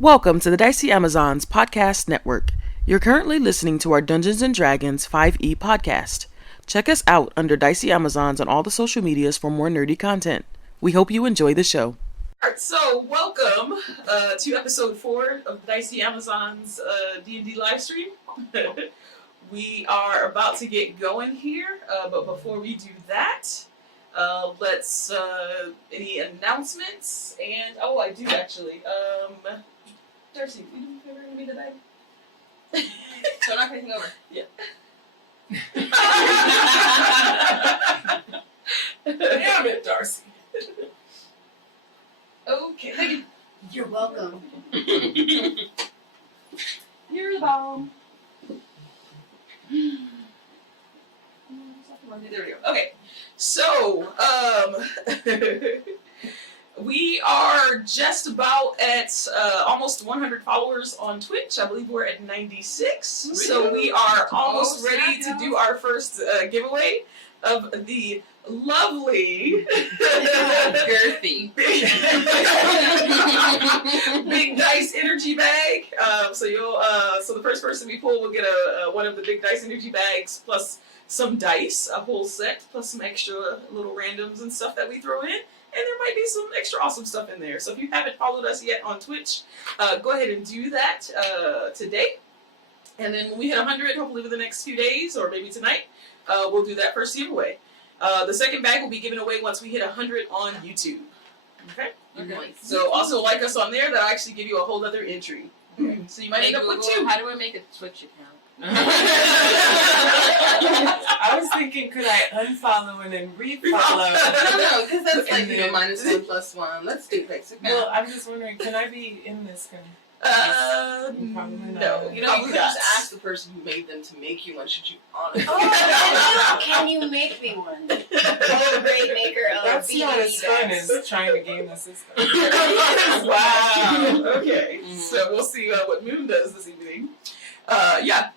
Welcome to the Dicey Amazons Podcast Network. You're currently listening to our Dungeons & Dragons 5e podcast. Check us out under Dicey Amazons on all the social medias for more nerdy content. We hope you enjoy the show. Alright, so welcome to episode 4 of Dicey Amazons D&D livestream. We are about to get going here, but before we do that, let's, any announcements? And, I do actually. Darcy, can you do me a favor and give me the bag? So knock anything over. Yeah. Damn it, Darcy. Okay, thank you. You're welcome. You're the bomb. There we go. Okay, so we are just about at almost 100 followers on Twitch. I believe we're at 96. Really? So we are almost ready to do our first giveaway of the lovely girthy big dice energy bag. So the first person we pull will get one of the big dice energy bags plus some dice, a whole set, plus some extra little randoms and stuff that we throw in. And there might be some extra awesome stuff in there. So if you haven't followed us yet on Twitch, go ahead and do that today. And then when we hit 100, hopefully within the next few days, or maybe tonight, we'll do that first giveaway. The second bag will be given away once we hit 100 on YouTube. Okay? Okay. So also like us on there, that'll actually give you a whole other entry. Okay. So you might end up with 2. How do I make a Twitch account? I was thinking, could I unfollow and then refollow? No, because that's like, minus 1 plus 1. Let's do Pix account. Well, I'm just wondering, can I be in this kind Probably not. no. You could just ask the person who made them to make you one, should you honestly? Can you make me one? Oh, great maker of That's not as fun as trying to game the system. Wow. Okay. Mm-hmm. So we'll see what Moon does this evening. Yeah.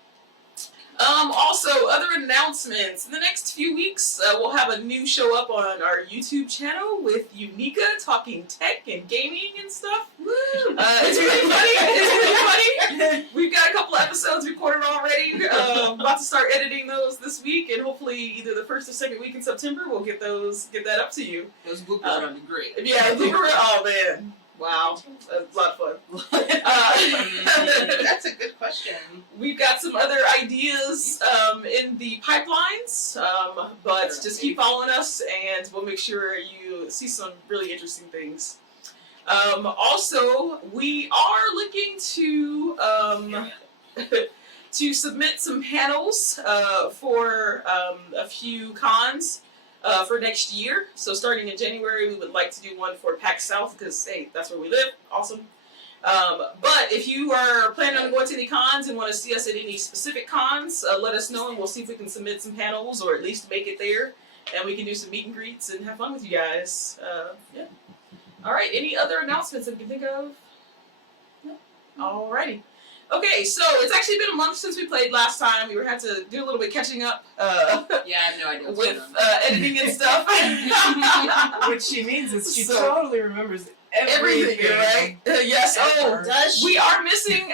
Also, other announcements. In the next few weeks, we'll have a new show up on our YouTube channel with Unika talking tech and gaming and stuff. Woo! It's really funny. It's really funny. We've got a couple episodes recorded already. About to start editing those this week, and hopefully either the first or second week in September, we'll get that up to you. Those bloopers are going to be great. Yeah, blooper. Oh man. Wow, that's a lot of fun. That's a good question. We've got some other ideas in the pipelines, but just keep following us and we'll make sure you see some really interesting things. Also, we are looking to to submit some panels for a few cons. For next year. So starting in January, we would like to do one for PAX South because, hey, that's where we live. Awesome. But if you are planning on going to any cons and want to see us at any specific cons, let us know and we'll see if we can submit some panels or at least make it there. And we can do some meet and greets and have fun with you guys. Yeah. All right. Any other announcements that you can think of? No? Alrighty. Okay, so it's actually been a month since we played last time. We had to do a little bit catching up Yeah, I have no idea what's with going on. editing and stuff. What she means is she So- totally remembers Everything, right? Yes. Oh, Does she? we are missing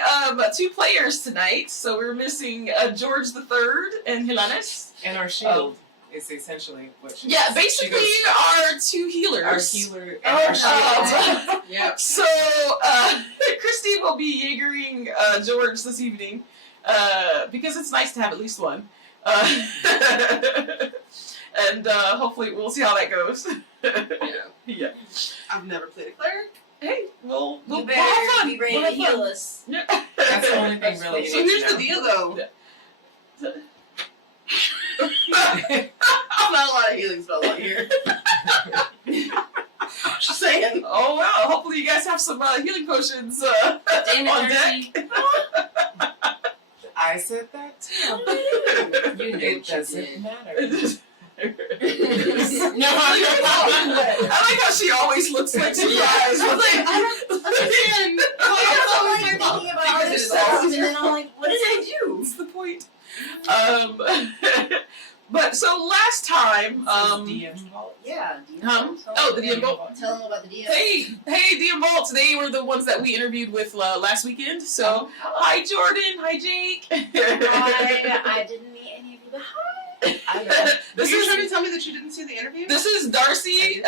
2 players tonight. So we're missing George III and Helenis. And our shield is essentially what she Yeah, does. basically She goes, our 2 healers. our healer and our shield. Yep. So Cristi will be Jaegering George this evening because it's nice to have at least one. And hopefully we'll see how that goes. Yeah. I've never played a cleric. Hey, we'll You have better fun. be ready We'll to have heal fun. us. Yeah. That's the only thing really. So here's the deal, though. Not a lot of healing spells on here. Just saying. Oh well, hopefully you guys have some healing potions on deck. I said that too. You know It doesn't matter. I like how she always looks like surprised. I was like, I don't understand. I'm like thinking about other Because stuff, and then I'm like, what did I do? What's the point? But so last time time. DM vault. Yeah. The DM Vault. Tell them about the DM. Hey, DM Vault. They were the ones that we interviewed with last weekend. So, hi Jordan, hi Jake. Hi, I didn't meet any of you, but hi. You're trying to tell me that you didn't see the interview? This is Darcy.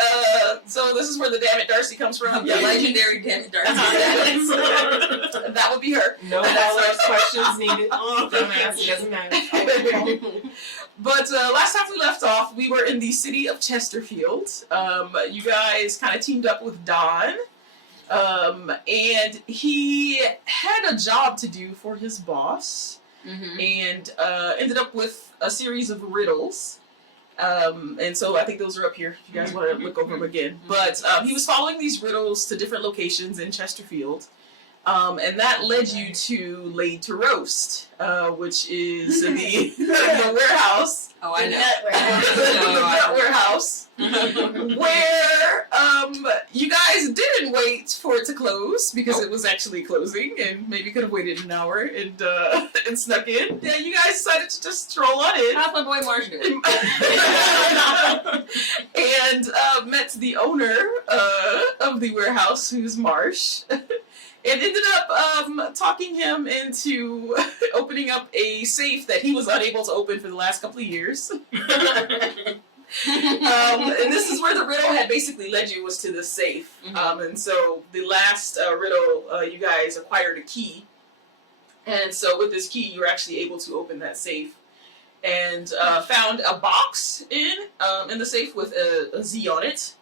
So this is where the Damn It Darcy comes from. The legendary Damn It Darcy. That would be her. No follow-up questions needed. Don't ask. It doesn't matter. But last time we left off, we were in the city of Chesterfield. You guys kind of teamed up with Don. And he had a job to do for his boss. And ended up with a series of riddles. And so I think those are up here if you guys want to look over them again. But he was following these riddles to different locations in Chesterfield. And that led you to Laid to Roast, which is the warehouse. Oh, I know. The nut warehouse. Where you guys didn't wait for it to close because it was actually closing, and maybe could have waited an hour and snuck in. Yeah, you guys decided to just stroll on in. How's my boy Marsh doing? And met the owner of the warehouse, who's Marsh. And ended up talking him into opening up a safe that he was unable to open for the last couple of years. And this is where the riddle had basically led you, was to the safe. And so the last riddle, you guys acquired a key. And so with this key, you were actually able to open that safe. And found a box in the safe with a Z on it.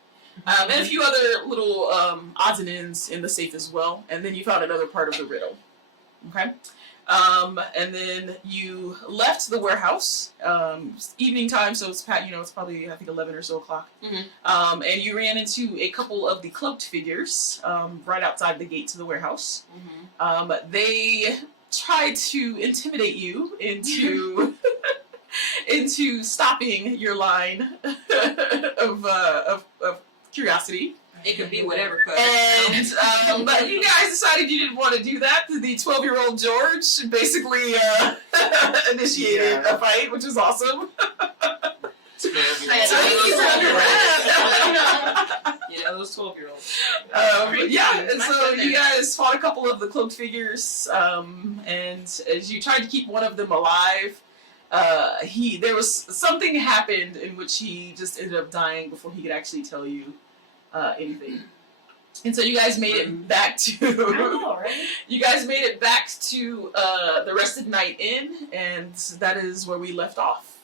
And a few other little odds and ends in the safe as well. And then you found another part of the riddle. Okay? And then you left the warehouse, evening time, so it's probably, I think, 11 or so o'clock. And you ran into a couple of the cloaked figures right outside the gate to the warehouse. They tried to intimidate you into into stopping your line of curiosity. It could be whatever. And but you guys decided you didn't want to do that. The 12-year-old George basically initiated a fight, which is awesome. Yeah, those 12-year-olds. And so you guys fought a couple of the cloaked figures, and as you tried to keep one of them alive, there was something happened in which he just ended up dying before he could actually tell you anything. And so you guys made it back to you guys made it back to the Rested Night Inn, and that is where we left off.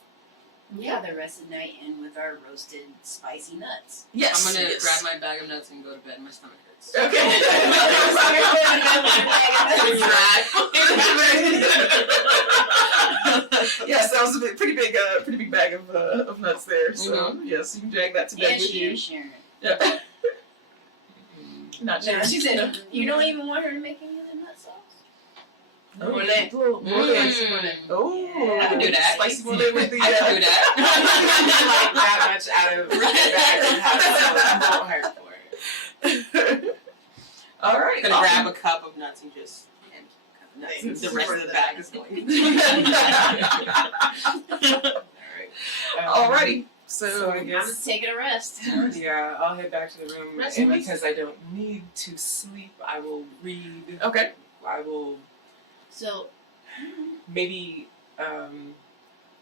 Yeah, the Rested Night Inn with our roasted spicy nuts. Yes. I'm gonna grab my bag of nuts and go to bed. My stomach hurts. Okay. Yes, that was a pretty big bag of nuts there. So yes, you can drag that to bed with you. Sharing. Yeah. Not No, sharing. she said, you don't even want her to make any of the nut sauce? Oh, Mole. Oh, Yeah. I can do that. Spicy mole with the. I can do that. Like that much out of the bag won't hurt for it. All right. I'm gonna grab a cup of nuts and just nuts. And the rest of the bag is going. Alrighty. So I I'm guess just taking a rest. yeah, I'll head back to the room, Rest. and because I don't need to sleep, I will read. Okay. I will So, maybe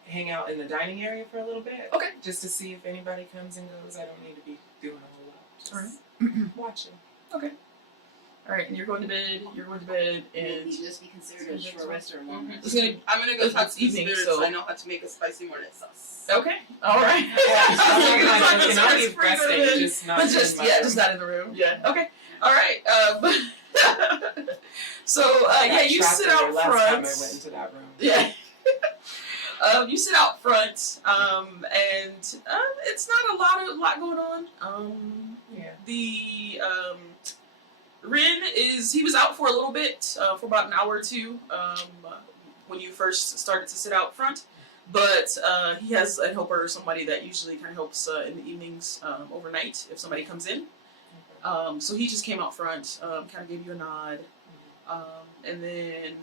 hang out in the dining area for a little bit. Okay. Just to see if anybody comes and goes. I don't need to be doing a whole lot. Just watching. Okay. All right, and you're going to bed. And you just be considered a short rest or a long rest. it's gonna. I'm gonna go talk to the evening, spirits. so- I know how to make a spicy morning sauce. Okay. All right. And I'll be resting, just not Just in my room. just not in the room. Yeah. Okay. All right. So you Trapped sit there out last front. time I went into that room. Yeah. You sit out front, and it's not a lot going on. Yeah. The Rin he was out for a little bit, for about an hour or two, when you first started to sit out front. But he has a helper or somebody that usually kind of helps in the evenings, overnight if somebody comes in. So he just came out front, kind of gave you a nod, And then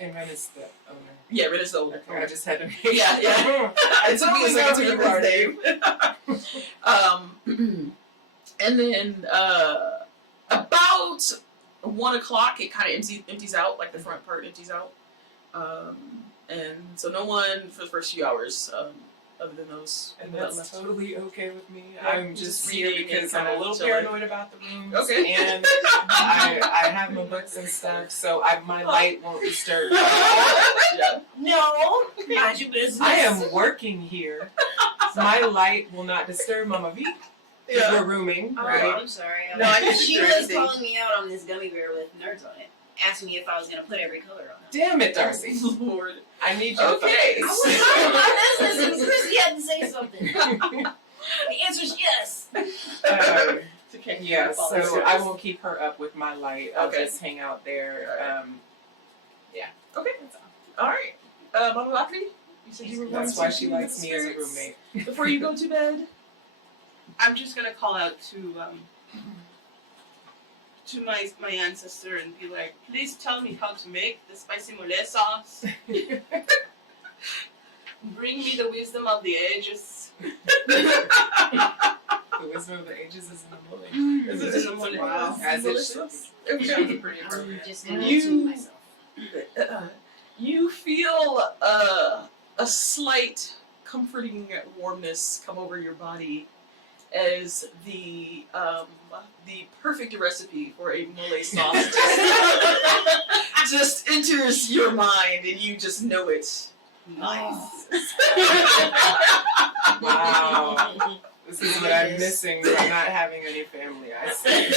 And Ren is the owner. yeah, Ren is the owner. Okay, I just had to make Yeah, yeah. I totally know who you are, Dave. And then about 1 o'clock, it kind of empties out, like the front part empties out. And so no one for the first few hours, other than those And people that that's left. totally okay with me. Yeah, I'm just here reading and because I'm a kinda little chilling. paranoid about the rooms. Okay. And I have my books and stuff, so my light won't disturb. Yeah. No, mind your business. I am working here. My light will not disturb Mama V. Yeah. We're rooming, Oh, right? I'm sorry. No, I get She distracted. was calling me out on this gummy bear with nerds on it, asking me if I was going to put every color on it. Damn it, Darcy. Lord. I need you Okay. to I focus. was talking my business and Cristi had to say something. The answer's yes. Yeah, so I won't keep her up with my light. I'll Okay. just hang out there. Okay. All right. Mama Lakri, you said you were going That's to why she do likes the me as a spirits roommate. before you go to bed. I'm just gonna call out to my ancestor and be like, please tell me how to make the spicy mole sauce. Bring me the wisdom of the ages. The wisdom of the ages is in the mole. Is it in the morning? Wow. As it should be. Okay. Pretty I'm appropriate. just going to You- tune myself. You feel a slight comforting warmness come over your body as the perfect recipe for a mole sauce just enters your mind and you just know it. Nice. Wow. This is what I'm missing from not having any family, I see.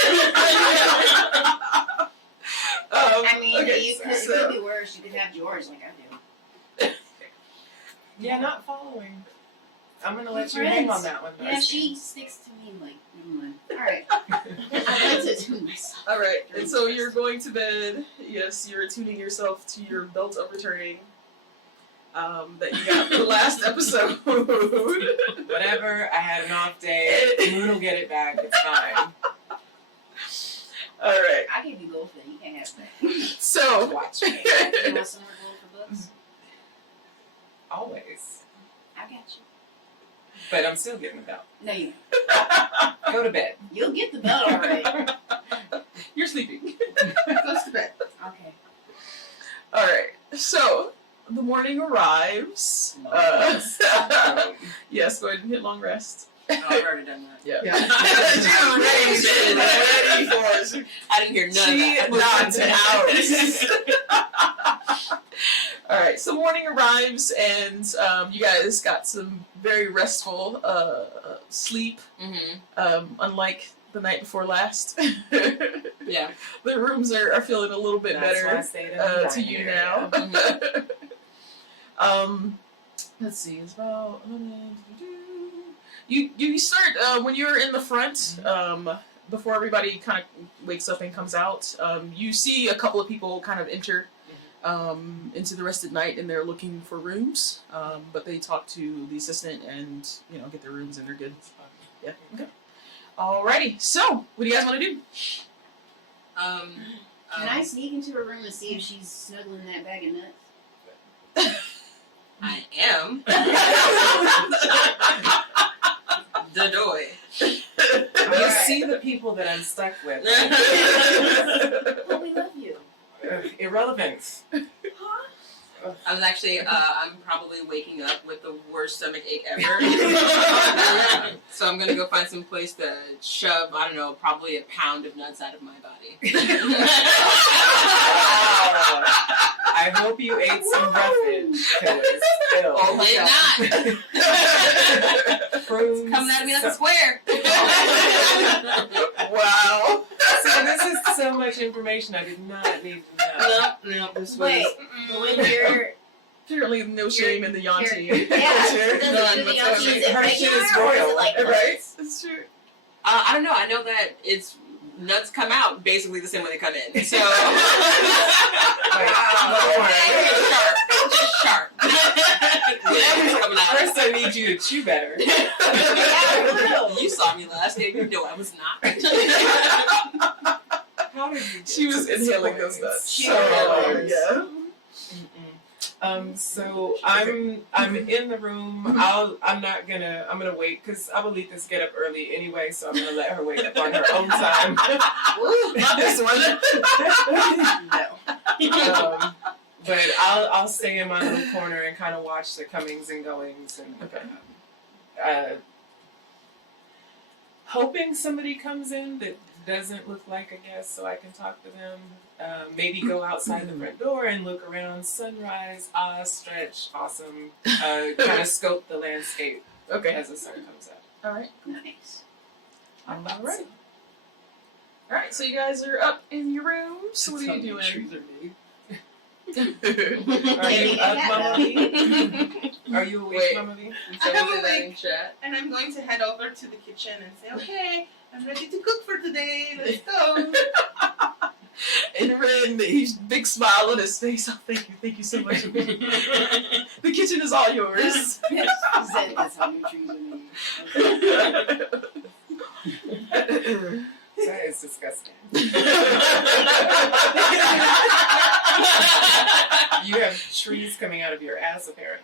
I mean, okay, it so- could be worse. You could have George like I do. Yeah, not following. I'm gonna let you Friends. hang on that one. Yeah, Darcy. she sticks to me like, never mind. Alright. I like to tune myself. All right, and so you're going to bed. Yes, you're attuning yourself to your belt of returning that you got for the last episode. Whatever, I had an off day. Moon will get it back. It's fine. All right, I gave you gold then. You can't have that. so Watch me. You want some more gold for books? Always. I got you. But I'm still getting the belt. No, you. Go to bed. You'll get the belt alright. you're sleeping. Goes to bed. Okay. All right, so the morning arrives. Yes, go ahead and hit long rest. Oh, I've already done that. Yeah. Yeah. She's ready for it. I didn't hear none She of that. nods out. All right, so morning arrives, and you guys got some very restful sleep, Mm-hmm. unlike the night before last. Yeah. The rooms are feeling a little bit That's why I better stayed in the to dining you area. now. Let's see, it's about you start when you're in the front. Before everybody kind of wakes up and comes out, you see a couple of people kind of enter into the rested night, and they're looking for rooms. But they talk to the assistant and get their rooms, and they're good. Yeah. Okay. Alrighty. So, what do you guys want to do? Can I sneak into her room and see if she's snuggling that bag of nuts? I am. The doy. You see the people that I'm stuck with. Well, we love you. Irrelevant. I was actually, I'm probably waking up with the worst stomach ache ever. So I'm gonna go find some place to shove, I don't know, probably a pound of nuts out of my body. I hope you ate some roughage killers. Still. Oh, did not. Prunes. Coming at me like a square. Wow. So this is so much information I did not need to know. No, this was. Wait, when you're... Apparently, no shame in the Yuan-ti. Yeah, culture. does the Yuan-ti, is it Her shit regular is or is royal, it like Right? nuts? That's true. I don't know. I know that it's nuts come out basically the same way they come in. So. Just sharp. Whatever's coming out. First, I need you to chew better. You saw me last year. You know I was not. How did you She was inhaling those nuts. She Oh, yeah. So I'm in the room. I'm gonna wait because Abuelita's get up early anyway, so I'm gonna let her wake up on her own time. Not this one. But I'll stay in my little corner and kind of watch the comings and goings and hoping somebody comes in that doesn't look like a guest so I can talk to them. Maybe go outside the front door and look around. Sunrise, stretch, awesome. Kind of scope the landscape as the sun comes up. All right. Nice. All right. All right. So you guys are up in your rooms. So what are you doing? Are you up, Mama V? Are you awake, Mama V? So I'm was it that in awake. chat? And I'm going to head over to the kitchen and say, okay, I'm ready to cook for today. Let's go. And Ren, he's big smile on his face. Oh, thank you so much. The kitchen is all yours. That's how new trees are made. That is disgusting. You have trees coming out of your ass, apparently.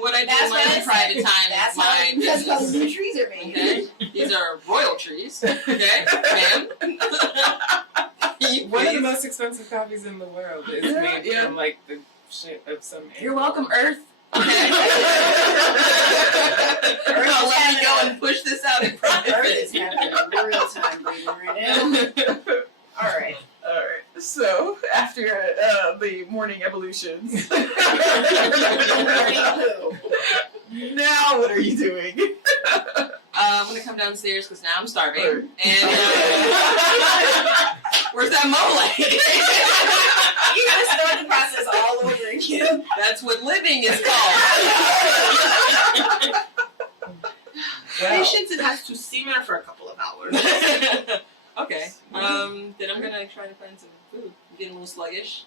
What I do That's in what my I private said. time That's is my that's how business. new trees are made. Okay? These are royal trees. Okay, ma'am. One of the most expensive coffees in the world is made Yeah. from like the shit of some animal. You're welcome, Earth. Okay. Now let me go and push this out in Earth private. is having a real time breathing right now. All right. All right. So after the morning evolutions, Morning poo. now what are you doing? I'm gonna come downstairs because now I'm starving. Right. And where's that mole? You gotta start the process all over again. That's what living is called. Patience, it has to simmer for a couple of hours. Okay. Then I'm gonna try to find some food. I'm getting a little sluggish.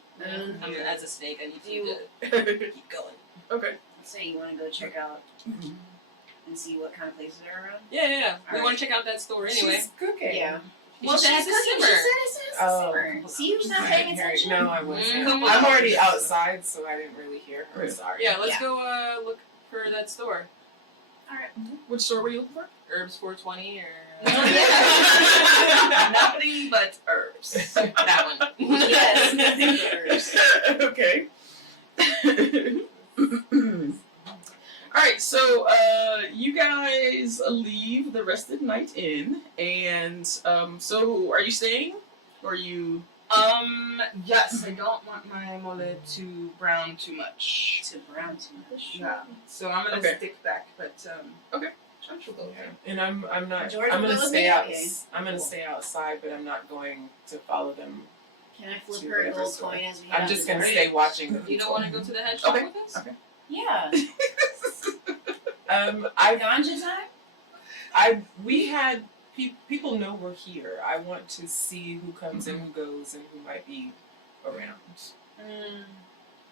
As a snake, I need to keep going. Okay. So you want to go check out and see what kind of places are around? Yeah. We All want to check out that store anyway. She's cooking. Yeah. You Well, should she's ask the cooking. She simmer. said it's a simmer. See, you're not paying attention. No, I wasn't. Mm. I'm already outside, so I didn't really hear her. Right. Sorry. Yeah, let's Yeah. go look for that store. All right. Which store were you looking for? Herbs 420 or Nothing but herbs. that one. Yes, nothing but herbs. Okay. All right, so you guys leave the rest of the night in, and so are you staying, or are you? Yes, I don't want my mole to brown too much. To brown too much. Yeah, so I'm gonna Okay. stick back, but Okay. I'm sure they'll okay. And I'm not. Jordan I'm gonna goes stay with out. me. I'm gonna stay outside, but I'm not going to follow them. Can I flip To her a whatever gold store. coin as we head I'm out just the gonna door? stay watching the You people. don't want to go to the head shop Okay. with us? Okay. Yeah. I Ganja time? we had people know we're here. I want to see who comes and who goes and who might be around.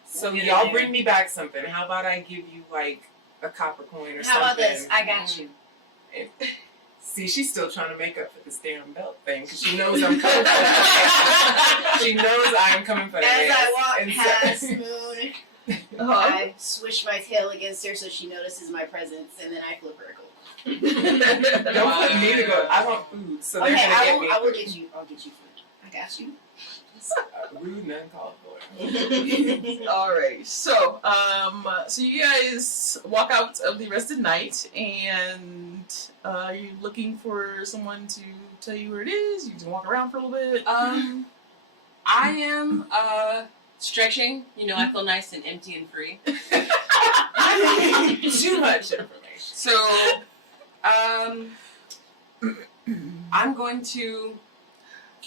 So We'll get y'all in bring there. me back something. How about I give you like a copper coin or How about something? this? I got you. See, she's still trying to make up for this damn belt thing because she knows I'm coming for that. She knows I'm coming for that. As I walk And so- past Moon, I swish my tail against her so she notices my presence, and then I flip her a gold. Don't put me to go. I want food, so Okay, they're gonna get me. I will get you. I'll get you food. I got you. Rude and uncalled for. All right, so so you guys walk out of the rest of the night, and are you looking for someone to tell you where it is? You can walk around for a little bit. I am stretching. You know, I feel nice and empty and free. Too much information. So, I'm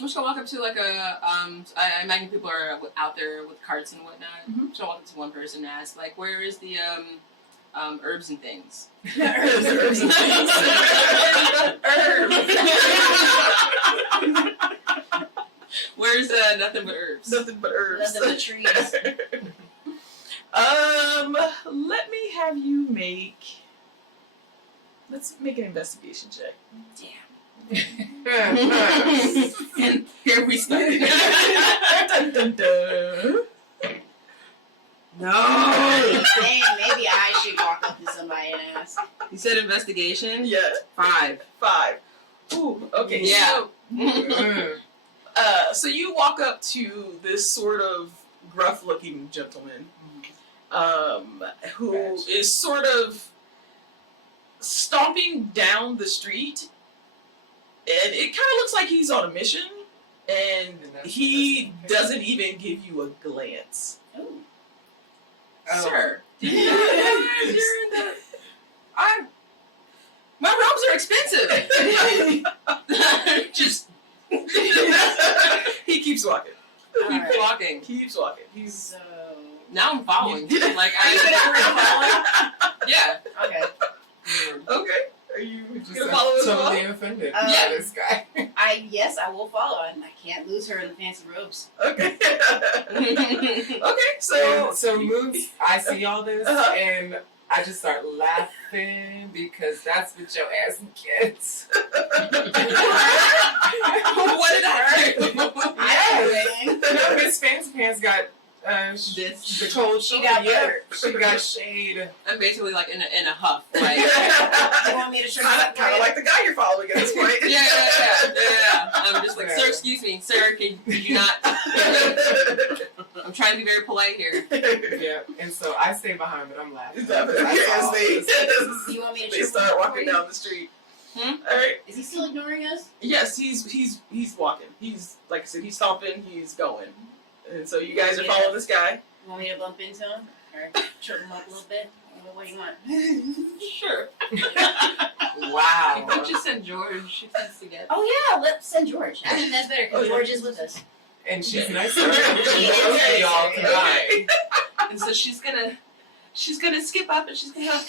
just gonna walk up to like a, I imagine people are out there with carts and whatnot. I'm just gonna walk up to one person and ask, like, where is the, herbs and things? Herbs and things. Where's, nothing but herbs? Nothing but herbs. Nothing but trees. Let me have you let's make an investigation check. Damn. And here we start. Dun, dun, dun. No. Dang, maybe I should walk up to somebody and ask. You said investigation? Yeah, 5. 5. Ooh, okay. Yeah. So you walk up to this sort of gruff-looking gentleman, who is sort of stomping down the street, and it kind of looks like he's on a mission, and he doesn't even give you a glance. Ooh. Sir, did you know you're in the... My robes are expensive. Just... He keeps walking. Keep Alright. walking. Keeps walking. He's So. Now I'm following. You- Like Are you Yeah. Okay. okay. Are you Just gonna follow as well? totally offended Yeah. by this guy. Yes, I will follow. I can't lose her in the fancy robes. Okay. Okay. So So moves, I see all this Uh-huh. and I just start laughing because that's what your ass gets. What did I do? Everything. No, his fancy pants got This. the cold She shoulder. got Yeah, butter. she got shade. I'm basically like in a huff. Like You want me to show you? kind of like the guy you're following at this point. yeah. I'm just like, sir, excuse me, sir, can you not? I'm trying to be very polite here. Yeah, and so I stay behind, but I'm laughing. Definitely. That's all. As You want me to they show start you? walking down the street. Hmm? All right. Is he still ignoring us? Yes, he's walking. He's like I said, he's stomping. He's going. And so you guys are following this guy. You want me to bump into him? Or trip him up a little bit? What do you want? Sure. Wow. You could just send George. She tends to get. Oh yeah, let's send George. I think that's better because Oh, yeah. George is with us. And she's nice to her. She is Both of nice. y'all combined. And so she's gonna skip up and she's gonna go,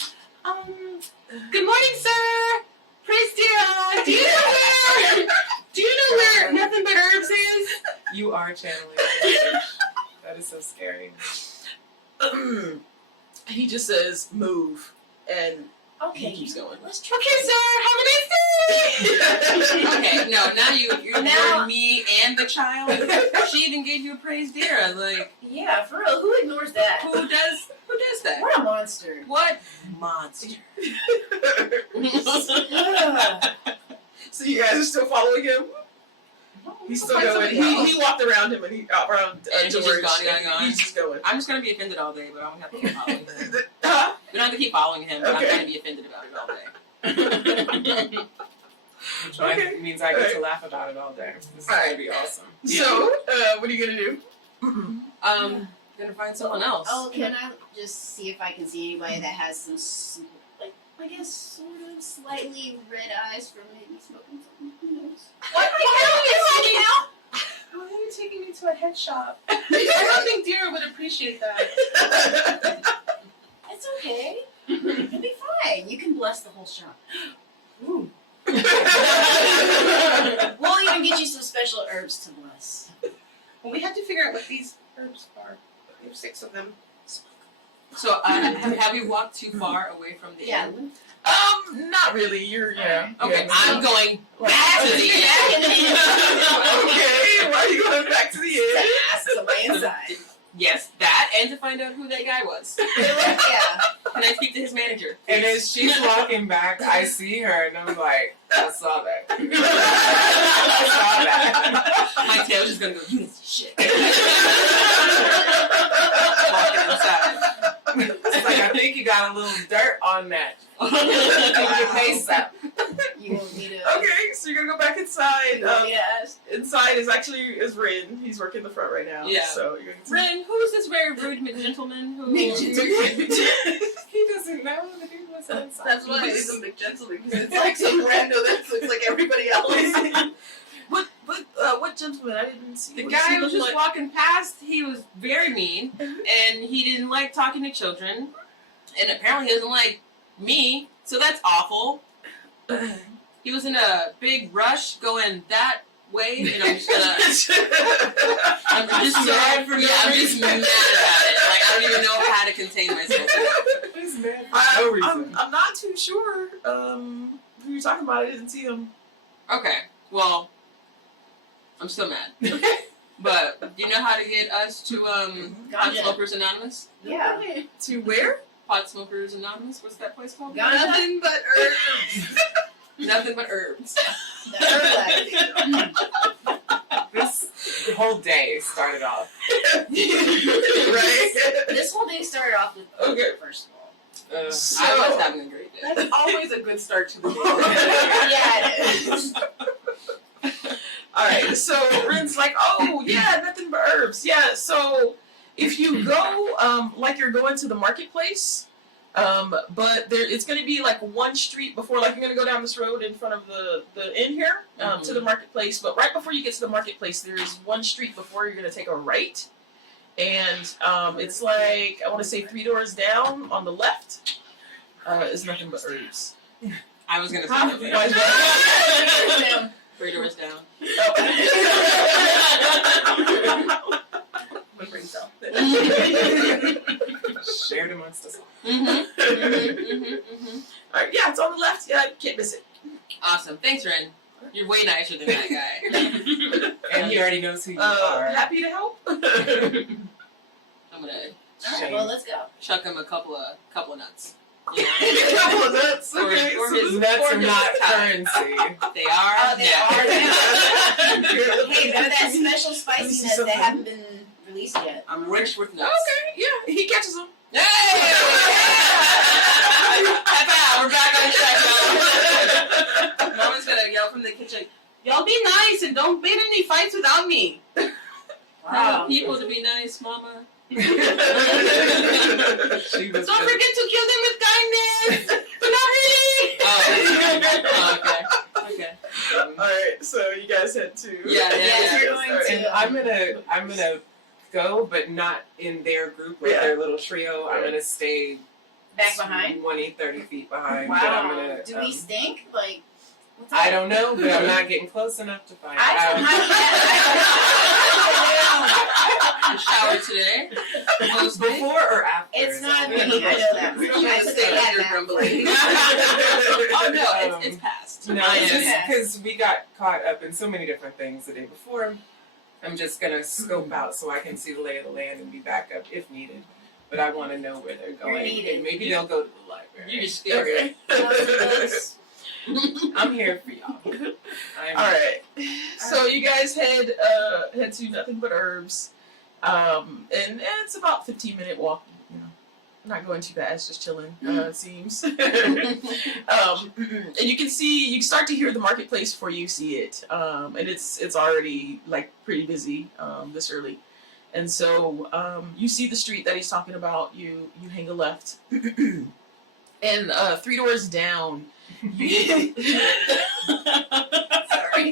good morning, sir. Praise do you know where nothing but herbs is? You are channeling a message. That is so scary. He just says move, and Okay. he keeps going. Let's try. Okay, sir, have a nice day. Okay, no, now you're Now- ignoring me and the child. She even gave you a praise dear. Like, Yeah, for real. Who ignores that? who does that? What a monster. What monster? Ugh. So you guys are still following him? He's still going. He walked around him and he around And he's just George. gone. He's just going. I'm just gonna be offended all day, but I don't have to keep following him. Huh? We don't have to keep following him, but Okay. I'm gonna be offended about it all day. Which Okay. means I get to laugh about it all day. This is All right. going to be awesome. So, what are you gonna do? Gonna find someone else. Oh, can I just see if I can see anybody that has some, like, I guess, sort of slightly red eyes from maybe smoking something? Who knows? What the hell are you taking out? Why are you taking me to a head shop? I don't think Deer would appreciate that. It's okay. It'll be fine. You can bless the whole shop. Ooh. We'll even get you some special herbs to bless. Well, we have to figure out what these herbs are. We have 6 of them. So, have we walked too far away from the Yeah. inn? Not really. You're Okay, yeah. I'm going back to the inn. Okay, why are you going back to the To inn? ask somebody inside. Yes, that, and to find out who that guy was. Yeah. Can I speak to his manager? And as she's walking back, I see her and I'm like, I saw that. My tail's just gonna go, you piece of shit. Walking inside. It's like, I think you got a little dirt on that. Take your face up. You want me to? Okay, so you're gonna go back inside. You want me to ask? Inside is Rin. He's working the front right now. Yeah. So you're gonna Ren, who is this very rude gentleman who... He doesn't know that he was inside. That's why he's a big gentleman, because it's like some rando that looks like everybody else. What gentleman? I didn't see. The what does guy he was look just like? walking past. He was very mean, and he didn't like talking to children, and apparently he doesn't like me, so that's awful. He was in a big rush going that way, and I'm just I'm just mad for I'm just mad about it. Like, I don't even know how to contain myself. He's mad for no reason. I'm not too sure who you're talking about. I didn't see him. Okay. Well, I'm still mad. But do you know how to get us to Pot Gotcha. Smokers Anonymous? Yeah. To where? Pot Smokers Anonymous? What's that place called? Gotcha. Nothing but herbs. Nothing but herbs. The herb life. This whole day started off. Right? This whole day started off with Okay. first of all. I was having a great day. That's always a good start to the day. Yeah, it is. Alright, so Rin's like, oh, yeah, nothing but herbs. Yeah, so if you go, like you're going to the marketplace, but it's going to be like one street before, like you're going to go down this road in front of the inn here to the marketplace, but right before you get to the marketplace, there's one street before you're going to take a right, and it's like, I want to say 3 doors down on the left is nothing but herbs. I was going to say Huh? nothing. Why is that? 3 doors down. With brain cell. Shared amongst us all. Alright, yeah, it's on the left. Yeah, can't miss it. Awesome. Thanks, Ren. You're way nicer than that guy. And he already knows who you are. Happy to help. I'm gonna Alright, well, let's go. chuck him a couple of nuts. Couple of nuts. Or- Okay, or so his this- Nuts or are his not time. currency. They are. They now. are now. Okay. Hey, none of that special see spiciness that something. haven't been released yet. I'm rich with nuts. Okay, yeah, he catches them. Hey! High five, we're back on track, y'all. Mama's gonna yell from the kitchen, y'all be nice and don't get in any fights without me. Wow. People to be nice, Mama. She was Don't forget to kill them with kindness, but not really. Oh, okay. Alright, so you guys head to. Yeah. We're going Alright. And to. I'm gonna go, but not in their group or Yeah. their little trio. I'm gonna stay Back behind? 20, 30 feet behind. But I'm Wow. gonna, Do we stink? Like, what's up? I don't know, but I'm not getting close enough to find I out. Shower today. Before or after? It's not something. me. I know that. We don't I have to took stay that up here back. grumbling. Oh no, it's past. No, because we got caught up in so many different things the day before. I'm just gonna scope out so I can see the lay of the land and be back up if needed. But I want to know where they're going, needed. and maybe they'll go to the library. You're just scared. Okay. I'm here for y'all. Alright. So you guys head to Nothing But Herbs. And it's about 15-minute walk, you know. Not going too fast, just chilling, it seems. And you can start to hear the marketplace before you see it. And it's already like pretty busy this early. And so you see the street that he's talking about, you hang a left. And 3 doors down, Sorry.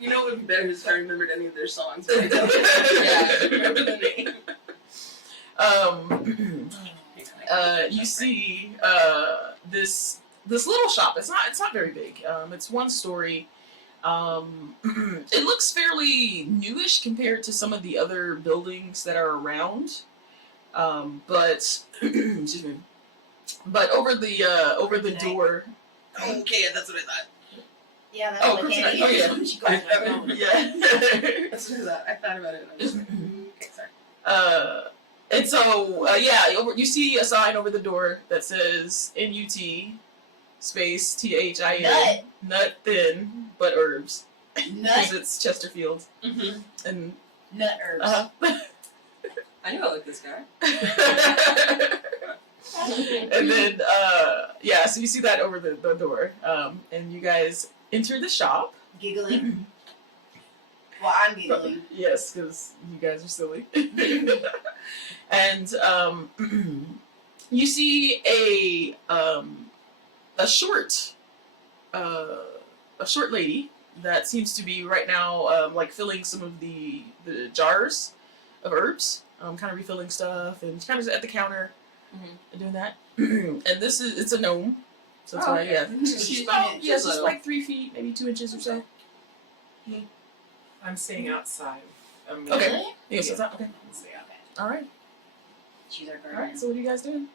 You know it would be better if I remembered any of their songs. But I don't. Yeah. Remember the name. You see this little shop. It's not very big. It's 1 story. It looks fairly newish compared to some of the other buildings that are around. But excuse me. But over the door. Okay, that's what I thought. Yeah, that's Oh, what Cristi, Kandi oh, yeah. is. She calls my phone. Yeah. That's what I thought. I thought about it and I was like, okay, sorry. And so you see a sign over the door that says NUT space THIN Nut. nut thin but herbs because Nut. it's Chesterfield Mm-hmm. and Nut herbs. I knew I liked this guy. and then so you see that over the door and you guys enter the shop. Giggling. Well, I'm giggling. Yes, because you guys are silly. And you see a short lady that seems to be right now like filling some of the jars of herbs, kind of refilling stuff, and kind of at the counter and doing that. And it's a gnome, so that's why she's about she's just little. like 3 feet, maybe 2 inches or so. I'm staying outside. Okay. Really? Yeah, so it's not okay. Stay out. Okay. All right. She's our All right. guardian. So what are you guys doing?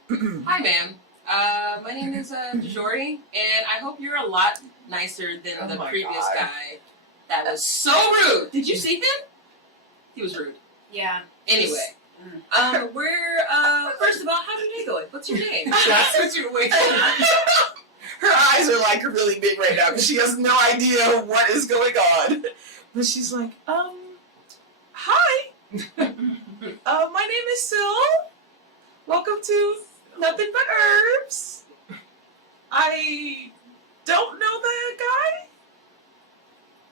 Hi, ma'am. My name is Jordy, and I hope you're a lot nicer than the previous guy that was so rude. Did you see him? He was rude. Yeah. Anyway, we're first of all, how's your day going? What's your name? That's what you're waiting for. Her eyes are like really big right now because she has no idea what is going on. But she's like, hi. My name is Syl. Welcome to Nothing But Herbs. I don't know the guy.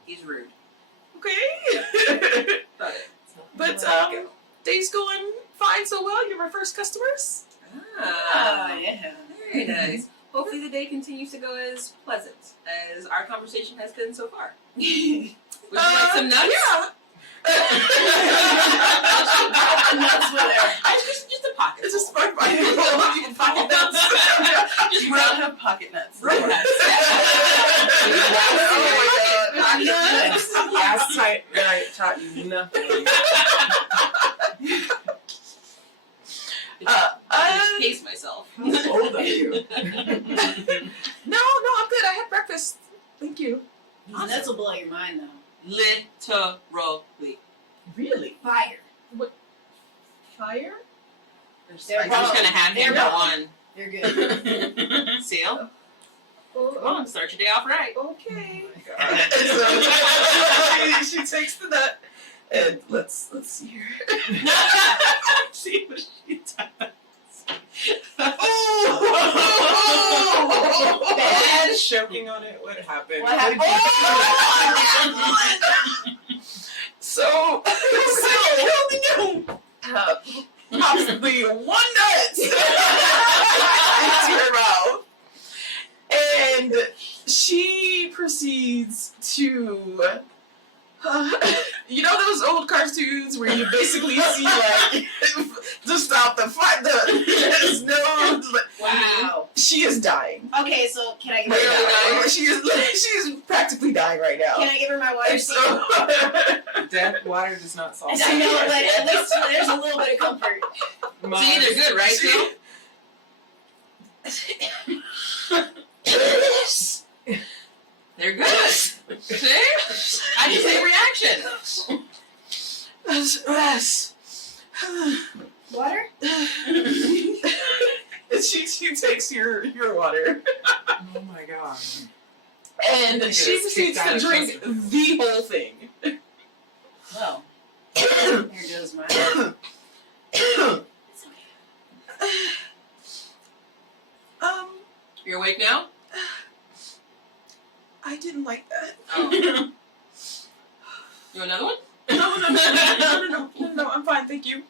He's rude. Okay. Got it. But day's going fine so well. You're my first customers. Ah, yeah. very nice. Hopefully the day continues to go as pleasant as our conversation has been so far. Would you like some nuts? Yeah. Just a pocket. It's just my pocket nuts. Just You don't have pocket nuts. road nuts. Oh my god. Pocket nuts. Last night I taught you nothing. I just pace myself. How old are you? No, I'm good. I had breakfast. Thank you. These nuts will blow your mind, though. Literally. Really? Fire. Fire? I'm just They're gonna hand him they're one. They're good. Seal. Come on, start your day off right. Okay. So she takes the nut and let's see here. See what she does. Bad choking on it. What happened? What happened? So pops the one nut into her mouth, and she proceeds to, you know those old cartoons where you basically see like just out the fight. There's no. Wow. She is dying. Okay, so can I give Right her now. She is practically dying right now. Can I give her my water? And so, Death water does not solve I know, but at least there's a little bit of comfort. See, they're good, right, Seal? They're good. See? I just say reaction. Water? And she takes your water. Oh my god. And she proceeds to drink the whole thing. Well, here goes mine. You're awake now? I didn't like that. Oh. You want another one? No, I'm fine, thank you.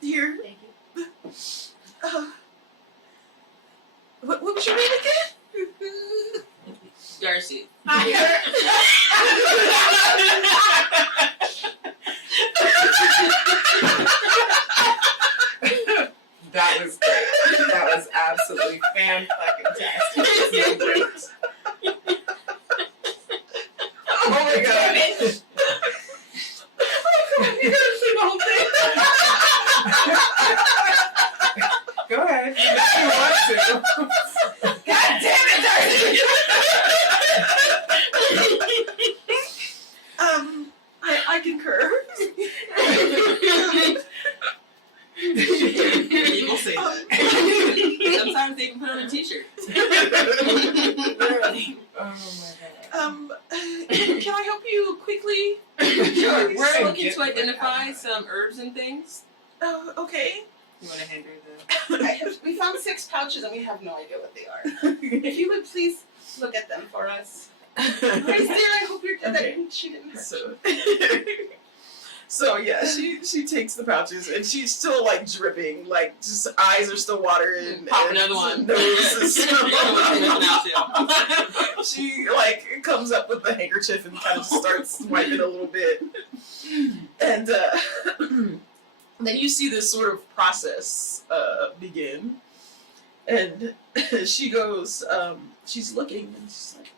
Here. Thank you. What was your name again? Darcy. That was great. That was absolutely fan-fucking-tastic. Oh my god. Oh, come on, you gotta say the whole thing. Go ahead. If you want to. God damn it, Darcy! I concur. People say that. Sometimes they can put on a t-shirt. Literally. Oh my god. Can I help you quickly? Sure. We're Say looking get to the identify fuck out. some herbs and things. Oh, okay. You want to hand her the... We found 6 pouches and we have no idea what they are. If you would please look at them for us. Grace, dear, I hope you're Okay. that she didn't hurt So, so yeah, she takes the pouches and she's still like dripping, like just eyes are still watering. Pop and another one. Nose is Now, she like comes up with the handkerchief and kind of starts wiping a little bit, and then you see this sort of process begin, and she goes, she's looking and she's like,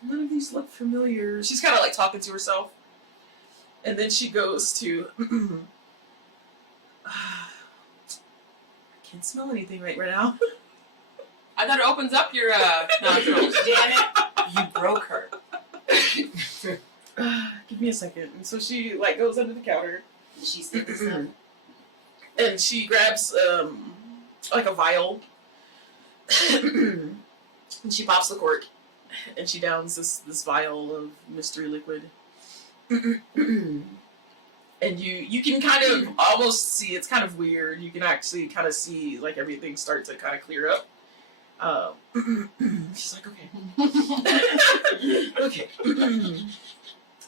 none of these look familiar. She's kind of like talking to herself. And then she goes to, I can't smell anything right now. I thought it opens up your nostrils. Damn it! You broke her. Give me a second. And so she like goes under the counter She said this up. and she grabs like a vial and she pops the cork and she downs this vial of mystery liquid. And you can kind of almost see, it's kind of weird. You can actually kind of see like everything start to kind of clear up. She's like, okay. Okay.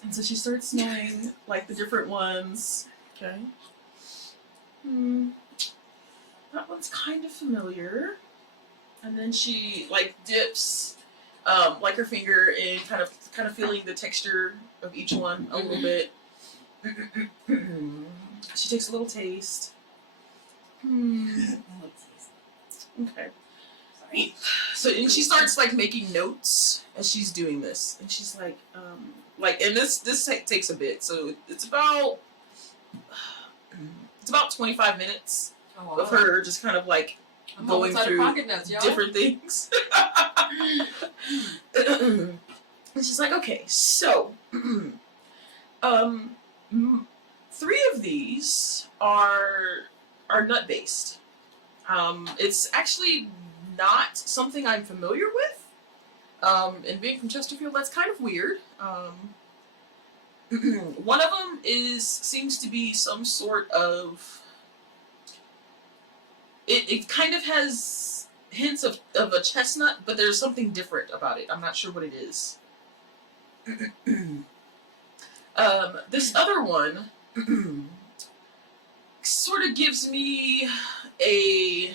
And so she starts smelling like the different ones. Okay. That one's kind of familiar. And then she like dips like her finger in kind of feeling the texture of each one a little bit. She takes a little taste. Okay. Sorry. So and she starts like making notes as she's doing this, and she's like, and this takes a bit. So it's about 25 minutes of her just kind of like going through pocket nuts, y'all. different things. And she's like, okay, so 3 of these are nut based. It's actually not something I'm familiar with. And being from Chesterfield, that's kind of weird. One of them seems to be some sort of. It kind of has hints of a chestnut, but there's something different about it. I'm not sure what it is. This other one sort of gives me a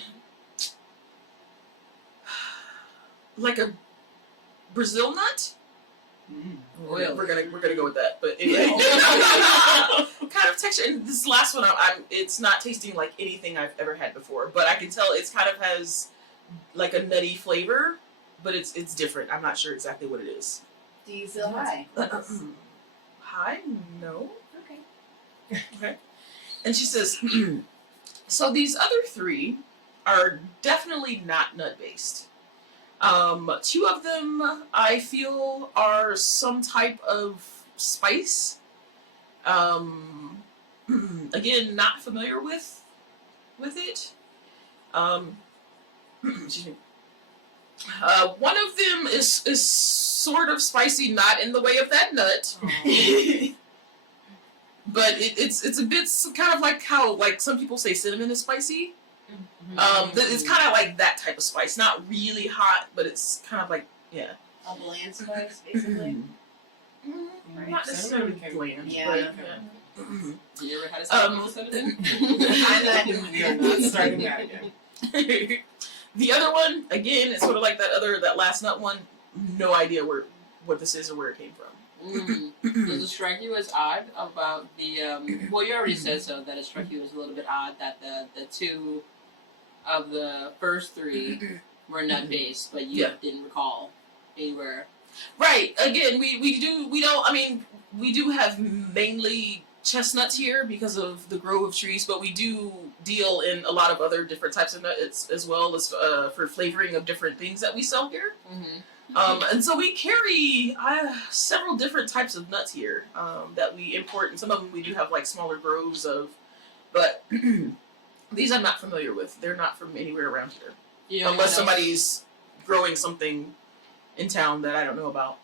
Brazil nut. Oil. We're gonna go with that, but anyway, kind of texture. And this last one, it's not tasting like anything I've ever had before, but I can tell it's kind of has like a nutty flavor, but it's different. I'm not sure exactly what it is. Do you feel high? Hi? No. Okay. Okay. And she says, so these other 3 are definitely not nut based. 2 of them I feel are some type of spice. Again, not familiar with it. Excuse me. One of them is sort of spicy, not in the way of that nut. But it's a bit kind of like how like some people say cinnamon is spicy. It's kind of like that type of spice, not really hot, but it's kind of like A bland spice, basically. not necessarily bland. Yeah. But, You ever had a cinnamon? We are not starting that again. The other one, again, it's sort of like that last nut one. No idea what this is or where it came from. Does it strike you as odd about the? Well, you already said so that it struck you as a little bit odd that the 2 of the first 3 were nut based, but you didn't recall anywhere. Right. Again, we do have mainly chestnuts here because of the grove of trees, but we do deal in a lot of other different types of nuts as well as for flavoring of different things that we sell here. And so we carry several different types of nuts here that we import, and some of them we do have like smaller groves of, but these I'm not familiar with. They're not from anywhere around here, unless somebody's growing something in town that I don't know about.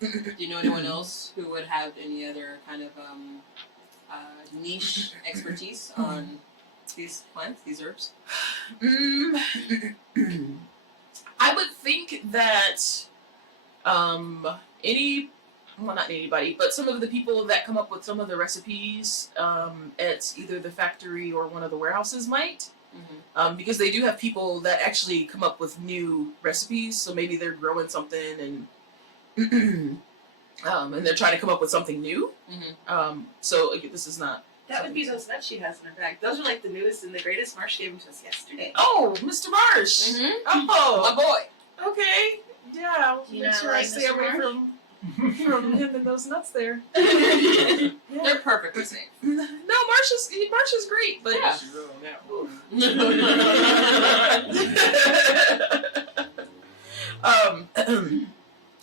Do you know anyone else who would have any other kind of niche expertise on these plants, these herbs? I would think that not anybody, but some of the people that come up with some of the recipes at either the factory or one of the warehouses might. Because they do have people that actually come up with new recipes, so maybe they're growing something and they're trying to come up with something new. So this is not. That would be those nuts she has in her bag. Those are like the newest and the greatest. Marsh gave them to us yesterday. Oh, Mr. Marsh. Oh, My boy. okay. Yeah. Do you Make not sure I like stay Mr. away Marsh? from from him and those nuts there. They're perfectly safe. No, Marcia's great, but Yeah. She's on that one.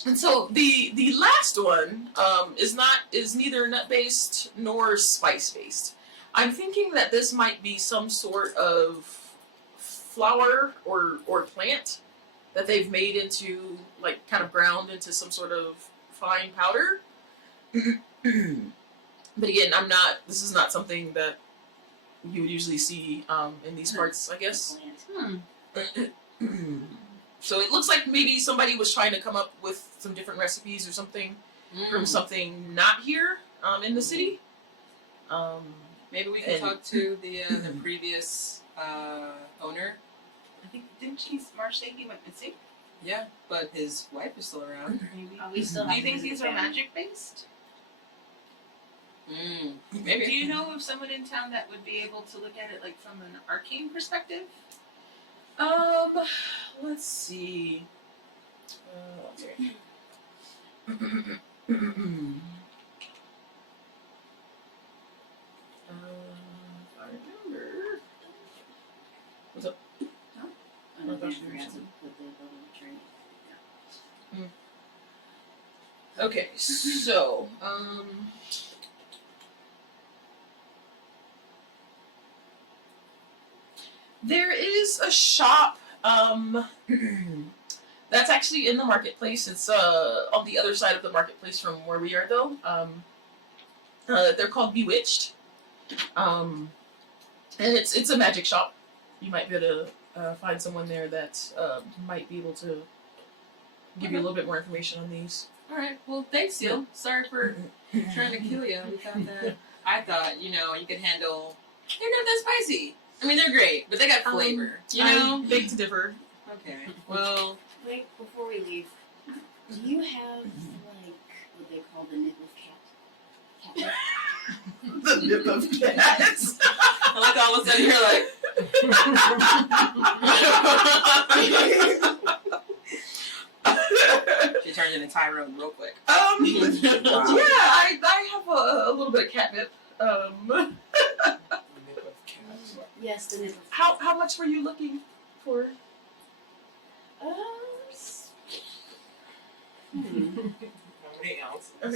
And so the last one is neither nut based nor spice based. I'm thinking that this might be some sort of flower or plant that they've made into, like, kind of ground into some sort of fine powder. But again, this is not something that you would usually see in these parts, I guess. So it looks like maybe somebody was trying to come up with some different recipes or something from something not here in the city. Maybe we can talk to the previous owner. I think, didn't Marsh say he went missing? Yeah, but his wife is still around. Maybe. We still Do you have think to these visit are them. magic based? Maybe. Do you know of someone in town that would be able to look at it like from an arcane perspective? Let's see. Okay. I remember. What's up? I don't think I forgot to put the building tree. Okay, so there is a shop that's actually in the marketplace. It's on the other side of the marketplace from where we are, though. They're called Bewitched, and it's a magic shop. You might be able to find someone there that might be able to give you a little bit more information on these. All right. Well, thanks, Seal. Sorry for trying to kill you. We thought that. I thought, you could handle. They're not that spicy. I mean, they're great, but they got flavor. I beg to differ. Okay. Well. Wait, before we leave, do you have, like, what they call the nip of cat? The nip of cats. I like all of a sudden you're like. She turned into Tyrone real quick. Yeah, I have a little bit of catnip. Yes, the nip of How much were you looking for? How many ounces? What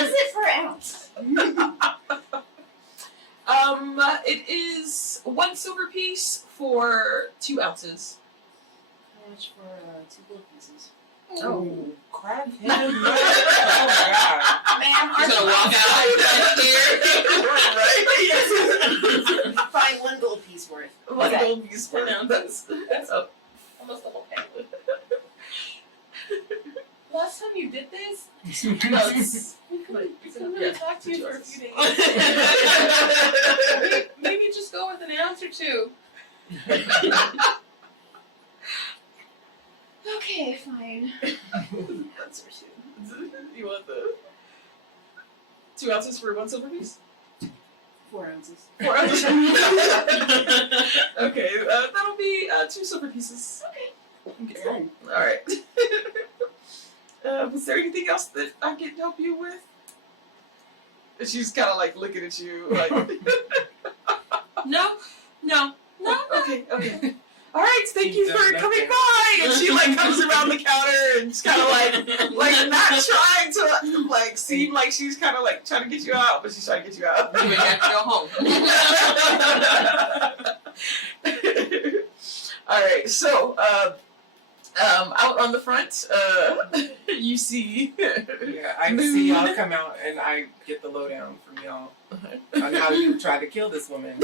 is it for ounce? It is 1 silver piece for 2 ounces. How much for 2 gold pieces? Oh, crab head. Oh, God. Ma'am, She's gonna walk out. Right? Fine, 1 gold piece worth. 1 Okay. gold piece for now. That's almost the whole pamphlet. Last time you did this, No, it's we couldn't yeah, really talk to you 2 for a ounces. few days. Maybe just go with an ounce or 2. Okay, fine. That's for 2. You want the 2 ounces for 1 silver piece? 4 ounces. 4 ounces. Okay, that'll be 2 silver pieces. Okay. Done. All right. Was there anything else that I can help you with? And she's kind of like looking at you, like. No. Okay. All right. Thank you for coming by. And she like comes around the counter and she's kind of like not trying to like seem like she's kind of like trying to get you out, but she's trying to get you out. You have to go home. All right. So. Out on the front, you see. Yeah, I see y'all come out and I get the lowdown from y'all on how you tried to kill this woman.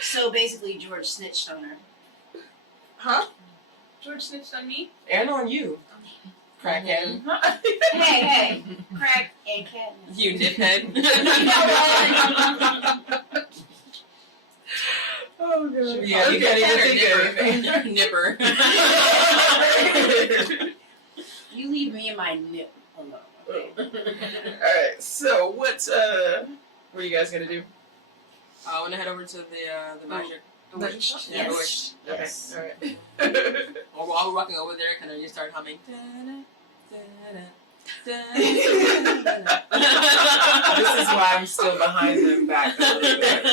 So basically, George snitched on her. Huh? George snitched on me. And on you, crackhead. Hey, crack and cat. You niphead. Oh god. Yeah, you can't even think of anything. Nipper. You leave me and my nip alone. Okay? Alright, so what are you guys gonna do? I want to head over to the magic Bewitched. Yeah, Yes. bewitched. Yes. Okay. Or while we're walking over there, can I just start humming? This is why I'm still behind them back a little bit.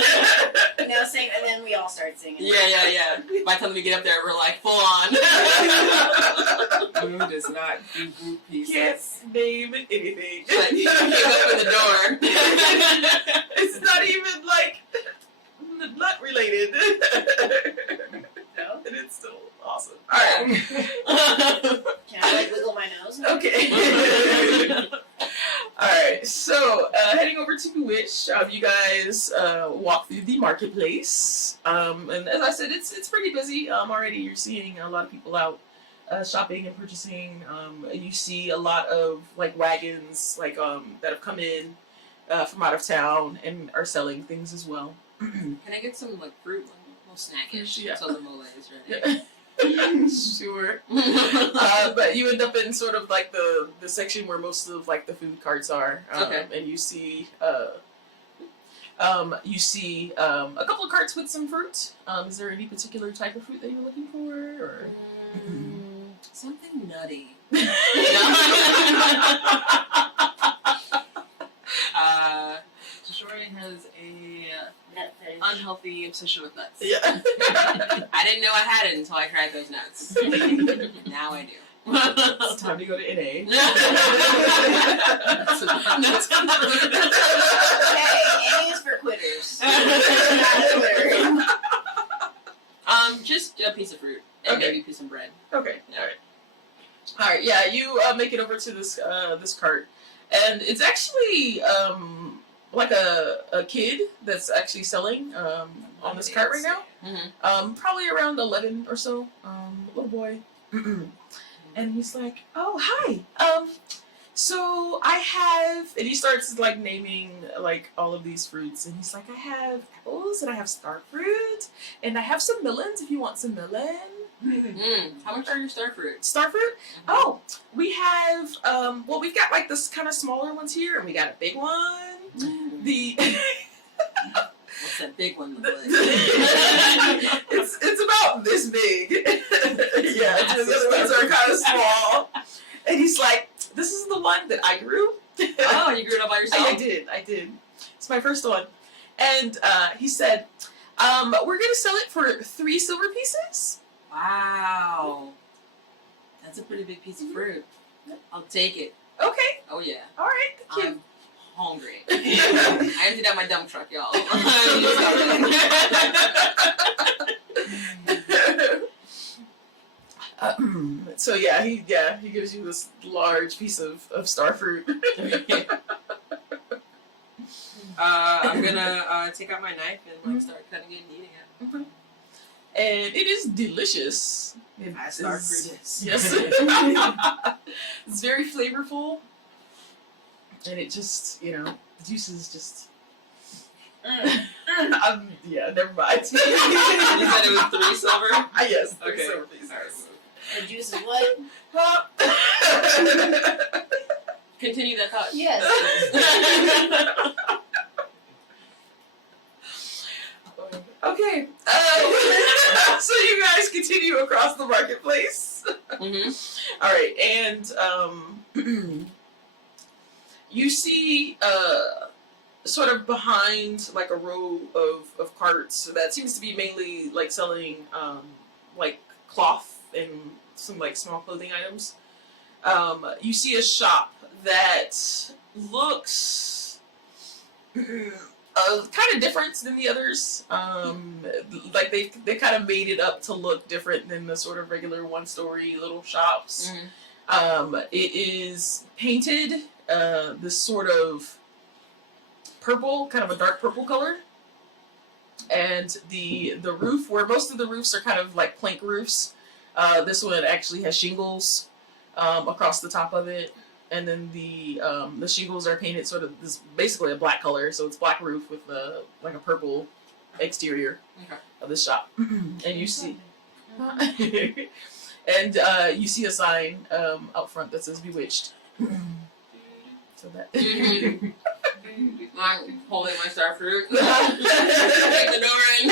Now sing, and then we all start singing. Yeah. By the time we get up there, we're like full on. Moon does not do group pieces. Can't name anything. Like, you open the door. It's not even like nut related. No? And it's still awesome. Alright. Can I like wiggle my nose? Okay. Alright, so heading over to Bewitch, you guys walk through the marketplace. And as I said, it's pretty busy. Already you're seeing a lot of people out shopping and purchasing. You see a lot of like wagons like that have come in from out of town and are selling things as well. Can I get some like fruit, like, a little snackish, Yeah. until the mole is ready? Sure. But you end up in sort of like the section where most of like the food carts are. Okay. And you see a couple of carts with some fruit. Is there any particular type of fruit that you're looking for, or Something nutty. Jordan has a Nut fetish. unhealthy obsession with nuts. Yeah. I didn't know I had it until I tried those nuts. Now I do. It's time to go to NA. Nuts on the road. Okay, A is for quitters. Not quitter. Just a piece of fruit and Okay. maybe a piece of bread. Okay. Yeah. All right. Yeah. You make it over to this this cart, and it's actually like a kid that's actually selling on this cart right now. Mm-hmm. Probably around 11 or so. Little boy, and he's like, "Oh, hi. So I have," and he starts like naming like all of these fruits, and he's like, "I have apples, and I have star fruit, and I have some melons if you want some melon." How much are your star fruit? Star fruit? Oh, we have well, we've got like this kind of smaller ones here, and we got a big one. The What's that big one look like? it's about this big. Yeah, the other ones are kind of small. And he's like, "This is the one that I grew." Oh, you grew it up by yourself? I did. It's my first one. And he said, "We're gonna sell it for 3 silver pieces." Wow. That's a pretty big piece of fruit. I'll take it. Okay. Oh, yeah. All right. Thank you. I'm hungry. I emptied out my dump truck, y'all. So yeah, he gives you this large piece of star fruit. I'm gonna take out my knife and like start cutting it and eating it. And it is delicious. Star fruit is. Yes. It's very flavorful. And it just, the juices just... yeah, never mind. You said it was 3 silver? Yes, 3 Okay. silver pieces. The juice is what? Continue that thought. Yes. Okay. So you guys continue across the marketplace. Mm-hmm. All right, and you see sort of behind like a row of carts that seems to be mainly like selling like cloth and some like small clothing items. You see a shop that looks kind of different than the others. Like they kind of made it up to look different than the sort of regular one-story little shops. It is painted this sort of purple, kind of a dark purple color. And the roof, where most of the roofs are kind of like plank roofs, this one actually has shingles across the top of it. And then the shingles are painted sort of this basically a black color, so it's black roof with like a purple exterior of the shop. And you see, and you see a sign out front that says "Bewitched." So that. I'm holding my starfruit. Take the door in.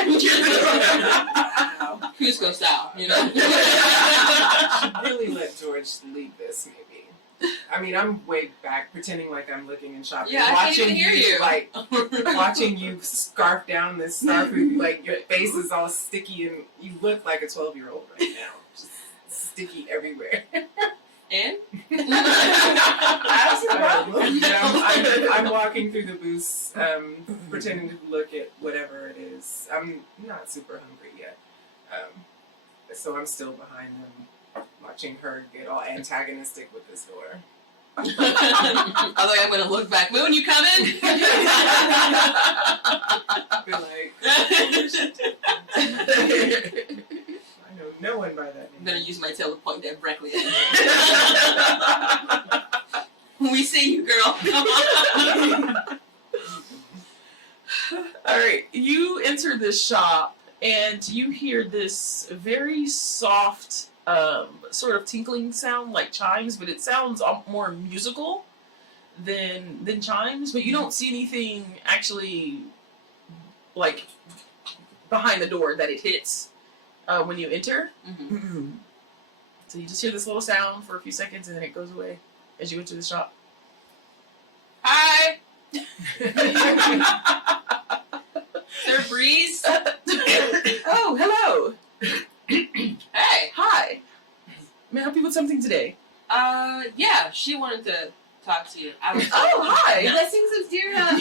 Cusco style, you know. Should really let George lead this, maybe. I mean, I'm way back, pretending like I'm looking and shopping. Yeah, I can't even hear you. Like, watching you scarf down this starfruit, like, your face is all sticky, and you look like a 12-year-old right now. Just sticky everywhere. And? I'm walking through the booths, pretending to look at whatever it is. I'm not super hungry yet. So I'm still behind them, watching her get all antagonistic with this door. Although I'm gonna look back. Moon, you coming? Be like, I know no one by that I'm name. gonna use my tail to point directly at you. We see you, girl. All right, you enter this shop and you hear this very soft, sort of tinkling sound like chimes, but it sounds more musical than chimes. But you don't see anything actually like behind the door that it hits when you enter. Mm-hmm. So you just hear this little sound for a few seconds and then it goes away as you enter the shop. Hi. Is there a breeze? Oh, hello. Hey. Hi. May I help you with something today? Yeah, she wanted to talk to you. I was Oh, hi. Blessings of Dira.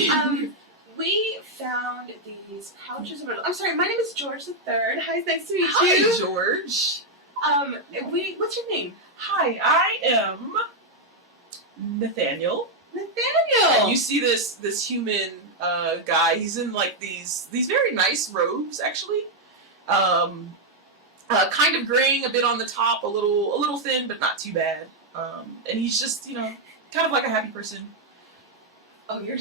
We found these pouches of. I'm sorry, my name is George the Third. Hi, it's nice to meet Hi, you. George. What's your name? Hi, I am Nathaniel. Nathaniel. And you see this human guy. He's in like these very nice robes, actually. Kind of graying a bit on the top, a little thin, but not too bad. And he's just, kind of like a happy person. Oh, you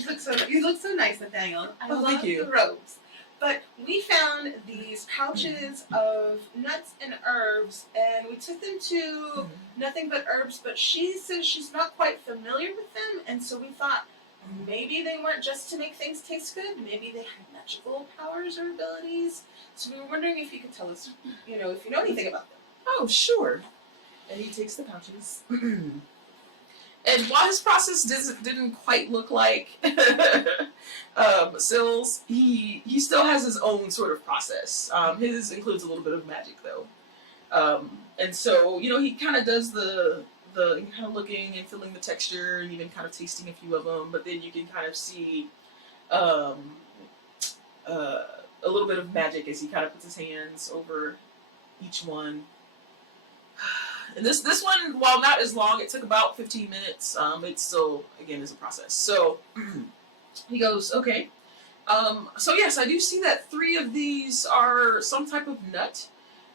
look so nice, Nathaniel. I Oh, love thank you. the robes. But we found these pouches of nuts and herbs, and we took them to Nothing But Herbs, but she says she's not quite familiar with them, and so we thought maybe they weren't just to make things taste good, maybe they had magical powers or abilities. So we were wondering if you could tell us, if you know anything about them. Oh, sure. And he takes the pouches. And while his process didn't quite look like Syl's, he still has his own sort of process. His includes a little bit of magic, though. And so, he kind of does the kind of looking and feeling the texture and even kind of tasting a few of them. But then you can kind of see a little bit of magic as he kind of puts his hands over each one. And this one, while not as long, it took about 15 minutes. It still, again, is a process. So he goes, okay. So yes, I do see that 3 of these are some type of nut.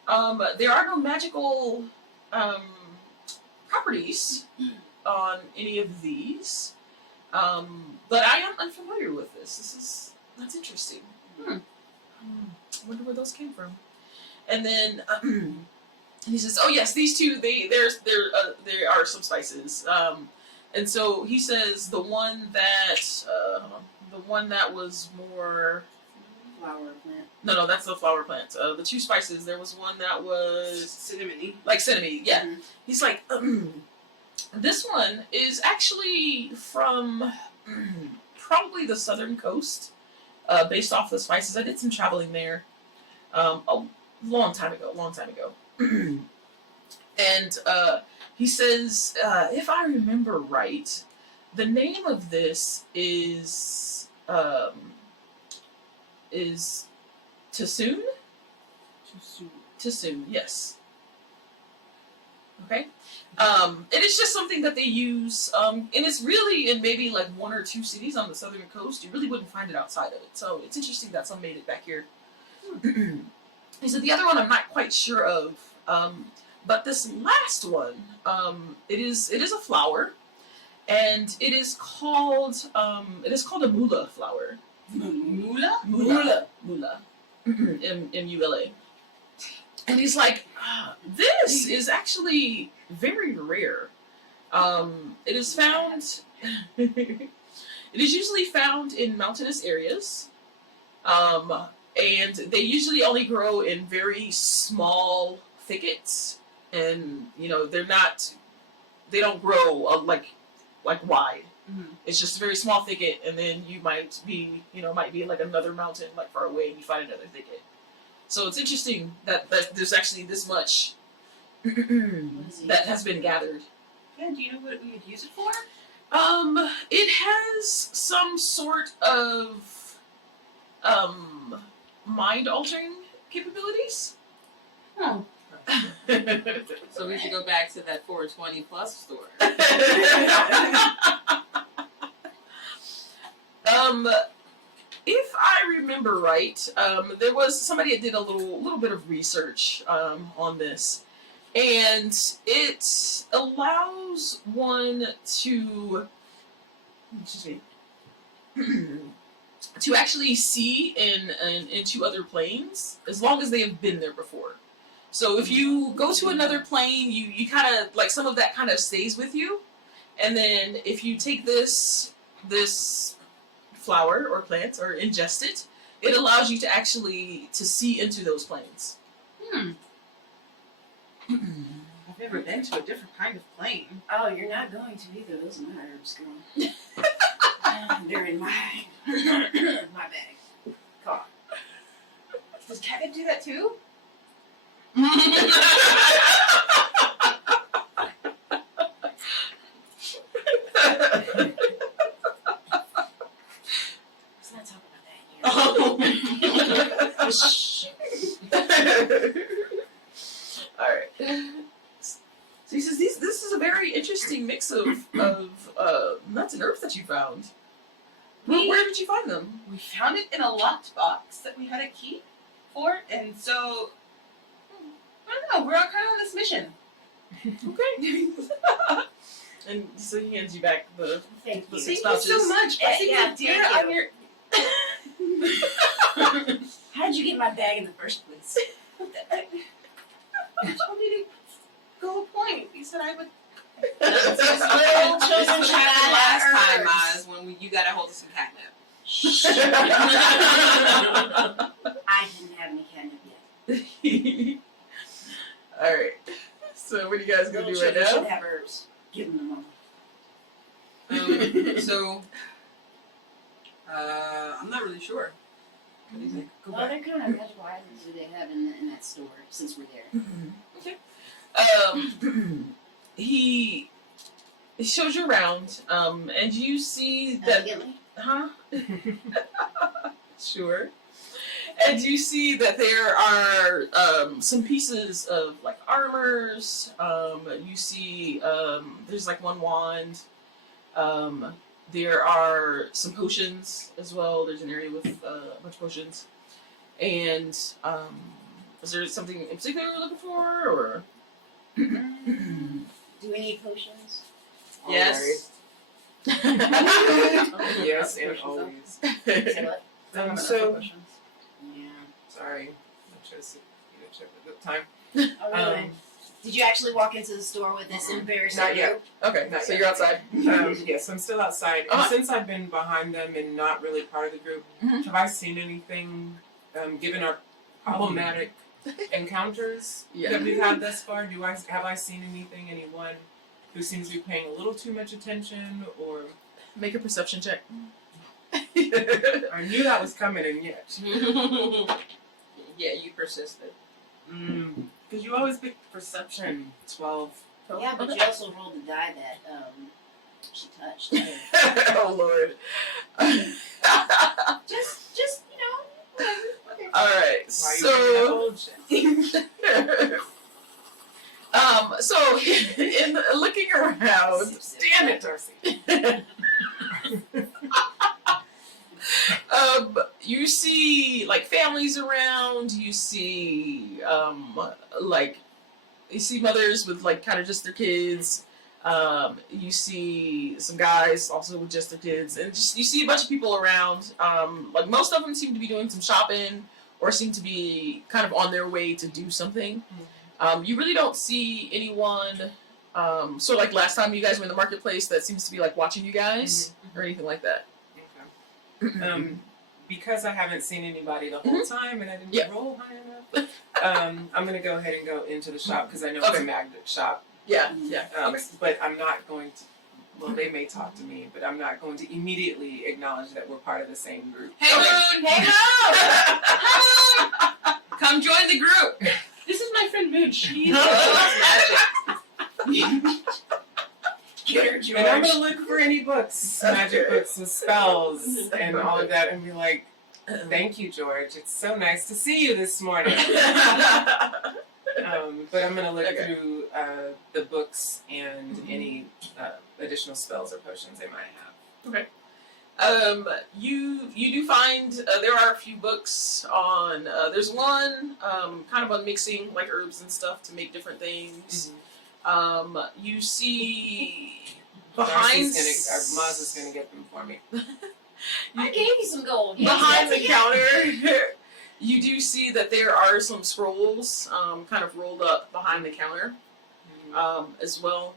There are no magical properties on any of these. But I am unfamiliar with this. That's interesting. I wonder where those came from. And then he says, "Oh yes, these 2. There are some spices." And so he says the one that was more Flower plant. No, that's the flower plant. The 2 spices. There was one that was Cinnamon. like cinnamon. Yeah. Mhm. He's like, this one is actually from probably the southern coast, based off the spices. I did some traveling there, a long time ago. And he says, if I remember right, the name of this is Tassoon? Tassoon, yes. Okay. It is just something that they use, and it's really in maybe like 1 or 2 cities on the southern coast. You really wouldn't find it outside of it. So it's interesting that some made it back here. He said the other one I'm not quite sure of, but this last one, it is a flower, and it is called a mula flower. Mula? Mula. M-U-L-A. And he's like, this is actually very rare. It is found. It It is usually found in mountainous areas, and they usually only grow in very small thickets, and they don't grow like wide. Mm-hmm. It's just a very small thicket, and then you might be like another mountain like far away, and you find another thicket. So it's interesting that there's actually this much that has been gathered. Yeah, do you know what we would use it for? It has some sort of mind altering capabilities. Oh. So we should go back to that 420 plus store. If I remember right, there was somebody that did a little bit of research on this, and it allows one to, to actually see into other planes as long as they have been there before. So if you go to another plane, you kind of like some of that kind of stays with you, and then if you take this flower or plant or ingest it, it allows you to actually to see into those planes. I've never been to a different kind of plane. Oh, you're not going to either. Those are my herbs, girl. They're in my bag. Come on. Does Catnip do that too? Let's not talk about that here. Alright. So he says this is a very interesting mix of nuts and herbs that you found. Where did you find them? We found it in a locked box that we had a key for, and so I don't know. We're all kind of on this mission. Okay. And so he hands you back the Thank you. six Thank you so pouches. much. I see Yeah, the deer thank on you. your. How did you get my bag in the first place? I told you to go a point. You said I would. Little This children was should happened not last have time, herbs. Oz, when you got a hold of some catnip. I didn't have any catnip yet. Alright. So what are you guys gonna Little do right children should now? have herbs. Give them the money. I'm not really sure. What do you think? What other kind of magical items do they have in that store since we're there? He shows you around, and you see that, Elegantly? huh? Sure. And you see that there are some pieces of like armors. You see there's like one wand. There are some potions as well. There's an area with a bunch of potions. And is there something in particular you're looking for, or? Do we need potions? Yes. Yes, and always. Say what? So, Potions. Yeah. sorry, I just checked at the time. Oh, really? Did you actually walk into the store with this embarrassing Not yet. group? Okay, Not so yet. you're outside. Yes, I'm still outside, and since I've been behind them and not really part of the group, Mhm. have I seen anything, given our problematic encounters Yeah. that we've had thus far? Have I seen anyone who seems to be paying a little too much attention, or Make a perception check. I knew that was coming, and yet, Yeah, you persisted. because you always pick perception 12. Yeah, but you also rolled the die that she touched. Oh Lord. just you know. Whatever. All right. Why So. So in looking around, Damn it, Darcy. you see like families around. You see you see mothers with like kind of just their kids. You see some guys also with just their kids, and just you see a bunch of people around. Like most of them seem to be doing some shopping or seem to be kind of on their way to do something. You really don't see anyone. So like last time you guys were in the marketplace, that seems to be like watching you guys or anything like that. Because I haven't seen anybody the whole time and I didn't Yeah. roll high enough, I'm going to go ahead and go into the shop because I know it's Okay. a magnet shop. Yeah. But I'm not going to, well, they may talk to me, but I'm not going to immediately acknowledge that we're part of the same group. Hey, Moon! Hey, Mo! Come join the group. This is my friend Moon. She's Get her, And I'm George. going to look for any books, magic books with spells and all of that, and be like, thank you, George. It's so nice to see you this morning. But I'm going to look through the books and any additional spells or potions they might have. You do find there are a few books on. There's one kind of on mixing like herbs and stuff to make different things. You see behind. Maz is gonna get them for me. I gave you some gold. Behind the Yes, counter, you do see that there are some scrolls kind of rolled up behind the counter as well.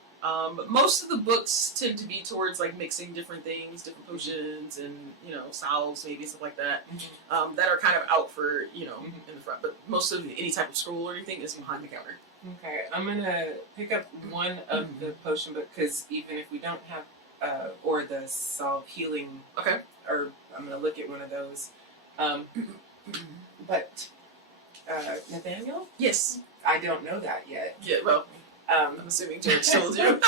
Most of the books tend to be towards like mixing different things, different potions, and salves, maybe stuff like that. That are kind of out for in the front. But most of any type of scroll or anything is behind the counter. Okay, I'm gonna pick up one of the potion book because even if we don't have or the solve healing herb, I'm gonna look at one of those. But Nathaniel, Yes. I don't know that yet. Yeah. Well, I'm assuming George told you. Yes,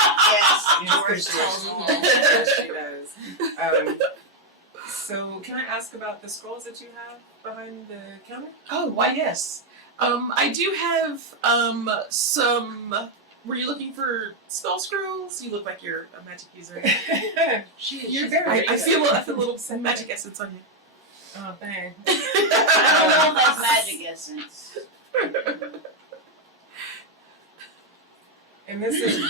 Yes, George she tells them all. Yes, she does. So can I ask about the scrolls that you have behind the counter? Oh, why yes. I do have some. Were you looking for spell scrolls? You look like you're a magic user. You're very. I feel a little magic essence on you. Oh, thanks. I don't know if that's magic essence. And this is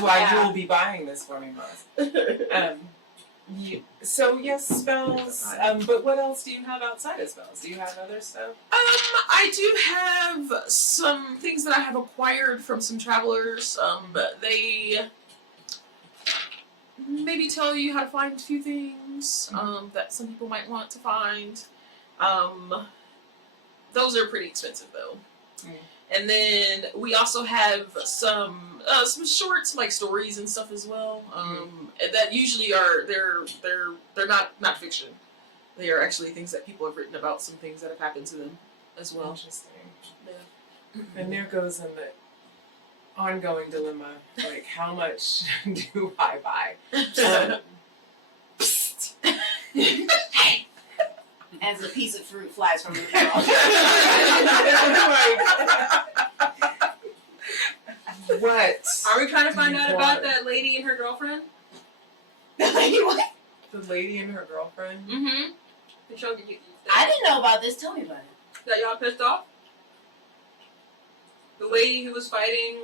why you will be buying this for me, Maz. So yes, spells. But what else do you have outside of spells? Do you have other stuff? I do have some things that I have acquired from some travelers. They maybe tell you how to find a few things that some people might want to find. Those are pretty expensive though. And then we also have some shorts like stories and stuff as well. And that usually are they're not fiction. They are actually things that people have written about some things that have happened to them as well. Interesting. Yeah. And there goes in the ongoing dilemma, like how much do I buy? Hey! As a piece of fruit flies from the wall. What? Are we trying to find out about that lady and her girlfriend? What? The lady and her girlfriend? Mm-hmm. I didn't know about this. Tell me about it. That y'all pissed off? The lady who was fighting,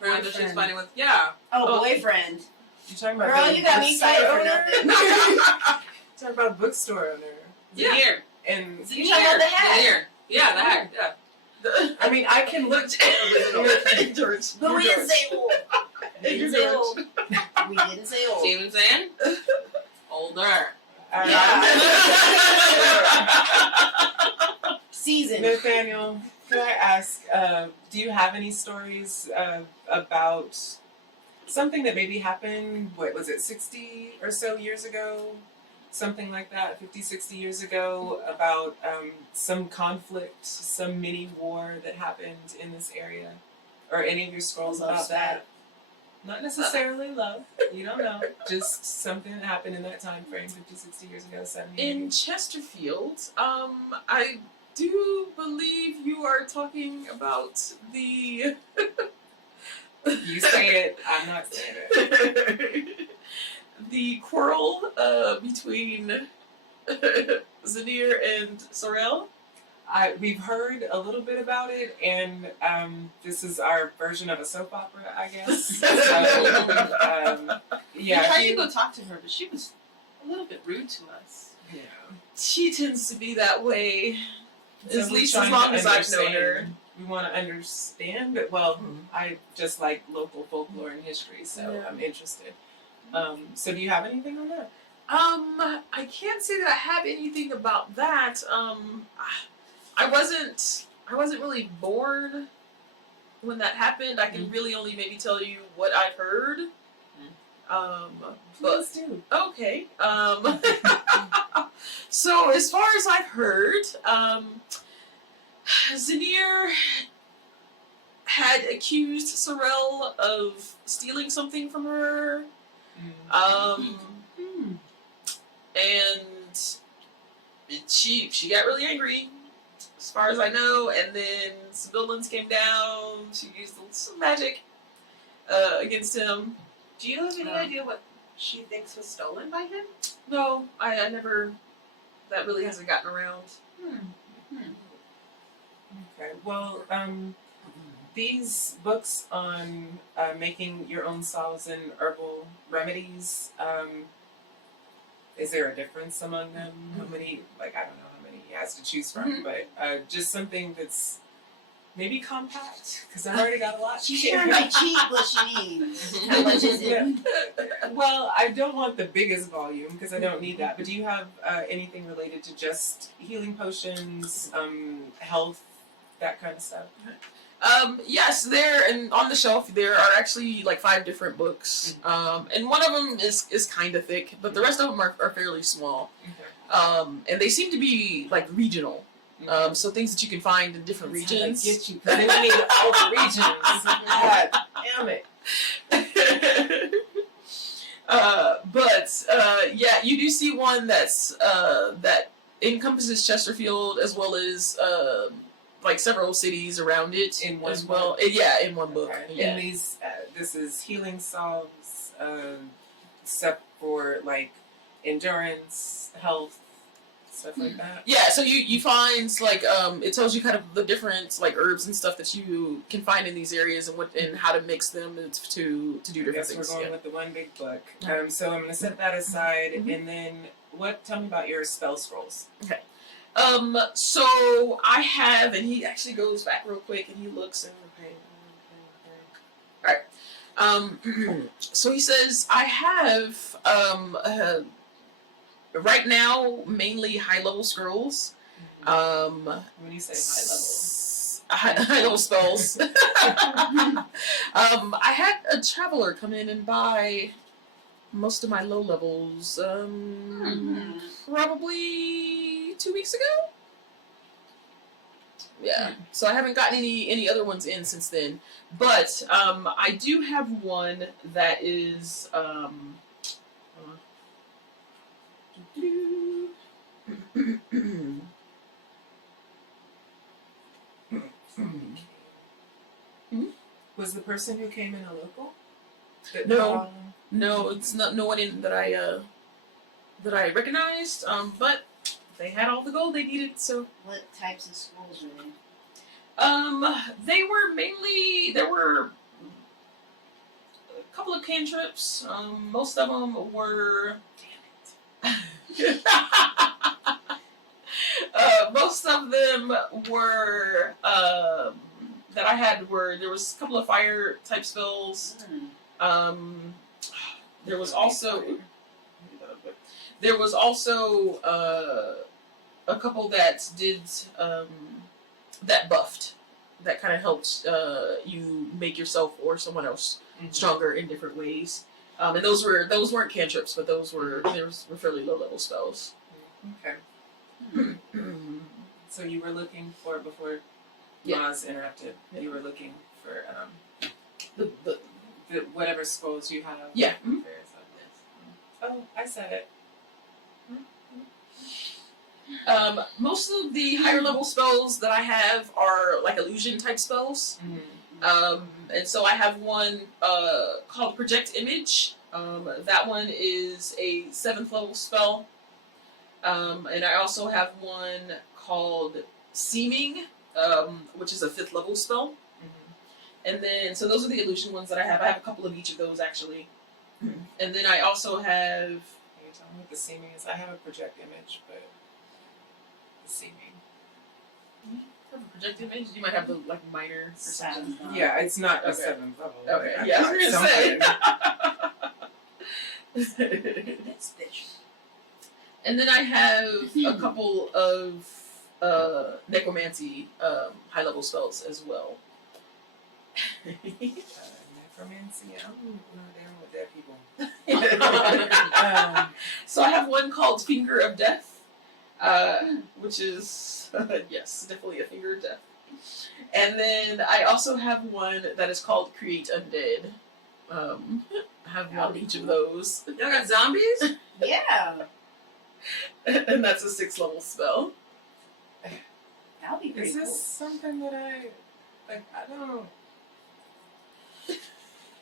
or that she was Boyfriend. fighting with, yeah. Oh, boyfriend. You talking about Girl, the you got me excited for bookstore owner? nothing. Talking about a bookstore owner. Yeah. Here. And So you talking about the hat? Here. Yeah, the hack. Yeah. I mean, I can look. George. But we didn't say old. We didn't say George. old. We didn't say old. See what I'm saying? Older. Season. Nathaniel, can I ask, do you have any stories about something that maybe happened, what was it, 60 or so years ago? Something like that, 50, 60 years ago, about some conflict, some mini war that happened in this area? Or any of your scrolls Love about spat. that? Not necessarily love, you don't know. Just something that happened in that time frame, 50, 60 years ago, 70 In maybe. Chesterfield, I do believe you are talking about the. You say it, I'm not saying it. The quarrel between Zanir and Sorel. We've heard a little bit about it, and this is our version of a soap opera, I guess. So, yeah, We tried if to you- go talk to her, but she was a little bit rude to us. yeah. She tends to be that way, So at we're least as trying long to as I've known her. understand. We want to understand it. Well, I just like local folklore and history, so Yeah. I'm interested. So do you have anything on that? I can't say that I have anything about that. I wasn't really born when that happened. I can really only maybe tell you what I've heard. But Please do. okay. So as far as I've heard, Zinir had accused Sorel of stealing something from her. And she got really angry, as far as I know, and then some villains came down. She used some magic against him. Do you have any idea what she thinks was stolen by him? No, I never. That really hasn't gotten around. Okay. Well, these books on making your own salves and herbal remedies, is there a difference among them? How many, I don't know how many he has to choose from, but just something that's maybe compact, because I've already got a lot. She's sharing my cheat what she needs. How much is it? Well, I don't want the biggest volume, because I don't need that, but do you have anything related to just healing potions, health, that kind of stuff? Yes, and on the shelf there are actually 5 different books, and one of them is kind of thick, but the rest of them are fairly small, and they seem to be regional, so things that you can find in different regions. Get you, because then we need all the regions. God damn it. But yeah, you do see one that's that encompasses Chesterfield as well as several cities around it In one as well. book? Yeah, in one book. Okay. Yeah. And these, this is healing salves, stuff for endurance, health, stuff like that. Yeah, so you find it tells you kind of the different herbs and stuff that you can find in these areas and how to mix them to do different I guess things. we're going with the one big book. So I'm going to set that aside, and then tell me about your spell scrolls. Okay. So I have, and he actually goes back real quick and he looks and alright. So he says, I have right now mainly high level scrolls. When you say high level? High level spells. I had a traveler come in and buy most of my low levels probably 2 weeks ago. Yeah, so I haven't gotten any other ones in since then, but I do have one that is Was the person who came in a local? No, it's not. No one in that I recognized. But they had all the gold they needed. So What types of scrolls were they? they were mainly there were a couple of cantrips. Most of them were. Most of them were that I had were there was a couple of fire type spells. There was also a couple that did that buffed, that kind of helped you make yourself or someone else stronger in different ways. And those weren't cantrips, but those were fairly low level spells. Okay. So you were looking for, before Yeah. Maz interrupted, you were looking for The whatever scrolls you have. Yeah. Oh, I said it. Most of the higher level spells that I have are illusion type spells. And so I have one called Project Image. That one is a 7th level spell. And I also have one called Seeming, which is a 5th level spell. And then, so those are the illusion ones that I have. I have a couple of each of those, actually. And then I also have... Can you tell me what the seeming is? I have a project image, but the seeming. Project Image? You might have the, minor or something. Yeah, it's not a Okay. 7th level. Okay, I've yeah, I got was going to say. That's bitch. And then I have a couple of necromancy high level spells as well. Necromancy. I'm not down with dead people. So I have one called Finger of Death, which is, yes, definitely a Finger of Death. And then I also have one that is called Create Undead. I have one of each of those. Y'all got zombies? Yeah, And that's a 6th level spell. that'll be pretty Is cool. this something that I don't.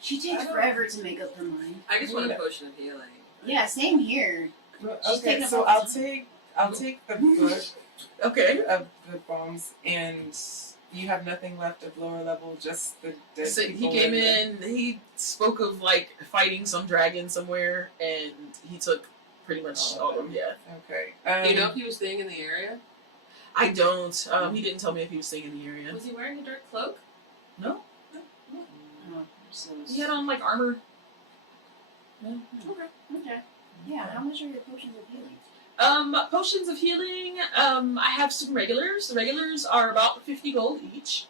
She takes forever to make up her mind. I just want a potion of healing. Yeah, same here. She's Okay, taking so up all I'll take the book Okay. of the bombs, and you have nothing left of lower level, just the dead So people. he came and in, he spoke of like fighting some dragon somewhere, and he took pretty much all of them, yeah. Okay. Do you know if he was staying in the area? I don't. He didn't tell me if he was staying in the area. Was he wearing a dark cloak? No. Oh, so He had on like armor. okay. Yeah, how much are your potions of healing? Potions of healing, I have some regulars. The regulars are about 50 gold each.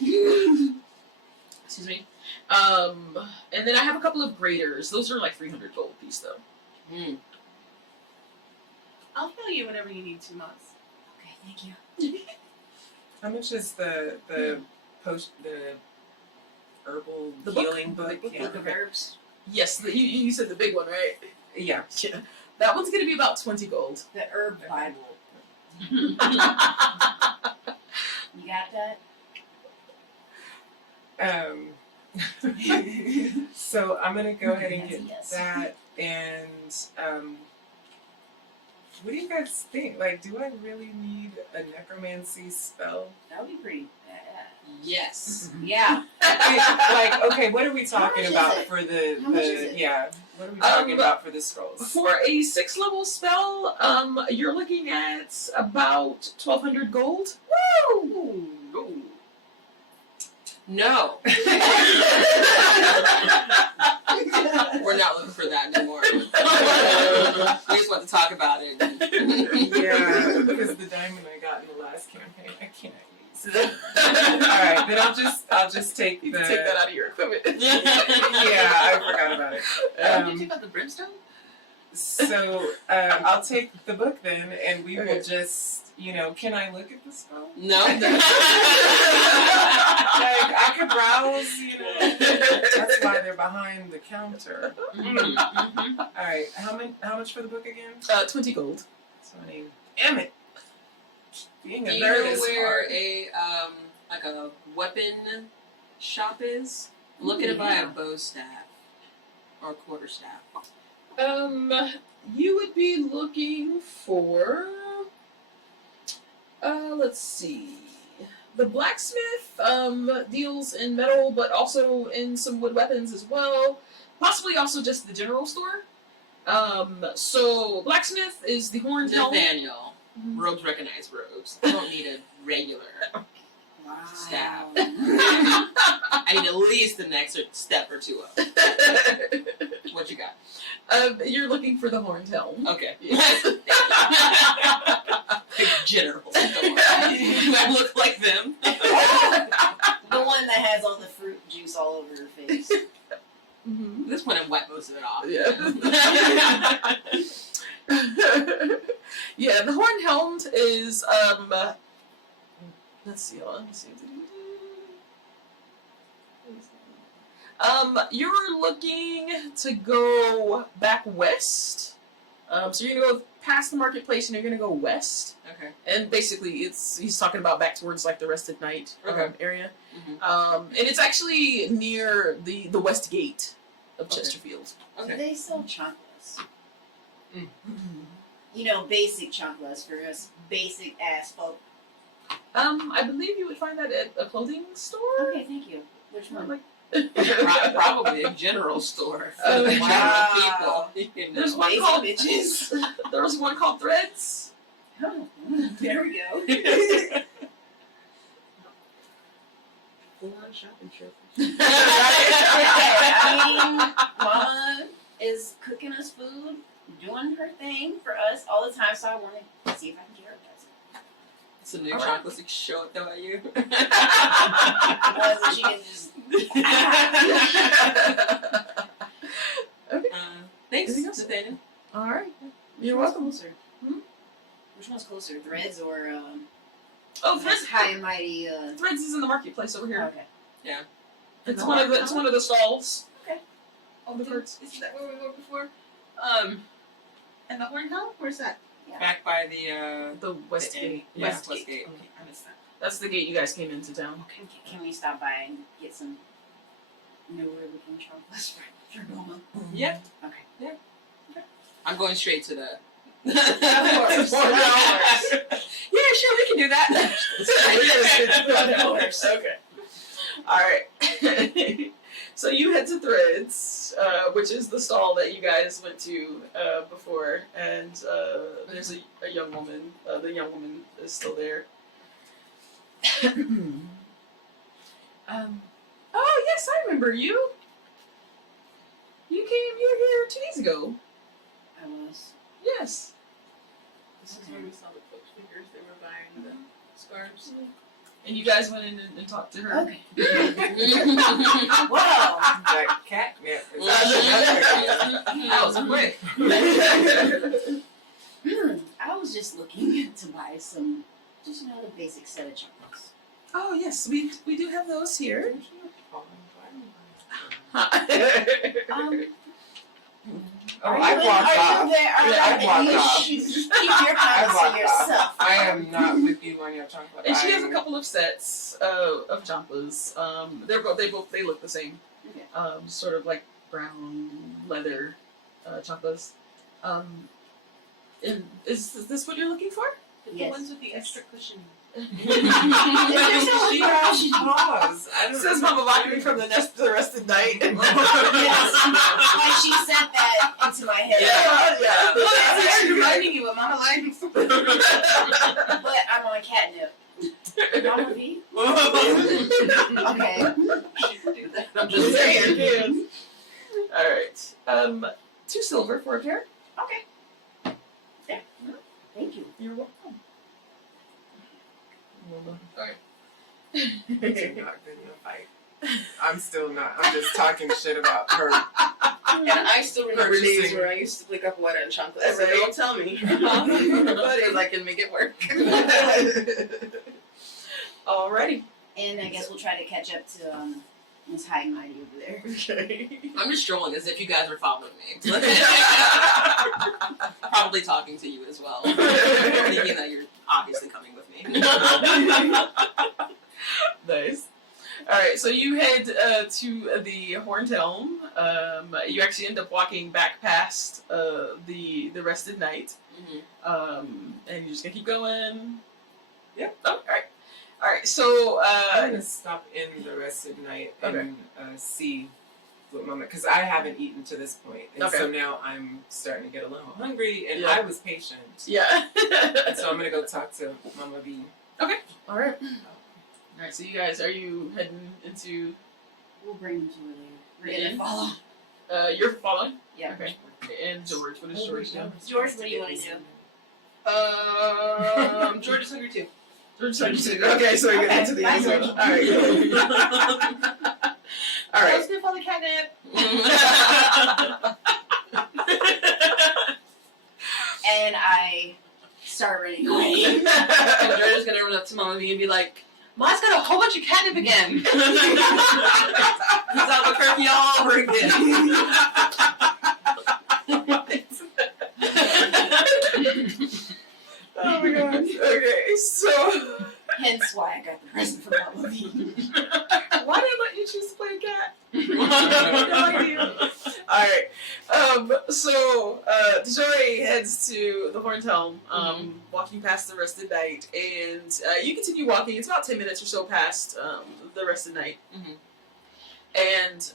Excuse me. And then I have a couple of graders. Those are like 300 gold piece though. I'll heal you whenever you need 2 months. Okay, thank you. How much is the post the herbal The book? healing book? The Yeah. Book of herbs. Yes, you said the big one, right? Yeah. Yeah. That one's gonna be about 20 gold. The herb Bible. um, You got that? So I'm gonna go ahead and get Yes. that, and what do you guys think? Like, do I really need a necromancy spell? That would be pretty bad. Yes. Yeah. Like, okay, what are we talking much is about it? for the How much is it? yeah? What are we talking about for the scrolls? For a 6th level spell, you're looking at about 1,200 gold. Woo! No. We're not looking for that anymore. We just want to talk about it. Yeah, because the diamond I got in the last campaign, I can't use. All right, then I'll just take You the. can take that out of your equipment. Yeah, I forgot about it. What did you think about the brimstone? So I'll take the book then, and we Okay. will just, can I look at the spell? No. Like, I could browse, That's why they're behind the counter. All right, how much for the book again? 20 gold. 20. Damn it! Being Do a you nerd know is where hard. a like a weapon shop is? I'm looking to buy a bow staff or a quarterstaff. You would be looking for. Let's see. The blacksmith deals in metal, but also in some wood weapons as well. Possibly also just the general store. So blacksmith is the horned helm. Nathaniel, robes recognize robes. I don't need a regular Wow. staff. I need at least an extra step or two up. What you got? You're looking for the horned helm. Okay. Yes. The general store. Do I look like them? The one that has all the fruit juice all over her face. Mm-hmm. At this point, I'm wet most of it off. Yeah. Yeah, the horned helm is let's see, hold on, let me see. You're looking to go back west. So you're gonna go past the marketplace and you're gonna go west. Okay. And basically he's talking about back towards like the Rested Knight area. Mhm. And it's actually near the west gate of Okay. Chesterfield. Do Okay. they sell chocolates? Mm-hmm. Basic chocolates for us basic ass folk. I believe you would find that at a clothing store. Okay, thank you. Which one? Like, Probably a general store for Oh, the wow. general people. There's one Basic called bitches. There was one called Threads. Oh, there we go. Full-on shopping trip. Mama is cooking us food, doing her thing for us all the time, so I want to see if I can get her a present. Some new chocolates to show it though at you. So she can just. Okay. Thanks, Anything else? Nathaniel. All right. You're Which one's welcome. closer? Hmm? Which one's closer, Threads or Oh, Threads. High and Mighty? Threads is in the marketplace over here. Okay. It's one of the stalls. Okay. On the carts. Isn't that where we were before? And the Horn Hell? Where's that? Back by the The West Gate. Yeah, West West Gate. Gate. Okay, I missed that. That's the gate you guys came into town. Can we stop by and get some newer looking chocolates for Noma? Yeah. Okay. I'm going straight to the. Of course. Yeah, sure, we can do that. Of course. Okay. All right. So you head to Threads, which is the stall that you guys went to before, and there's a young woman. The young woman is still there. Oh yes, I remember you. You were here 2 days ago. I was. Yes. This is where we saw the foot figures. They were buying the scarves. And you guys went in and talked to her. Okay. Well, That cat. Yeah. That was quick. I was just looking to buy some, just the basic set of chocolates. Oh yes, we do have those here. I walked off. I walked You off. should keep your comments to yourself. I am not with you on your chocolate. And she has a couple of sets of champlas. They look the same. Okay. Sort of like brown leather champlas. And is this what you're looking for? The Yes. ones with the extra cushion. If there's no She liquor, has she- paws. I don't Says Mama Lockery from the rest of the night. Yes. Like she sent that into my head. Yeah. That's reminding you of Mama Life. But I'm on catnip. Mama V? Okay. She could do that. I'm just saying. All right. 2 silver for a pair. Okay. Yeah. Thank you. You're welcome. She's not good in a fight. I'm still not. I'm just talking shit about her. And I still remember days Purchasing. where I used to pick up water and chocolate. So Right. don't tell me. Because I can make it work. Alrighty. And I guess we'll try to catch up to Miss High and Mighty over there. Okay. I'm just strolling as if you guys were following me. Probably talking to you as well. Thinking that you're obviously coming with me. Nice. All right, so you head to the Horned Helm. You actually end up walking back past the Rested Knight, and you're just gonna keep going. Yeah. Oh, all right. All right. So I'm gonna stop in the rest of the night and see what moment, because I haven't eaten to this point, and so now I'm starting to get a little hungry, and I was patient. yeah. And so I'm gonna go talk to Mama V. Okay. All right. All right. So you guys, are you heading into? We'll bring them to her later. We're gonna follow. You're following. Yeah. Okay. And George, what is George doing? George, what do you want to do? George is hungry too. George, okay, so you're gonna head to the Bye, end zone. George. All right. All I right. was gonna follow catnip. And I start running away. And George is gonna run up to Mama V and be like, Ma's got a whole bunch of catnip again. He's Albuquerque all over again. Oh my gosh. Okay, so Hence why I got the present from Mama V. why did I let you choose to play a cat? No idea. Alright. So Joy heads to the Horned Helm, walking past the Rested Knight, and you continue walking. It's about 10 minutes or so past the Rested Knight. And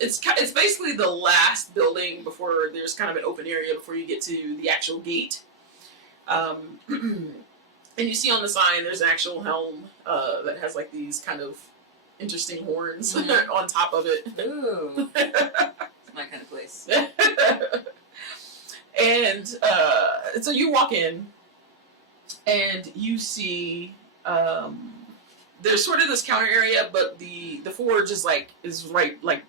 it's basically the last building before there's kind of an open area before you get to the actual gate. And you see on the sign there's an actual helm that has like these kind of interesting horns on top of it. Ooh. It's my kind of place. And so you walk in, and you see there's sort of this counter area, but the forge is right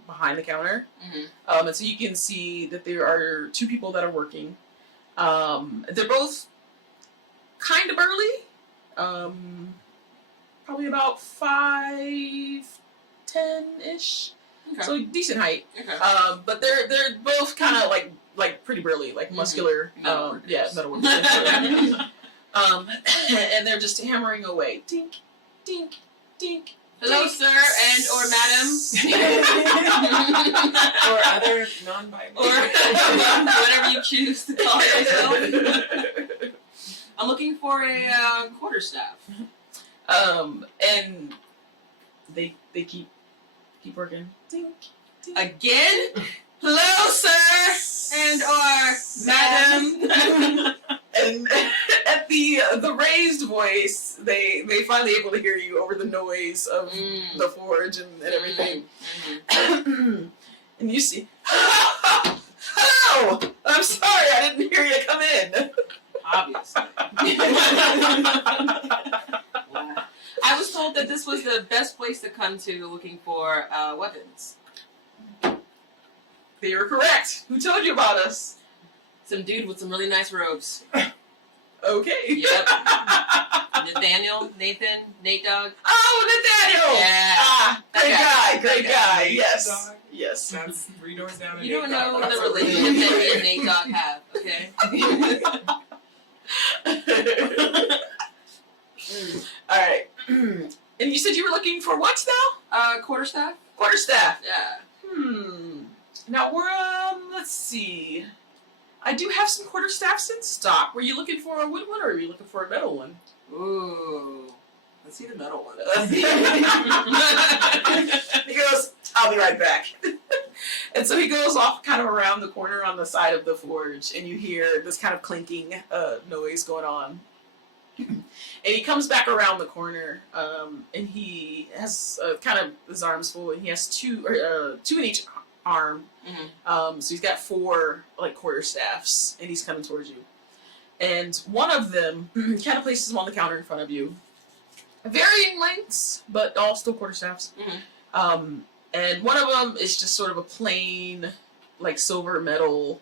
behind the counter. Mm-hmm. And so you can see that there are 2 people that are working. They're both kind of burly. Probably about 5'10"-ish. Okay. So decent height. Okay. But they're both kind of like pretty burly, like muscular. Metalworkers. And they're just hammering away. Tink, tink, tink. Hello, tink. sir, and or madam, Or other non-binary. or whatever you choose to call yourself. I'm looking for a quarterstaff. And they keep working. Tink, tink. Again? Hello, sir, and or madam. And at the raised voice, they finally able to hear you over the noise of the forge and everything. Mm-hmm. And you see, hello! I'm sorry, I didn't hear you come in. Obviously. I was told that this was the best place to come to looking for weapons. You're correct. Who told you about us? Some dude with some really nice robes. Okay. Yep. Nathaniel, Nathan, Nate Dog. Oh, Nathaniel! Yeah. Ah, great That guy. Nate Yes. Dog. Yes. That's 3 doors down. You don't Nate know Dog. the That's a relationship that me and Nate Dog have, okay? All right. And you said you were looking for what now? Quarterstaff? Quarterstaff. Yeah. Now we're let's see. I do have some quarterstaffs in stock. Were you looking for a wood one, or were you looking for a metal one? Ooh. Let's see the metal one. He goes, I'll be right back. And so he goes off kind of around the corner on the side of the forge, and you hear this kind of clinking noise going on. And he comes back around the corner, and he has kind of his arms full, and he has 2 in each arm. Mm-hmm. So he's got 4 like quarterstaffs, and he's coming towards you. And one of them kind of places him on the counter in front of you. Varying lengths, but all still quarterstaffs. Mm-hmm. And one of them is just sort of a plain, like silver metal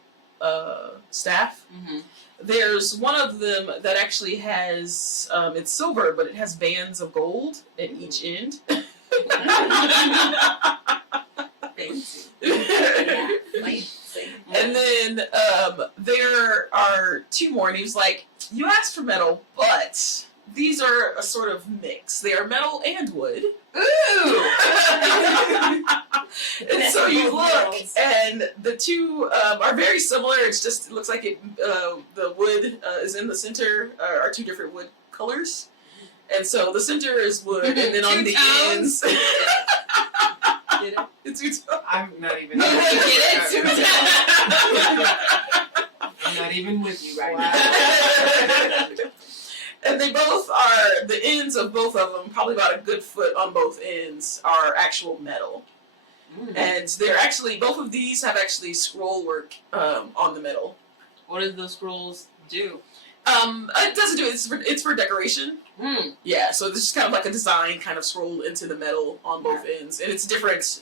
staff. Mm-hmm. There's one of them that actually has, it's silver, but it has bands of gold at each end. Fancy. And then there are 2 more, and he was like, you asked for metal, but these are a sort of mix. They are metal and wood. Ooh! And so you look, and the 2 are very similar. It's just, it looks like the wood is in the center, are 2 different wood colors. And so the center is wood, and then on the ends... Get it? It's 2 tones. I'm not even. You get it? I'm not even with you right now. And they both are, the ends of both of them, probably about a good foot on both ends, are actual metal. And they're actually, both of these have actually scroll work on the middle. What do those scrolls do? It doesn't do it, it's for decoration. Yeah, so this is kind of like a design kind of scroll into the metal on both ends. And it's different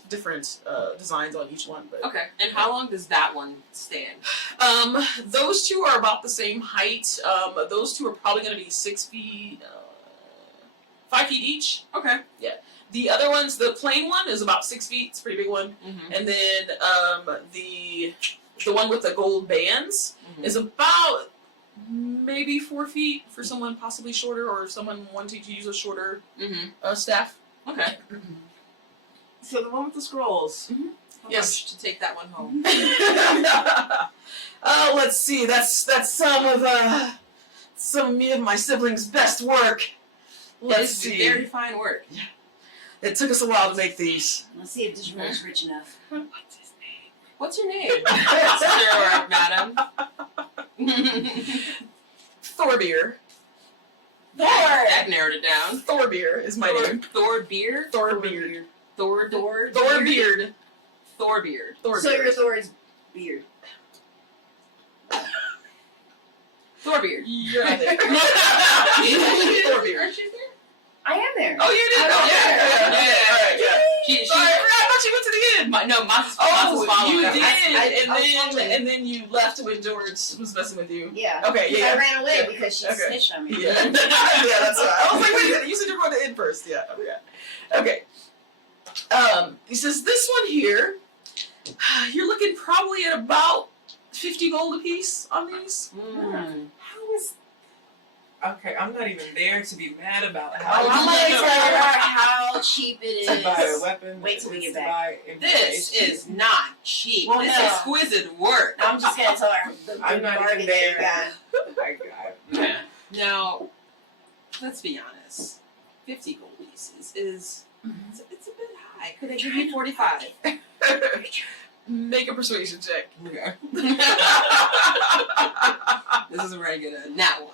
designs on each one. But Okay. And how long does that one stand? those 2 are about the same height. Those 2 are probably going to be 6 feet, 5 feet each. Okay. The other ones, the plain one is about 6 feet. It's a pretty big one. Mm-hmm. And then the one with the gold bands is about maybe 4 feet for someone possibly shorter, or someone wanting to use a shorter staff. Okay. So the one with the scrolls. How Yes. much to take that one home? Let's see. That's some of me and my siblings' best work. Let's It's see. very fine work. It took us a while to make these. Let's see if this roll's rich enough. What's your name? Sure, madam. Thorbeer. That narrowed it down. Thorbeer is my name. Thorbeer? Thorbeard. Thorbeard? Thorbeard. Thorbeard. So your Thor's beard. Thorbeard. You're not there. Thorbeard. Aren't you there? I am there. Oh, you did? I'm Oh, there. yeah. She Sorry, I thought you went to the end. no, Maz Oh, was following you us. did, and then you left when George was messing with you. Yeah. Okay, yeah. I ran away Yeah. because she Okay. snitched on me. Yeah, yeah, that's right. I was like, wait a minute, you said you're going to end first. Yeah, okay. He says, this one here, you're looking probably at about 50 gold a piece on these. How is? Okay, I'm not even there to be mad about Oh, how I'm gonna tell her how cheap it to buy a is. weapon. Wait till we get to back. buy This information. is not cheap. Well, this no. is exquisite work. I'm just gonna tell her the I'm not bargain even that you there. got. I Now, let's be honest. 50 gold pieces is it's a bit high. Could I give you 45? Make a persuasion check. Okay. This is where I get a nat one.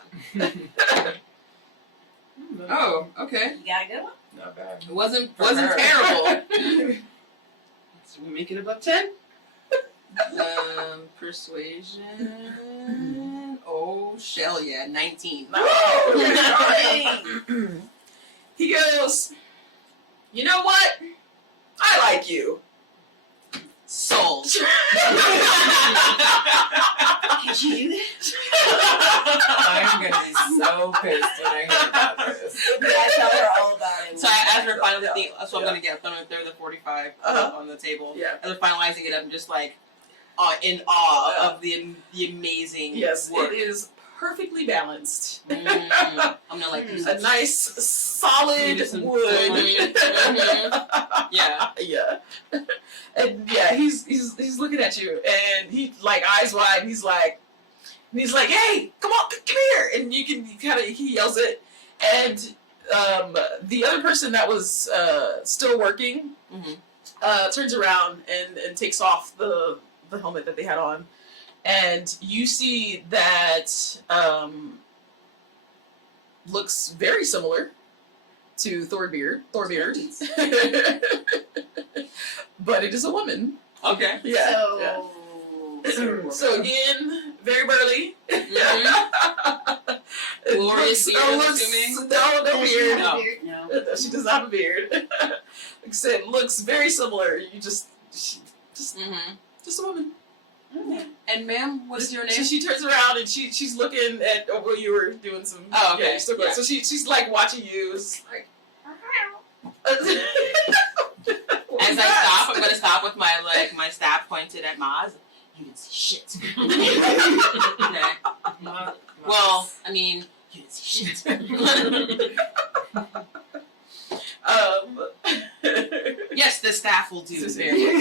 Oh, okay. You got a good one? Not bad. It wasn't For her. terrible. So we make it above 10? Persuasion. Oh, shell yeah, 19. He goes, you know what? I like you. Sold. Can you do that? I'm gonna be so pissed when I hear about this. Yeah, tell her all about it. So as we're finally, that's what I'm gonna get. I'm gonna throw the 45 on the table. Yeah. As we're finalizing it, I'm just like in awe of the amazing Yes, work. it is perfectly balanced. I'm gonna like do A some nice, solid do some wood. Yeah. Yeah. And yeah, he's looking at you, and he like eyes wide, and he's like, hey, come on, come here, and he yells it, and the other person that was still working turns around and takes off the helmet that they had on, and you see that looks very similar to Thorbeard, but it is a woman. Okay. Yeah. So again, very burly. Glorious beard, I'm assuming? No Does she beard. have a beard? No. No, she does not have a beard. Like I said, looks very similar. Just a woman. Okay. And ma'am, what is your name? So she turns around and she's looking at well, you were doing some. Oh, okay. Yeah, still going. Yeah. So she's like watching you. It's like. As I stop, I'm gonna stop with my staff pointed at Maz. You didn't see shit. Okay. Well, I mean, you didn't see shit. Yes, the staff will do very well.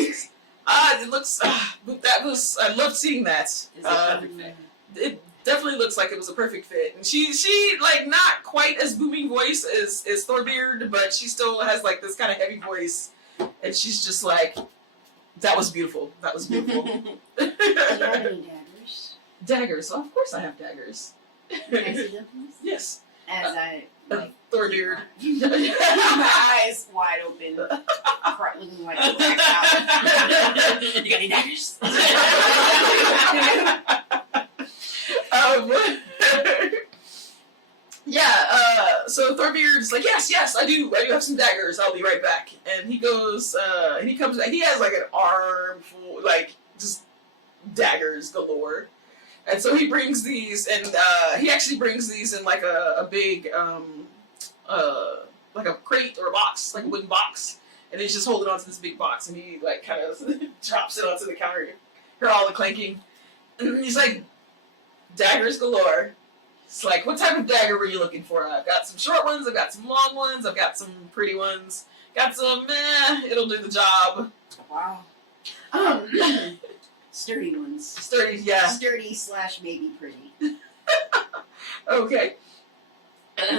It looks. That was. I loved seeing that. Is it perfect fit? It definitely looks like it was a perfect fit. And she like not quite as booming voice as Thorbeard, but she still has like this kind of heavy voice, and she's just like, that was beautiful. That was beautiful. Do you have any daggers? Daggers. Well, of course I have daggers. Can I see them, please? Yes. As I like Thorbeard. my eyes wide open, looking like a cracked out. You got any daggers? So Thorbeard's like, yes, I do have some daggers. I'll be right back. And he goes, he comes back. He has like an arm full, like just daggers galore. And so he brings these, and he actually brings these in like a big, like a crate or a box, like a wooden box. And he's just holding onto this big box, and he like kind of drops it onto the counter. Hear all the clanking. And he's like, daggers galore. It's like, what type of dagger were you looking for? I've got some short ones, I've got some long ones, I've got some pretty ones, got some, it'll do the job. Wow. Sturdy ones. Sturdy, yeah. Sturdy / maybe pretty. Okay.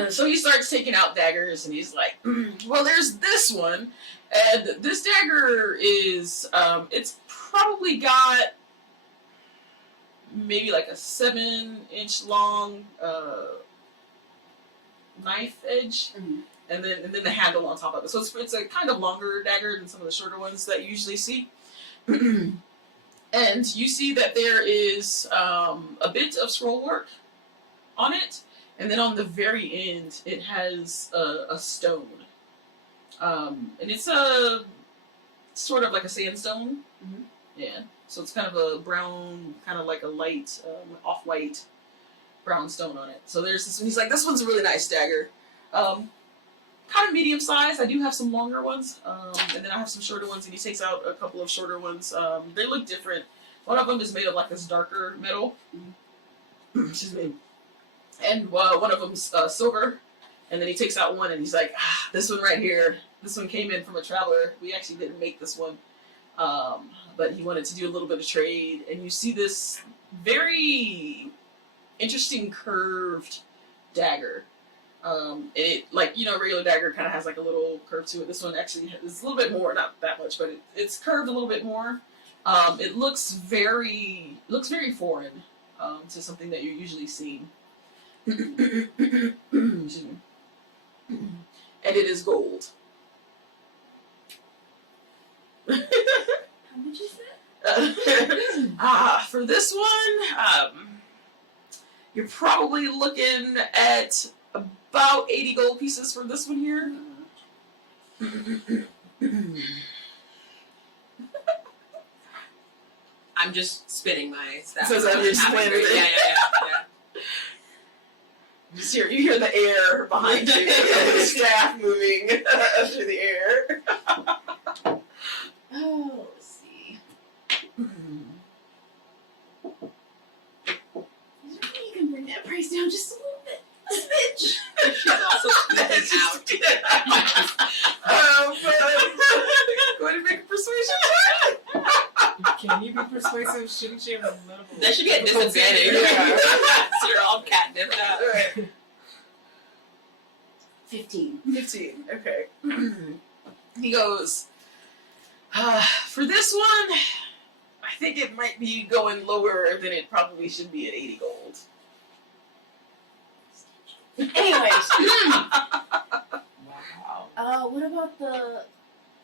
So he starts taking out daggers, and he's like, well, there's this one, and this dagger is, it's probably got maybe like a 7-inch long knife edge, and then the handle on top of it. So it's a kind of longer dagger than some of the shorter ones that you usually see. And you see that there is a bit of scroll work on it, and then on the very end it has a stone, and it's a sort of like a sandstone. Mhm. Yeah, so it's kind of a brown, kind of like a light off-white brown stone on it. So there's this one. He's like, this one's a really nice dagger. Kind of medium size. I do have some longer ones, and then I have some shorter ones, and he takes out a couple of shorter ones. They look different. One of them is made of like this darker metal. Excuse me. And one of them's silver. And then he takes out one, and he's like, this one right here. This one came in from a traveler. We actually didn't make this one. But he wanted to do a little bit of trade. And you see this very interesting curved dagger. It, like, you know, a regular dagger kind of has like a little curve to it. This one actually is a little bit more, not that much, but it's curved a little bit more. It looks very foreign to something that you're usually seeing. Excuse me. And it is gold. How much is that? For this one, you're probably looking at about 80 gold pieces for this one here. I'm just spinning my staff. So is that your spinning it? Yeah. You hear the air behind you, the staff moving through the air. Oh, let's see. Is there any you can bring that price down just a little bit? A smidge. She's also spinning out. Going to make a persuasion check. Can you be persuasive? Shouldn't you have a little? That should be a disadvantage. Yeah. So you're all catnipped out. Right. 15. 15. Okay. He goes, for this one, I think it might be going lower than it probably should be at 80 gold. Anyways, Wow. what about the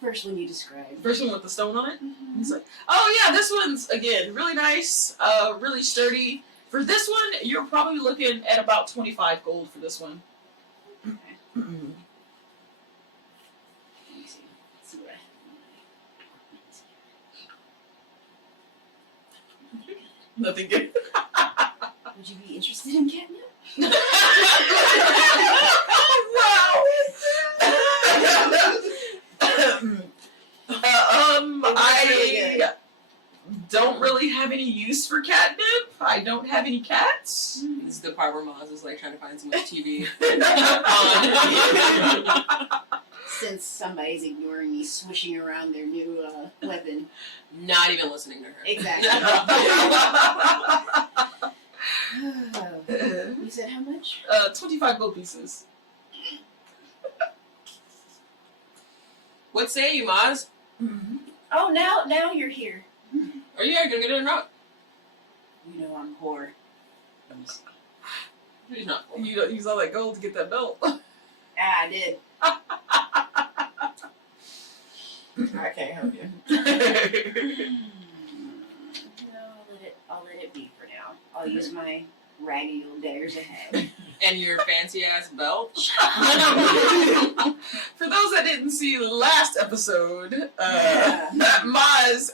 first one you described? First one with the stone on it? He's like, oh yeah, this one's, again, really nice, really sturdy. For this one, you're probably looking at about 25 gold for this one. Okay. Let me see. Let's see what I have. Nothing good. Would you be interested in catnip? Wow. I don't really have any use for catnip. I don't have any cats. This is the part where Maz is like trying to find someone's TV. Since somebody's ignoring me swishing around their new weapon. Not even listening to her. Exactly. You said how much? 25 gold pieces. What say you, Maz? Oh, now you're here. Are you gonna get it or not? You know I'm poor. Let me see. He's not. You don't use all that gold to get that belt. I did. I can't help you. No, I'll let it be for now. I'll use my raggedy little daggers ahead. And your fancy ass belt. For those that didn't see the last episode, Maz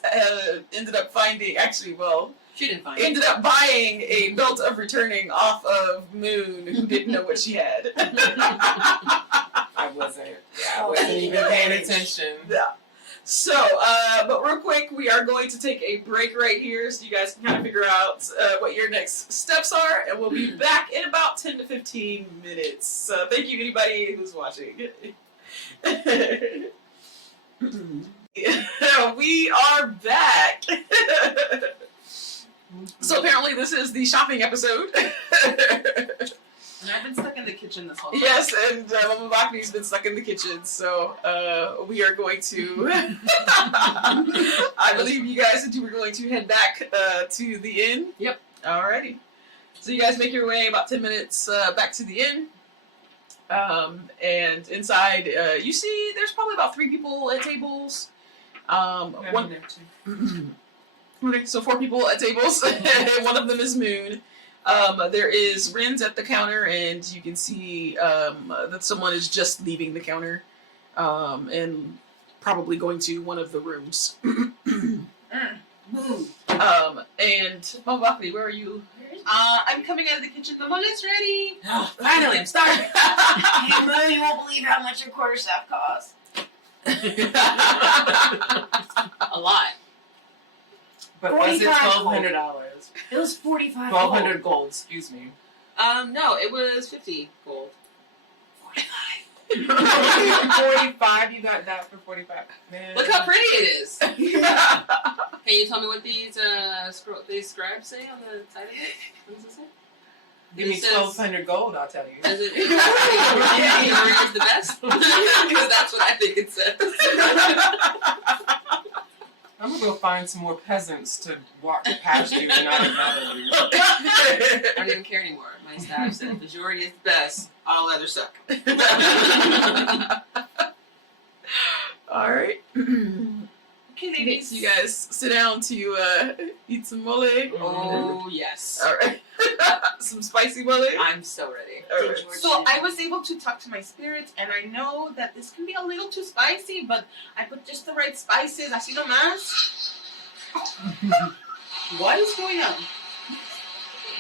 ended up finding, She didn't find it. ended up buying a belt of returning off of Moon, who didn't know what she had. I wasn't even paying attention. Yeah. So, but real quick, we are going to take a break right here so you guys can kind of figure out what your next steps are, and we'll be back in about 10 to 15 minutes. So thank you, anybody who's watching. We are back. So apparently this is the shopping episode. And I've been stuck in the kitchen this whole time. Yes, and Mama Bakni's been stuck in the kitchen, so we are going to... I believe you guys said you were going to head back to the inn. Yep. Alrighty. So you guys make your way about 10 minutes back to the inn. And inside, you see there's probably about 3 people at tables. Okay, so 4 people at tables. One of them is Moon. There is Ren's at the counter, and you can see that someone is just leaving the counter and probably going to one of the rooms. Boom. And Mawakli, where are you? I'm coming out of the kitchen. The mullet's ready. Oh, finally, I'm starting. Hey, Moo, you won't believe how much your quarterstaff costs. A lot. But was it $45 $1,200? It was 45. 1,200 gold, excuse me. No, it was 50 gold. 45, you got that for 45. Man. Look how pretty it is. Can you tell me what these scribes say on the side of it? What does it say? Give me It says- 1,200 gold, I'll tell you. Does it? Your is the best. Because that's what I think it says. I'm gonna go find some more peasants to walk past you and not mad you. I don't even care anymore. My staff said majority is the best. All other suck. All right. Okay, ladies. You guys sit down to eat some mole. Oh yes. All right. Some spicy mole. I'm so ready. All right. So I was able to talk to my spirit, and I know that this can be a little too spicy, but I put just the right spices. Así nomás. What is going on?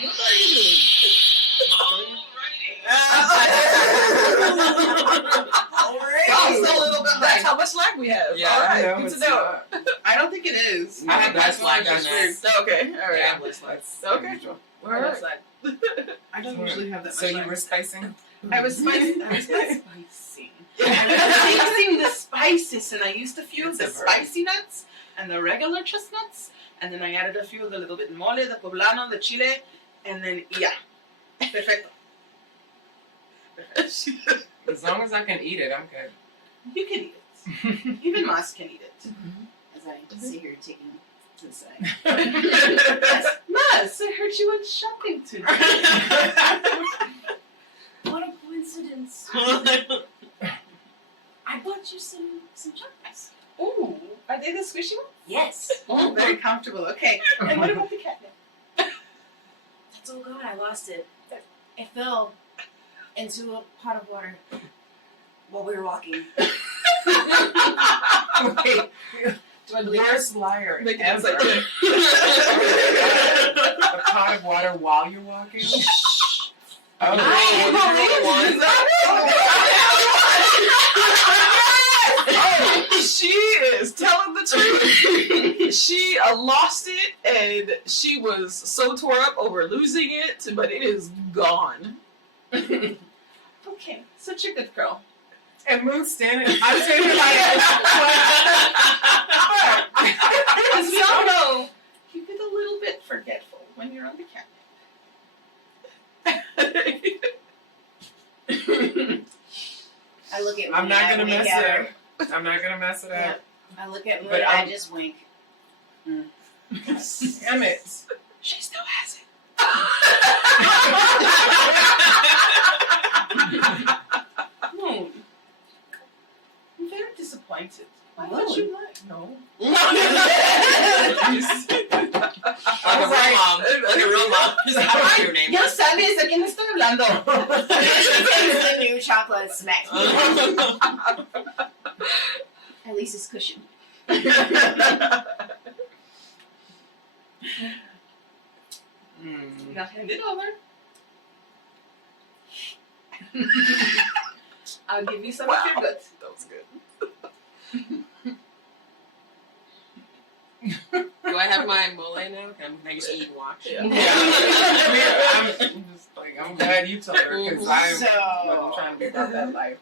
What are you doing? That's a little bit. That's how much lag we have. Yeah, All right. No, Good it's to know. not. I don't think it is. No, I had that's one like just that. weird. Okay. All right. Yeah. That's Okay. unusual. All right. I don't usually have that much. So you lag. were spicing? I was spicing. I was not spicing. I was tasting the spices, and I used a few of the It's a verb. spicy nuts and the regular chestnuts, and then I added a few of the little bit mole, the poblano, the chile, and then perfecto. As long as I can eat it, I'm good. You can eat it. Even Mas can eat it. As I sit here taking to the side. Mas, I heard you went shopping today. What a coincidence. I bought you some chocolates. Ooh, are they the squishy ones? Yes. Oh, very comfortable. Okay. And what about the catnip? That's all gone. I lost it. It fell into a pot of water while we were walking. Wait, Do I believe worst liar Make it ever. upside down. A pot of water while you're walking? Oh, She is telling the truth. She lost it, and she was so tore up over losing it, but it is gone. Okay, such a good girl. and Moon's standing. I'm standing like, As we all know, you get a little bit forgetful when you're on the catnip. I look at Moon. I'm not I gonna wink mess at it her. up. I'm not gonna mess it up. I look at Moon But and I I'm- just wink. Damn it. She still has it. Moon, I'm very disappointed. I thought you liked. No. Like a real mom. Like a real mom. Just have a your name. Ya sabes de quién estoy hablando. It's the new chocolate smack. At least it's cushion. Now hand it over. I'll give you some of your goods. That was good. Do I have my mole now? Can I just eat and watch? Yeah. I'm just like, I'm glad you told her because I'm trying to be about that life.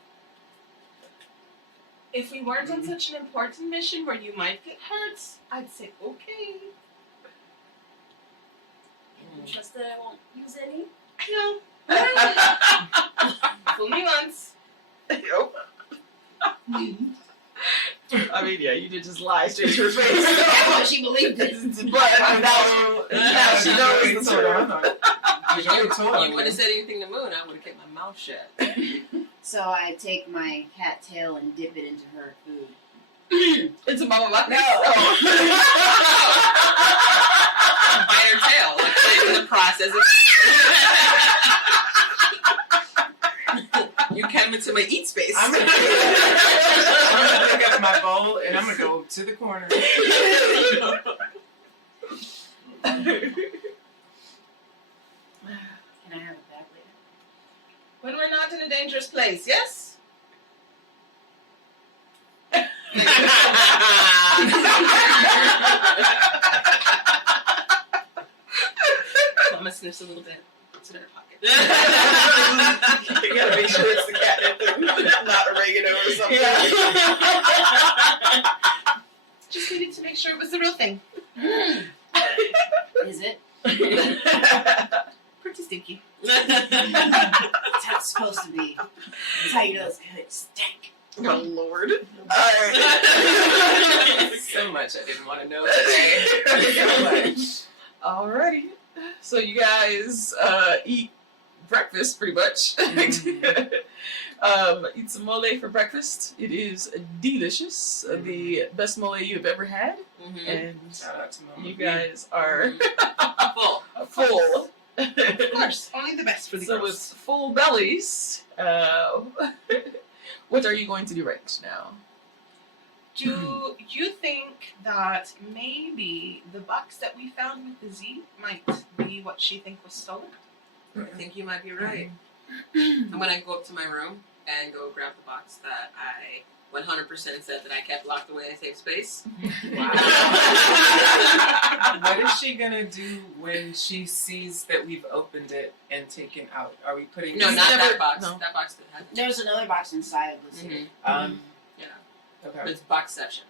If we weren't on such an important mission where you might get hurt, I'd say okay. Trust that I won't use any? No. Fool me once. I mean, yeah, you did just lie straight to her face. But she believed it. But now she knows the truth. You wouldn't have said anything to Moon, I would have kept my mouth shut. So I take my cat tail and dip it into her food. It's a mama bucket. No. Bite her tail, like in the process of corner. Can I have it back later? When we're not in a dangerous place, yes? Mama sniffs a little bit. Puts it in her pocket. You gotta make sure it's the catnip and not oregano or something. Yeah. Just needed to make sure it was the real thing. Is it? Pretty stinky. That's how it's supposed to be. That's how you know it's good. Stank. Oh Lord. Alright. So much I didn't want to know today. So much. Alrighty. So you guys eat breakfast pretty much. Eat some mole for breakfast. It is delicious. The best mole you've ever had. Mm-hmm. And Shout out to Mama you B. guys are Full. full. Of course, only the best for the So girls. it's full bellies. What are you going to do right now? Do you think that maybe the box that we found with the Z might be what she think was stolen? I think you might be right. I'm gonna go up to my room and go grab the box that I 100% said that I kept locked away in a safe space. What is she gonna do when she sees that we've opened it and taken out? Are we putting No, He's not never- that box. no. That box didn't have it. There's another box inside of this. Mm-hmm. Yeah. Okay. But it's boxception.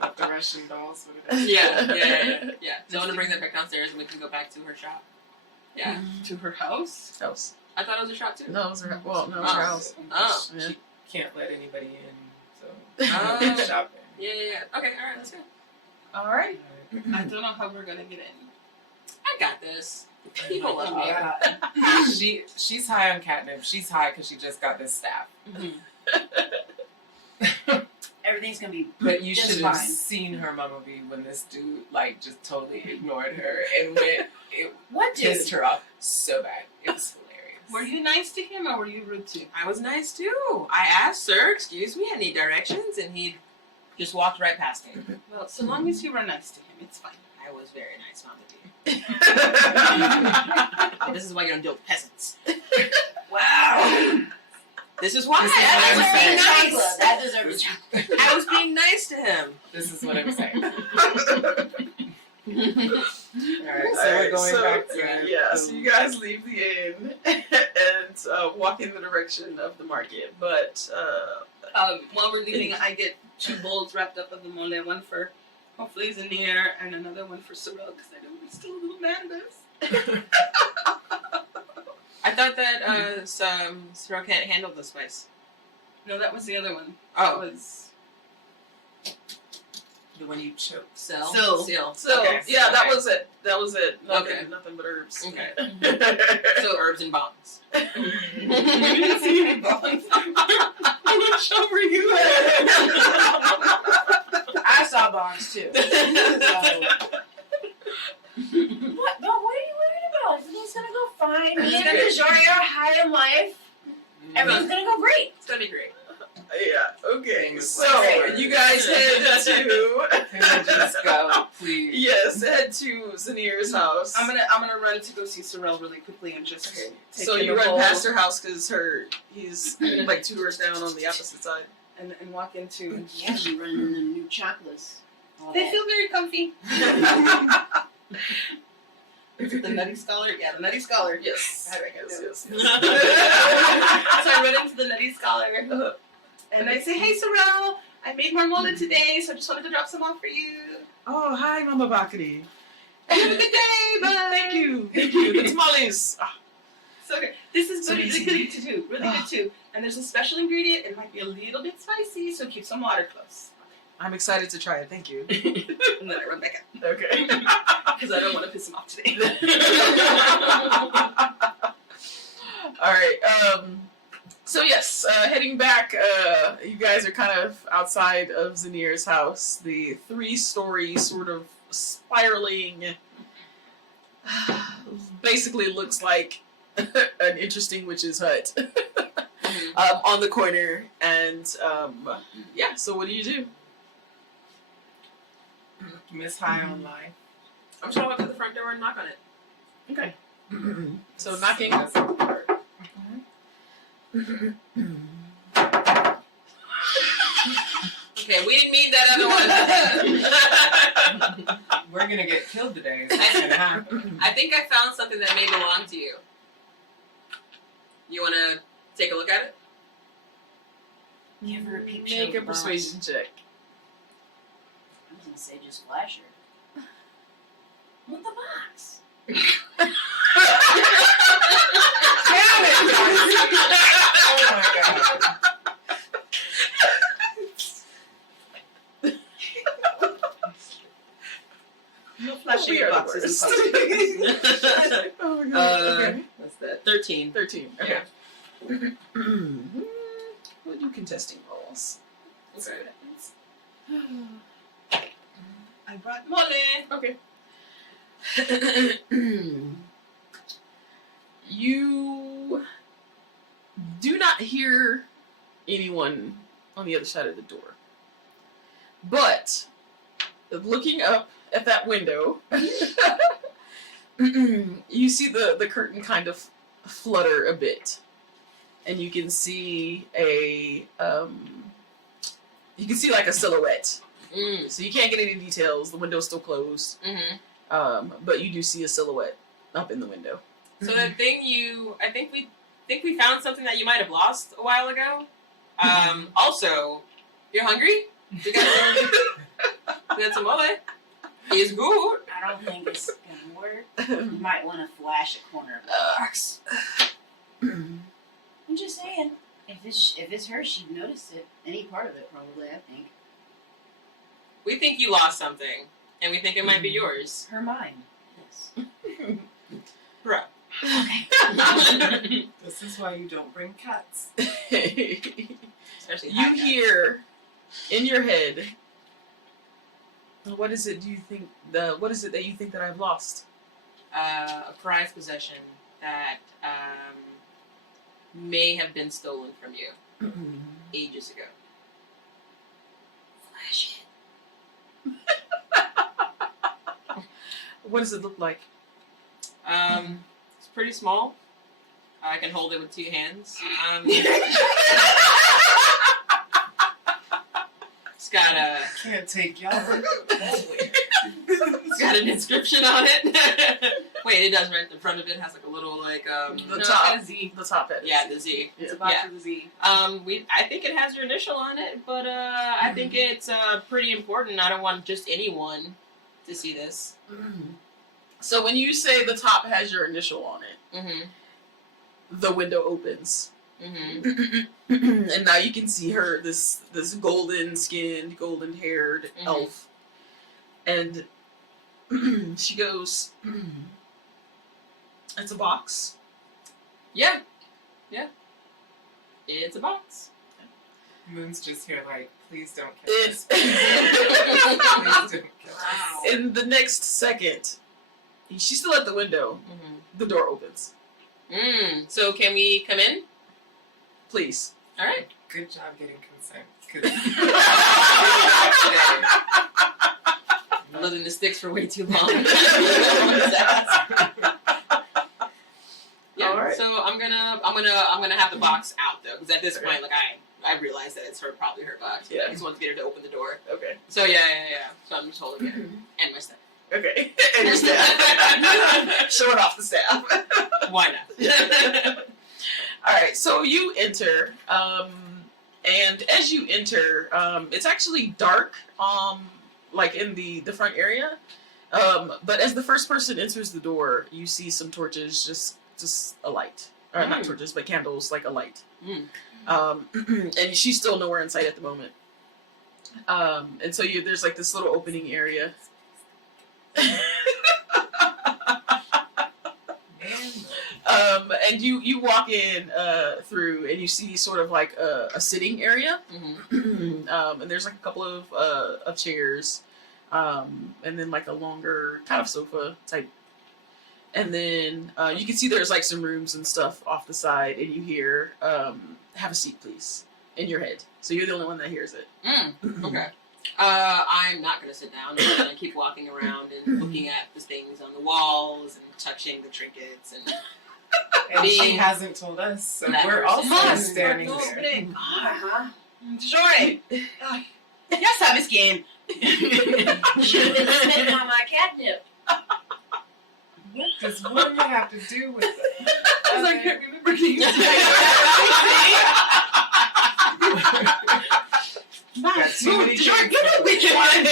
Like the Russian dolls. What are they? Yeah. So I want to bring that back downstairs and we can go back to her shop. Yeah. To her house? House. I thought it was a shop too. No, it was her, well, no, it was her house. Oh. Yeah. Can't let anybody in, so Oh. shopping. Yeah. Okay, alright, let's go. Alright. I don't know how we're gonna get in. I got this. People love me. She's high on catnip. She's high because she just got this staff. Mhm. Everything's gonna be. But you Just should have fine. seen her Mama B when this dude like just totally ignored her and went. It What pissed dude? her off so bad. It was hilarious. Were you nice to him or were you rude to him? I was nice too. I asked, "Sir, excuse me, I need directions," and he just walked right past me. Well, so long as you were nice to him, it's fine. I was very nice, Mama B. This is why you don't deal with peasants. Wow. This is why This is I what was I'm being saying. nice. That deserves chocolate. I was being nice to him. This is what I'm saying. Yeah. Alright, so we're going back to yeah. So you guys leave the inn and walk in the direction of the market, but While we're leaving, I get 2 bowls wrapped up of the mole, one for hopefully Zanir and another one for Sorrel because I know we're still a little mad at us. I thought that Sorrel can't handle the spice. No, that was the other one. Oh. That was. the one you choke. Seal. Seal. so Okay. yeah, that Okay. was it. That was it. Nothing, Okay. nothing but herbs. Okay. So So herbs and bombs. I didn't see any bones. How much over you at? I saw bonds too. So. What? No, what are you worried about? Everything's gonna go fine. Me and Kajoria are high in life. Everything's gonna go great. It's gonna be great. yeah. Okay. Famous So words. you guys head to. Can we just go, please? Yes, head to Zanir's house. I'm gonna run to go see Sorrel really quickly and just take So in you the run whole- past her house because he's like 2 doors down on the opposite side. and walk into. Yeah, you run into the new chocolates. All They that. feel very comfy. Is it the Nutty Scholar? Yeah, the Nutty Scholar. Yes. I reckon Yes, so. yes. So I run into the Nutty Scholar and I say, "Hey, Sorrel, I made more mole today, so I just wanted to drop some off for you. Oh, hi, Mama Bakari. Have a good day, bye." Thank you. The tamales. Ah, So good. This is So really easy. good to do. Really good too. And there's a special ingredient. It might be a little bit spicy, so keep some water close. I'm excited to try it. Thank you. And then I run back out Okay. because I don't want to piss him off today. All right. So yes, heading back. You guys are kind of outside of Zanir's house. The 3-story sort of spiraling. Basically looks like an interesting witch's hut. on the corner. And yeah, so what do you do? Miss High on life. I'm just gonna walk to the front door and knock on it. Okay. So knocking. That's the part. Okay, we didn't mean that other one. We're gonna get killed today. So it's gonna happen. I think I found something that may belong to you. You wanna take a look at it? Give her a peep show. Make a persuasion check. I was gonna say just flash her. With the box. Damn it, Darcy! Oh my god. No flashing We are the boxes in worst. public. Oh my god. Okay. What's that? 13. 13. Okay. We'll do contesting rolls. Let's see what happens. I brought Molly. Okay. You do not hear anyone on the other side of the door. But looking up at that window, you see the curtain kind of flutter a bit. And you can see like a silhouette. So you can't get any details. The window's still closed. But you do see a silhouette up in the window. So the thing I think we found something that you might have lost a while ago. Also, you're hungry? We got some mole. It's good. I don't think it's gonna work. You might want to flash a corner of the box. I'm just saying. If it's her, she'd notice it. Any part of it, probably. I think. We think you lost something, and we think it might be yours. Her mind. Yes. Bro. Okay. This is why you don't bring cats. Especially You hear in your head, what is it you think that I've lost? a prized possession that may have been stolen from you ages ago. Flash it. What does it look like? It's pretty small. I can hold it with 2 hands. It's got a Can't take y'all. it's got an inscription on it. Wait, it does, right? The front of it has like a little The no, top. it's got a Z. The top head. Yeah, the Z. Yeah. It's about Yeah. to the Z. I think it has your initial on it, but I think it's pretty important. I don't want just anyone to see this. So when you say the top has your initial on it, the window opens. And now you can see her, this golden skinned, golden haired elf. And she goes, it's a box. Yeah. It's a box. Moon's just here like, please don't kill It's us. Please don't kill us. Wow. in the next second, she's still at the window. The door opens. So can we come in? Please. All right. Good job getting consent. 'Cause I'm letting the sticks for way too long. Yeah. All right. So I'm gonna have the box out though, because at this point, like I realize that it's probably her box. Yeah. I just want to get her to open the door. Okay. So yeah. So I'm just holding it and my stuff. Okay. And your staff. Showing off the staff. Why not? Alright, so you enter, and as you enter, it's actually dark, like in the front area, but as the first person enters the door, you see some torches just alight. Or not torches, but candles, like alight. And she's still nowhere in sight at the moment. And so there's like this little opening area. And you walk in through, and you see sort of like a sitting area, and there's like a couple of chairs, and then like a longer kind of sofa type And then you can see there's like some rooms and stuff off the side, and you hear, "Have a seat, please," in your head. So you're the only one that hears it. Okay. I'm not gonna sit down. I'm gonna keep walking around and looking at the things on the walls and touching the trinkets and. And she hasn't told us, so That we're person. also Yes, standing we're there. Sorry. Yes, have a skin. Should have been sitting on my catnip. What does one have to do with it? Because I can't remember names. Got too many Sure, kids. which one?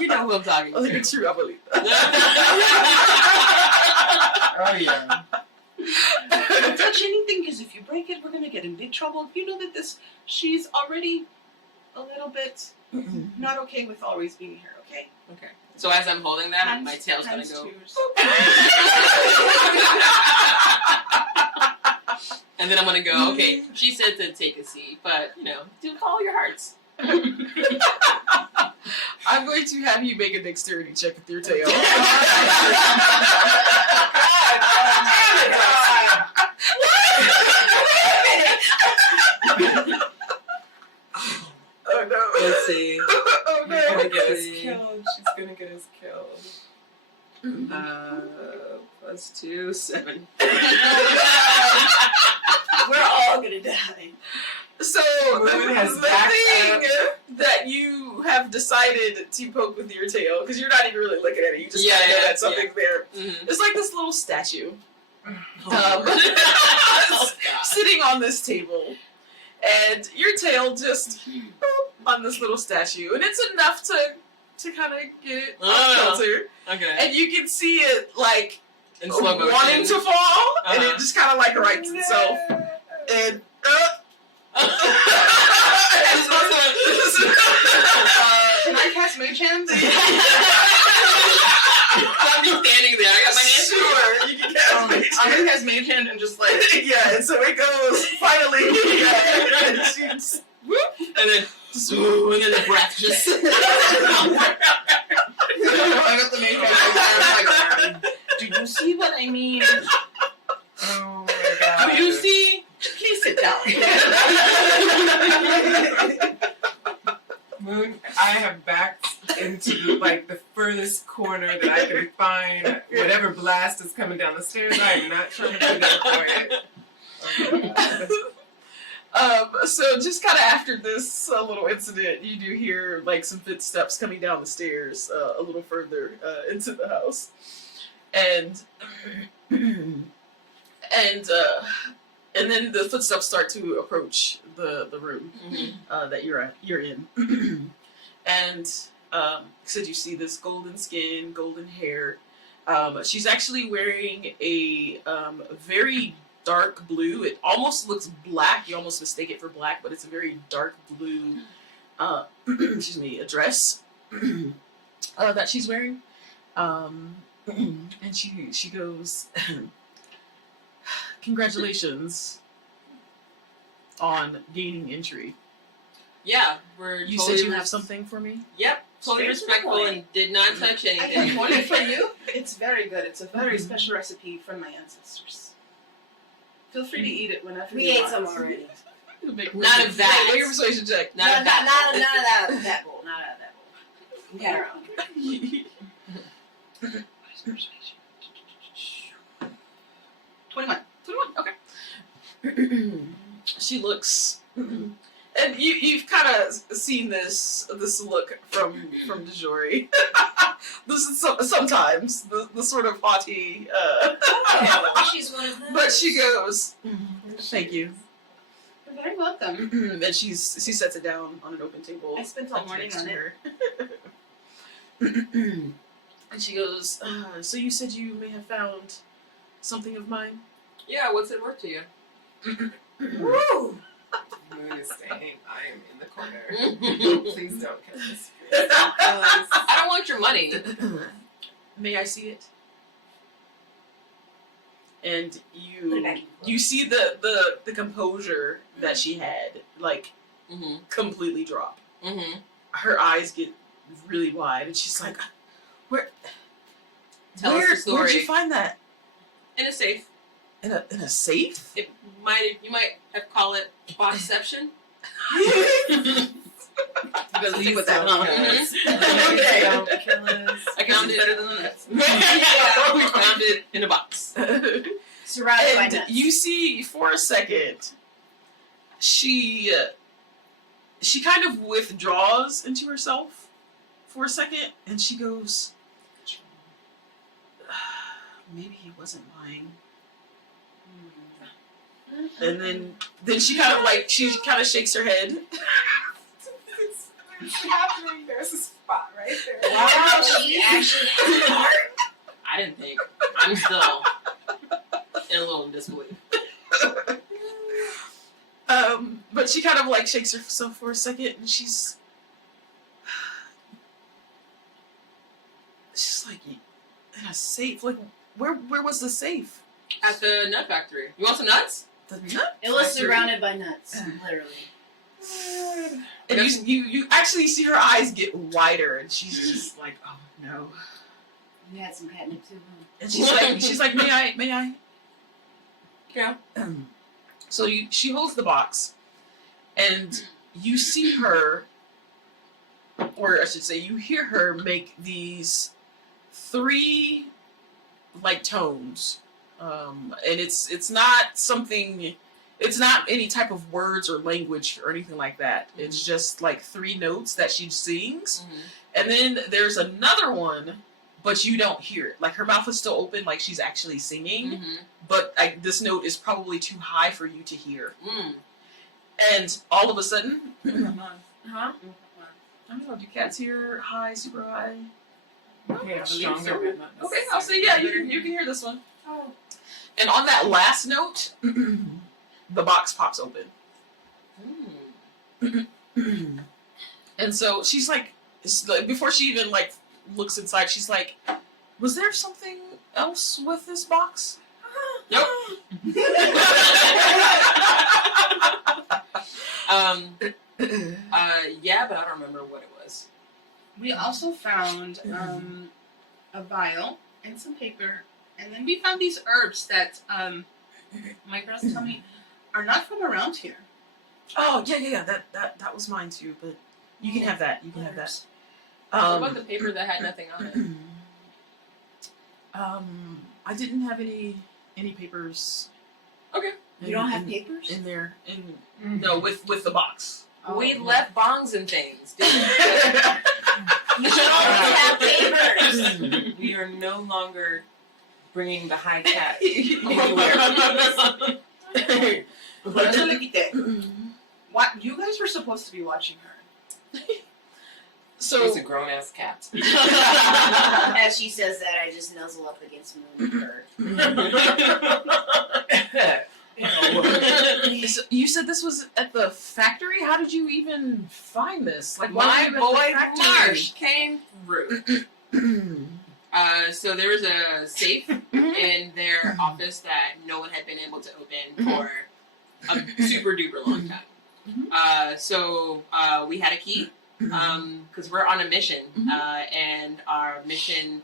You know who I'm talking I think to. it's true, I believe. Oh yeah. Don't touch anything, because if you break it, we're gonna get in big trouble. You know that she's already a little bit not okay with always being here. Okay. Okay. So as I'm holding that, my tail's gonna go. And then I'm gonna go, okay, she said to take a seat, but, do follow your hearts. I'm going to have you make a dexterity check with your tail. Oh no. Let's see. Oh She's gonna no. get us killed. She's gonna get us killed. +2, 7. We're all gonna die. So Moon has the backed thing that you have decided to poke with your tail, because you're not even really looking at it, you just kind of know that something's there. Mm-hmm. It's like this little statue Oh, sitting on this table, and your tail just boop, on this little statue, and it's enough to kind of get it off kilter, okay. and you can see it like In slow motion. wanting to fall, and Uh-huh. it just kind of like rights itself, and Can I cast Mage Hand? I'm just standing there. I got my hands. Sure, you can cast Mage I'm gonna cast Mage Hand and just like. Yeah, and so it goes finally, and shoots. And then, and then the breath just. I got the Mage Hand. Do you see what I mean? Oh my god. Do you see? Please sit down. Moon, I have backed into like the furthest corner that I can find. Whatever blast is coming down the stairs, I am not trying to be there for it. So just kind of after this little incident, you do hear like some footsteps coming down the stairs a little further into the house, and then the footsteps start to approach the room that you're in, and said you see this golden skin, golden hair. She's actually wearing a very dark blue. It almost looks black. You almost mistake it for black, but it's a very dark blue. Excuse me, a dress that she's wearing. And she goes, "Congratulations on gaining entry. Yeah, we're. You totally said you have something for me." Yep, totally Straight to the respectful point. and did not touch I anything. have one for you. It's very good. It's a very special recipe from my ancestors. Feel free to eat it whenever We you ait want. some already. None of that. Make a persuasion check. None of Not that. out of that bowl. Not out of that bowl. We got our own. 21. 21. Okay. She looks, and you've kind of seen this look from DeJory. This is sometimes the sort of haughty, She's one of them. but she goes, "Thank you," You're very welcome. and she sets it down on an open table. I spent all morning next on to it. her. And she goes, "So you said you may have found something of mine?" Yeah, what's it worth to you? Woo! Moon is saying, I am in the corner. Please don't kill us. I don't want your money. May I see it? And Put it you back in the you see the composure that she had like Mm-hmm. completely drop. Mm-hmm. Her eyes get really wide, and she's like, "Where tell us the story. Where'd you find that? In a safe. In a safe? In a safe. In a safe? You might have called it boxception. You gotta leave with that, huh? Okay. Don't kill us. I found it better than the nuts. We found it in a box. Surrounded by And nuts. you see, for a second, she kind of withdraws into herself for a second, and she goes, maybe he wasn't lying. And then she kind of shakes her head. It's happening. There's a spot right there. Wow, she actually has a heart. I didn't think. I'm still in a little disbelief. But she kind of like shakes herself for a second, and she's like, in a safe. Like, where was the safe? At the nut factory. You want some nuts? The nut. It was factory? surrounded by nuts, literally. And you actually see her eyes get wider, and she's just like, oh no. You had some catnip too, huh? And she's like, may I? Yeah. So she holds the box, and you see her, or I should say, you hear her make these 3 like tones, and it's not something. It's not any type of words or language or anything like that. Mm-hmm. It's just like 3 notes that she sings, and then there's another one, but you don't hear it. Like her mouth is still open, like she's actually singing, but this note is probably too high for you to hear. And all of a sudden, Huh? I don't know. Do cats hear high, super high? Yeah, stronger, but not Okay, I'll say yeah. You can hear this one. Oh. And on that last note, the box pops open. And so she's like, before she even like looks inside, she's like, was there something else with this box? Nope. Yeah, but I don't remember what it was. We also found a vial and some paper, and then we found these herbs that my girls tell me are not from around here. Oh yeah. That was mine too. But you can have that. You can have that. What about the paper that had nothing on it? I didn't have any papers. Okay. You don't have papers? in there? No, with the box. Oh, We no. left bongs and things. Didn't You should always have papers. We are no longer bringing the high cat we? anywhere. What? You guys were supposed to be watching her. So He's a grown ass cat. As she says that, I just nuzzle up against Moon and her. So you said this was at the factory? How did you even find this? Like, why My were you boy at the factory? Marsh came through. So there was a safe in their office that no one had been able to open for a super duper long time. So we had a key because we're on a mission, and our mission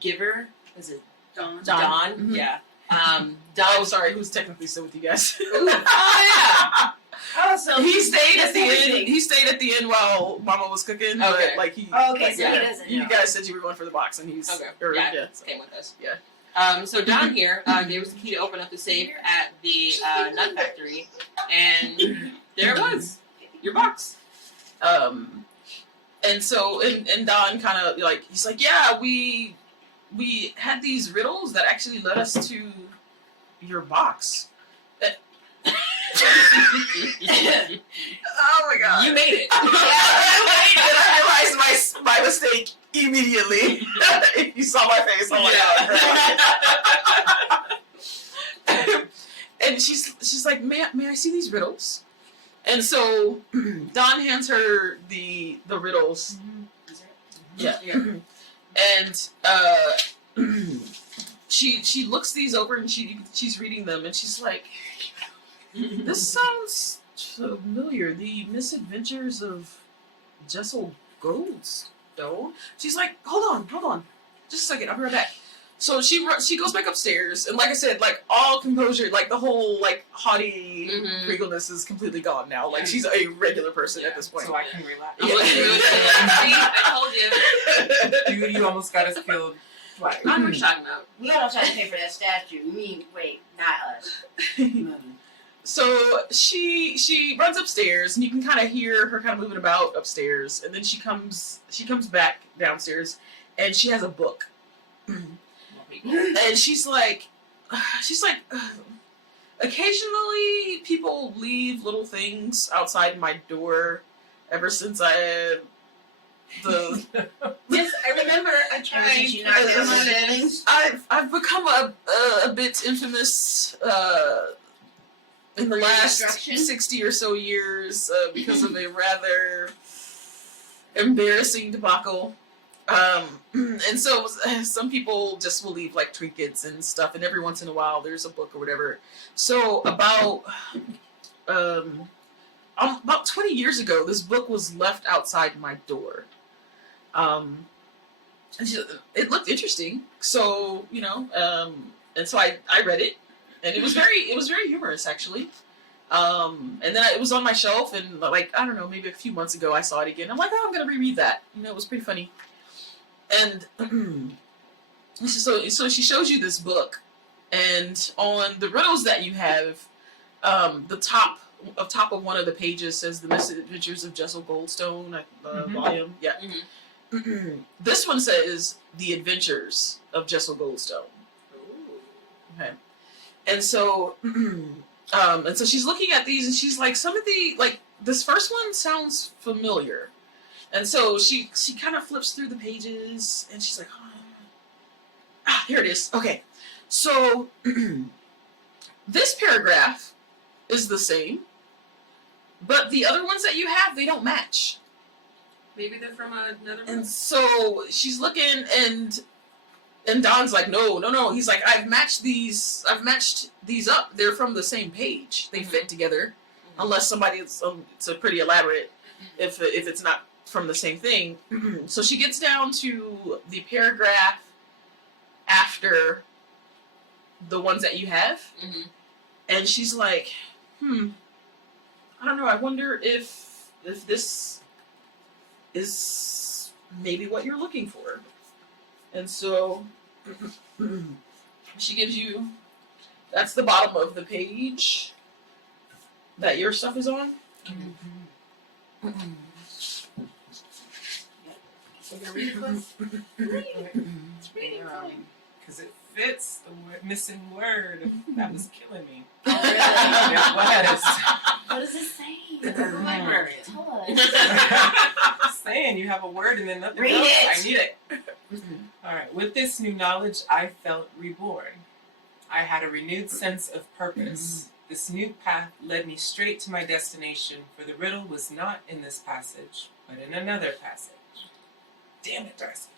giver is it Dawn. Dawn? Yeah. Dawn. Oh, sorry. Who's technically still with you guys? Oh yeah. Oh, so He stayed at the everything. end. He stayed at the end while Mama was cooking. Okay. But, like he. Oh, okay, like, so yeah. he doesn't know. You guys said you were going for the box, and he's. Okay. Or, Yeah. so. Came with us. Yeah. So Don here gave us the key to open up the safe at the nut factory, and there it was, your box. And so and Don kind of like he's like, yeah, we had these riddles that actually led us to your box. Oh my god! You made it. And I realized my mistake immediately. You saw my face. Oh my god! And she's like, may I see these riddles? And so Don hands her the riddles. Yeah. And she looks these over and she's reading them and she's like, this sounds familiar. The Misadventures of Jessel Goldstone. She's like, hold on, just a second. I'll be right back. So she goes back upstairs, and like I said, like all composure, like the whole like haughty regalness is completely gone now. Like she's a regular person at this point. So I can relax. I'm looking at it. See, I told you. Dude, you almost got us killed twice. I know what you're talking about. We almost had to pay for that statue. Wait, not us. So she runs upstairs, and you can kind of hear her kind of moving about upstairs, and then she comes back downstairs, and she has a book. And she's like, occasionally people leave little things outside my door. Ever since I had the, Yes, I remember. I Ever tried. since you knocked down my buildings. I've become a bit infamous in the For last destruction? 60 or so years because of a rather embarrassing debacle. And so some people just will leave like trinkets and stuff, and every once in a while there's a book or whatever. So about 20 years ago, this book was left outside my door. It looked interesting, so and so I read it, and it was very humorous actually. And then it was on my shelf, and like I don't know, maybe a few months ago I saw it again. I'm like, oh, I'm gonna reread that. It was pretty funny. And so she shows you this book, and on the riddles that you have, the top of one of the pages says the Misadventures of Jessel Goldstone volume. Yeah. Mm-hmm. This one says the Adventures of Jessel Goldstone. Okay. And so she's looking at these, and she's like, some of the this first one sounds familiar. And so she kind of flips through the pages, and she's like, here it is. Okay. So this paragraph is the same, but the other ones that you have, they don't match. Maybe they're from another And one. so she's looking, and Don's like, no. He's like, I've matched these up. They're from the same page. They fit together, unless somebody's it's a pretty elaborate. If it's not from the same thing. So she gets down to the paragraph after the ones that you have, and she's like, I don't know. I wonder if this is maybe what you're looking for. And so she gives you, that's the bottom of the page that your stuff is on. Because it fits the missing word. That was killing me. Oh, really? It was. What does it say? Librarian. Tell us. Just saying, you have a word and then nothing Read else. it. I need it. All right. With this new knowledge, I felt reborn. I had a renewed sense of purpose. This new path led me straight to my destination, for the riddle was not in this passage, but in another passage. Damn it, Darcy.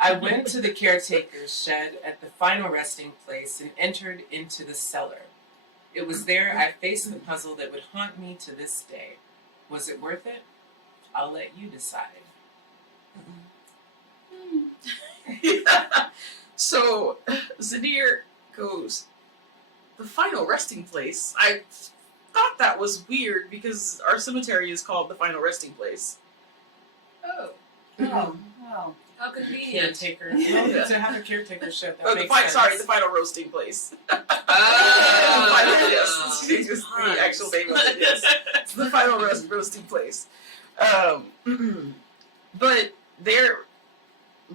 I went to the caretaker's shed at the final resting place and entered into the cellar. It was there I faced the puzzle that would haunt me to this day. Was it worth it? I'll let you decide. So Zadir goes, the final resting place. I thought that was weird because our cemetery is called the final resting place. Oh, Oh. how convenient. Caretaker. Well, to have a caretaker shed, that makes sense. Sorry, the final roasting place. Oh, Yes, it's just the actual name of it. Yes. It's the final roasting place. But there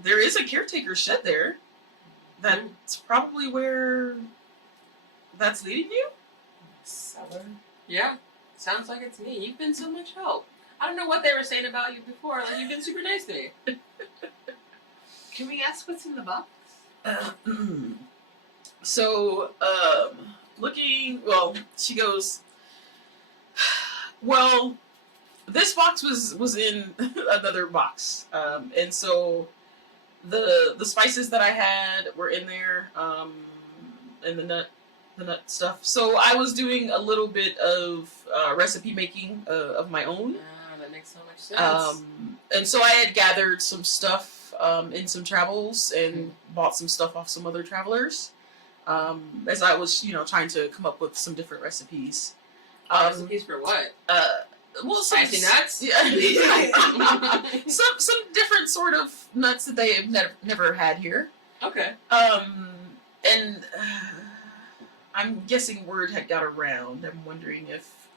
is a caretaker shed there. That's probably where that's leading you. Cellar. Yeah, sounds like it's me. You've been so much help. I don't know what they were saying about you before. Like, you've been super nice to me. Can we ask what's in the box? So, she goes, well, this box was in another box, and so the spices that I had were in there, and the nut stuff. So I was doing a little bit of recipe making of my own. That makes so much sense. And so I had gathered some stuff in some travels and bought some stuff off some other travelers. As I was, trying to come up with some different recipes. Recipes for what? Well, some Spicy nuts? Yeah. some different sort of nuts that they have never had here. Okay. And I'm guessing word had got around. I'm wondering if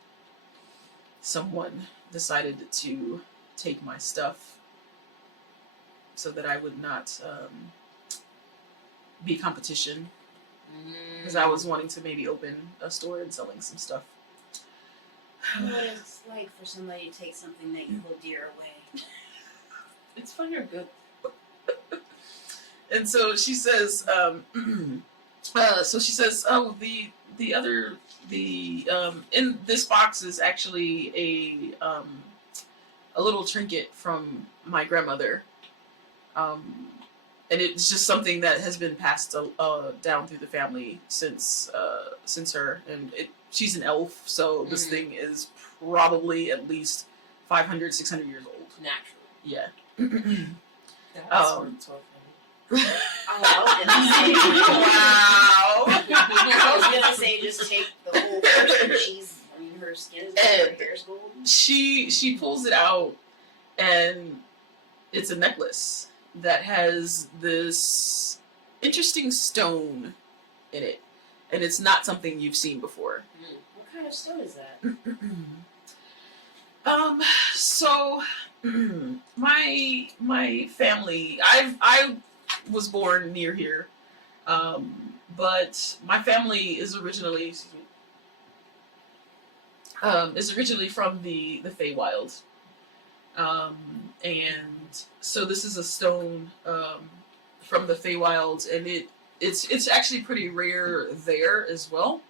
someone decided to take my stuff so that I would not be competition. Because I was wanting to maybe open a store and selling some stuff. What it's like for somebody to take something that you hold dear away. It's fun or good. And so she says, oh, in this box is actually a little trinket from my grandmother. And it's just something that has been passed down through the family since her. And she's an elf, so this thing is probably at least 500, 600 years old. Naturally. Yeah. I was gonna say just take the whole person. Her skin is gold, her hair's gold. She pulls it out, and it's a necklace that has this interesting stone in it, and it's not something you've seen before. What kind of stone is that? So my family, I was born near here, but my family is originally from the Feywild, and so this is a stone from the Feywild, and it's actually pretty rare there as well.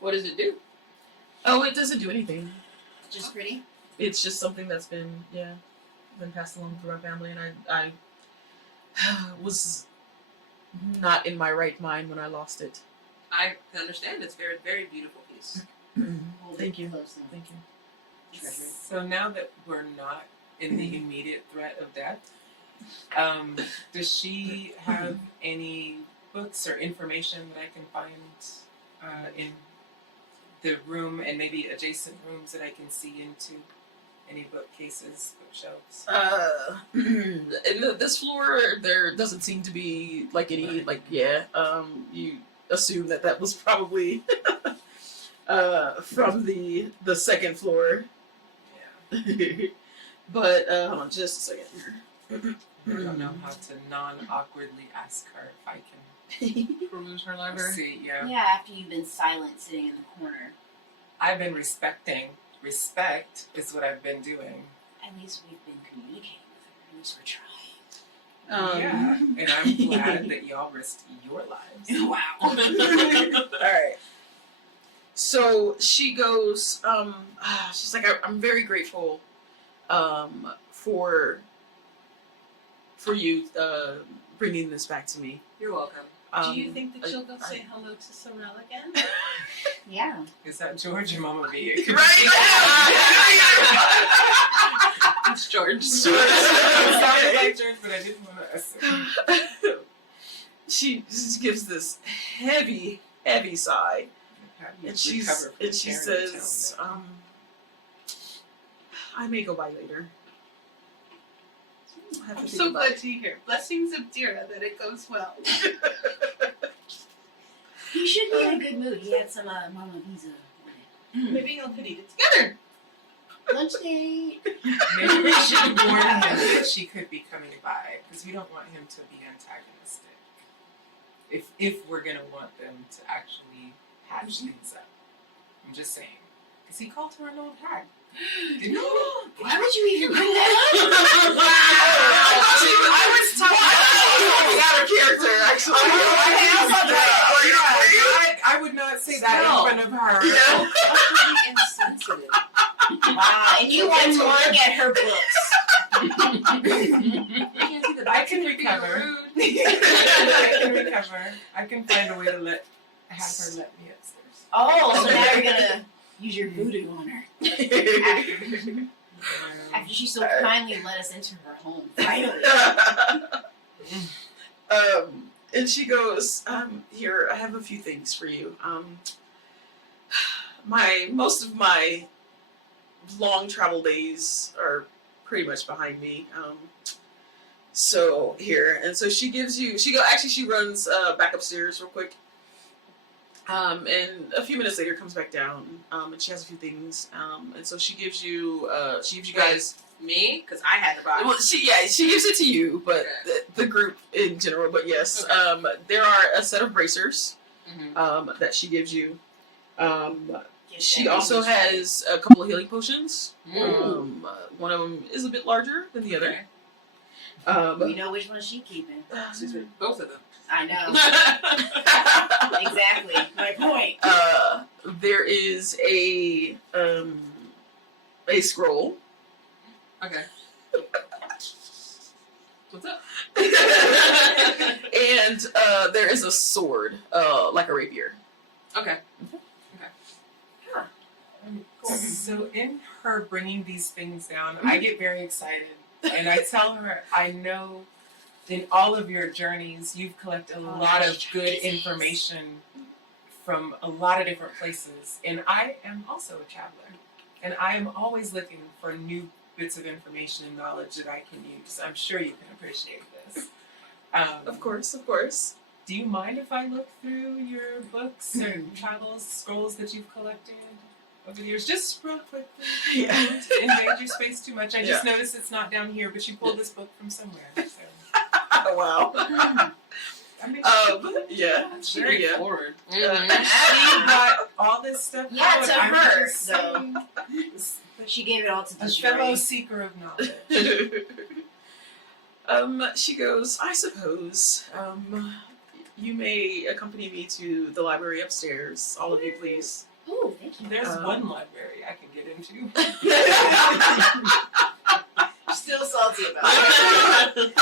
What does it do? Oh, it doesn't do anything. Just pretty? It's just something that's been passed along through my family, and I was not in my right mind when I lost it. I can understand. It's a very, very beautiful piece. Thank you. Close enough. Thank you. Treasure it. So now that we're not in the immediate threat of death, does she have any books or information that I can find in the room and maybe adjacent rooms that I can see into? Any bookcases, bookshelves? In this floor, there doesn't seem to be any you assume that was probably from the second floor. Yeah. But hold on just a second here. I don't know how to non-awkwardly ask her if I can Peruse her library. see. Yeah. Yeah, after you've been silent sitting in the corner. I've been respecting. Respect is what I've been doing. At least we've been communicating with her. At least we're trying. Yeah, and I'm glad that y'all risked your lives. Wow. All right. So she goes. She's like, I'm very grateful, for you bringing this back to me. You're welcome. Do you think that you'll go say hello to Sorrel again? Yeah. Is that George or Mama B? It's George. It sounded like George, but I didn't want to assume. She just gives this heavy sigh, and she says, "I may go by later." I'm so glad to hear. Blessings of Dira that it goes well. He should be in a good mood. He had some Mama Visa. Maybe y'all could eat it together. Lunch date. Maybe we should warn him that she could be coming by, because we don't want him to be antagonistic. If we're gonna want them to actually hatch things up, I'm just saying, because he called her an old hag. Didn't he? Why would you even bring that up? I was talking out of character, actually. I would not say that in front of her. Yeah. Utterly insensitive. Wow. And you want to look at her books. I can recover. I can recover. I can find a way to have her let me upstairs. Oh, so now you're gonna use your voodoo on her. After she so kindly let us into her home, finally. And she goes, here, I have a few things for you. Most of my long travel days are pretty much behind me. So here, and so she gives you. She runs back upstairs real quick. And a few minutes later comes back down. And she has a few things. And so she gives you. She gives you guys. Me? Because I had the box. Well, she gives it to you, but the group in general. But yes, there are a set of bracers that she gives you. She also has a couple of healing potions. One of them is a bit larger than the other. We know which one she's keeping. Both of them. I know. Exactly. My point. There is a scroll. Okay. What's up? And there is a sword, like a rapier. Okay. So in her bringing these things down, I get very excited. And I tell her, I know in all of your journeys, you've collected a lot of good information from a lot of different places. And I am also a traveler. And I am always looking for new bits of information and knowledge that I can use. I'm sure you can appreciate this. Of course. Do you mind if I look through your books or travel scrolls that you've collected over the years? Just real quickly. Yeah. Don't invade your space too much. I just noticed it's not down here, but you pulled this book from somewhere. So. Wow. I mean, Yeah. It's very forward. she brought all this stuff Yeah, out. to I'm her, just though. She gave it all to a the fellow jury. seeker of knowledge. She goes, I suppose, you may accompany me to the library upstairs. All of you, please. Ooh, thank you. There's one library I can get into. Still salty about it.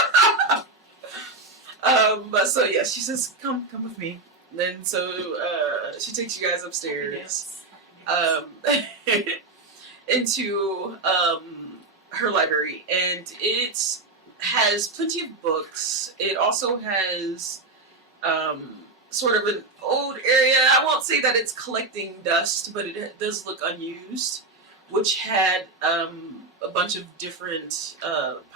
So yeah, she says, come with me. And then so she takes you guys upstairs. Into her library, and it has plenty of books. It also has sort of an old area. I won't say that it's collecting dust, but it does look unused, which had a bunch of different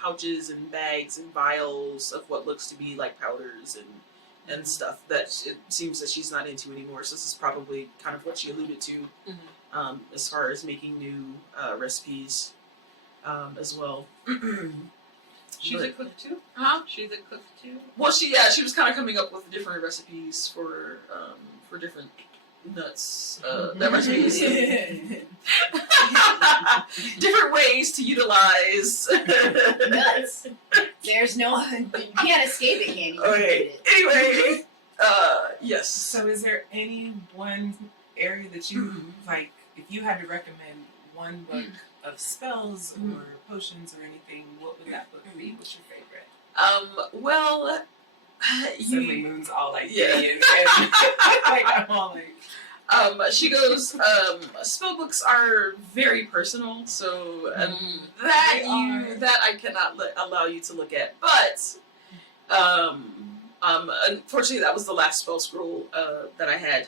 pouches and bags and vials of what looks to be like powders and stuff that it seems that she's not into anymore. So this is probably kind of what she alluded to. As far as making new recipes as well. She's a cook too? Huh? She's a cook too? Well, she was kind of coming up with different recipes for different nuts. Recipes. Different ways to utilize Nuts. There's no. You can't escape it, can you? Okay. Anyway, yes. So is there any one area that you like, if you had to recommend one book of spells or potions or anything, what would that book be? What's your favorite? Well, Suddenly Moon's all like, Yeah. and like I'm all like, she goes, spell books are very personal, so that I cannot allow you to look at. But unfortunately, that was the last spell scroll that I had.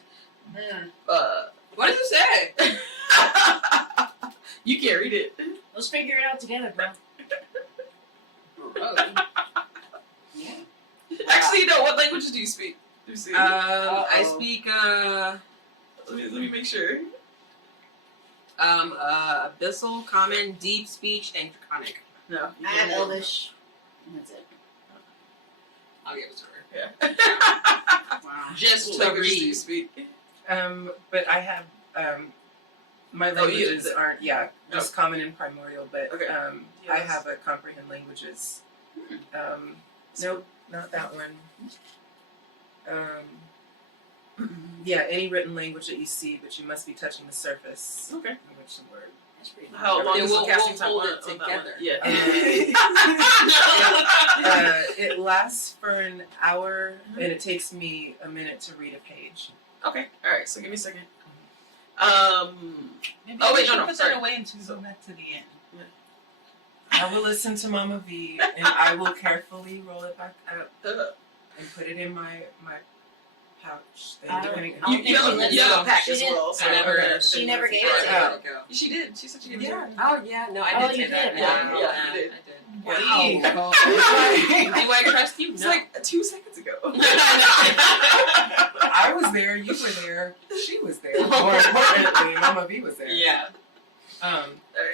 What did you say? You carried it. Let's figure it out together, bro. Yeah. Actually, no. What languages do you speak? I speak Let me make sure. Abyssal, Common, Deep Speech, and Draconic. No. I have Elvish. And that's it. I'll give it to her. Yeah. Wow. Just What to languages do you read. speak? but I have my Oh, you- languages aren't just common and primordial, but Okay. I Yes. have a comprehend languages. Nope, not that one. Any written language that you see, but you must be touching the surface. Okay. Which word? That's pretty good. How long Then is the we'll casting time hold on it that one? together. Yeah. It lasts for an hour, and it takes me a minute to read a page. Okay. All right. So give me a second. Maybe Oh, we wait, should no, put sorry. that away until we go back to the end. I will listen to Mama V, and I will carefully roll it back up and put it in my pouch. You have a pack as well. So She never gave it to Let it go. She did. She said she gave it to Yeah. you. Oh yeah, no, I Oh, did you say that. did? Yeah, you did. I did. Wow. Do I trust you? It's No. like 2 seconds ago. I was there, you were there, she was there. More importantly, Mama V was there. Yeah.